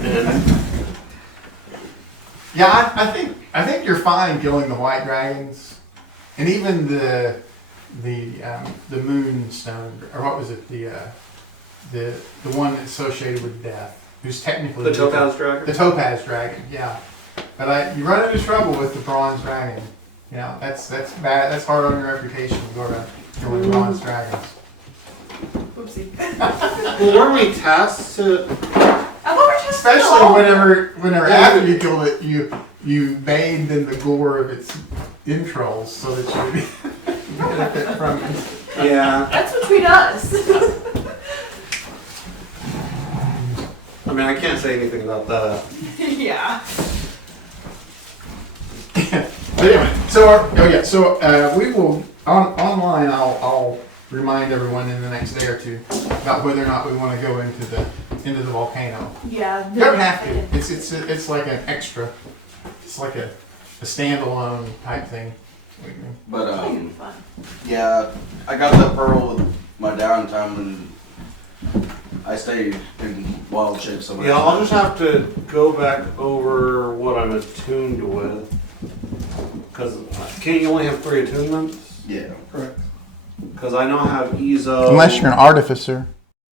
And Yeah, I think you're fine killing the white dragons, and even the moonstone, or what was it, the one associated with death, who's technically the topaz dragon. The topaz dragon, yeah. But you run into trouble with the bronze dragon. Yeah, that's bad. That's hard on your reputation to go around killing bronze dragons. Oopsie. Well, weren't we tasked to? I thought we were just Especially whenever after you killed it, you bathed in the gore of its entrails so that you would benefit from it. Yeah. That's between us. I mean, I can't say anything about that. Yeah. But anyway, so we will online. I'll remind everyone in the next day or two about whether or not we want to go into the volcano. Yeah. You don't have to. It's like an extra. It's like a standalone type thing. But, I think it'd be fun. yeah, I got that pearl with my downtime and I stay in wild shape so much. Yeah, I'll just have to go back over what I'm attuned with. Because can't you only have 3 attunements? Yeah. Correct. Because I know I have Ezo. Unless you're an artificer.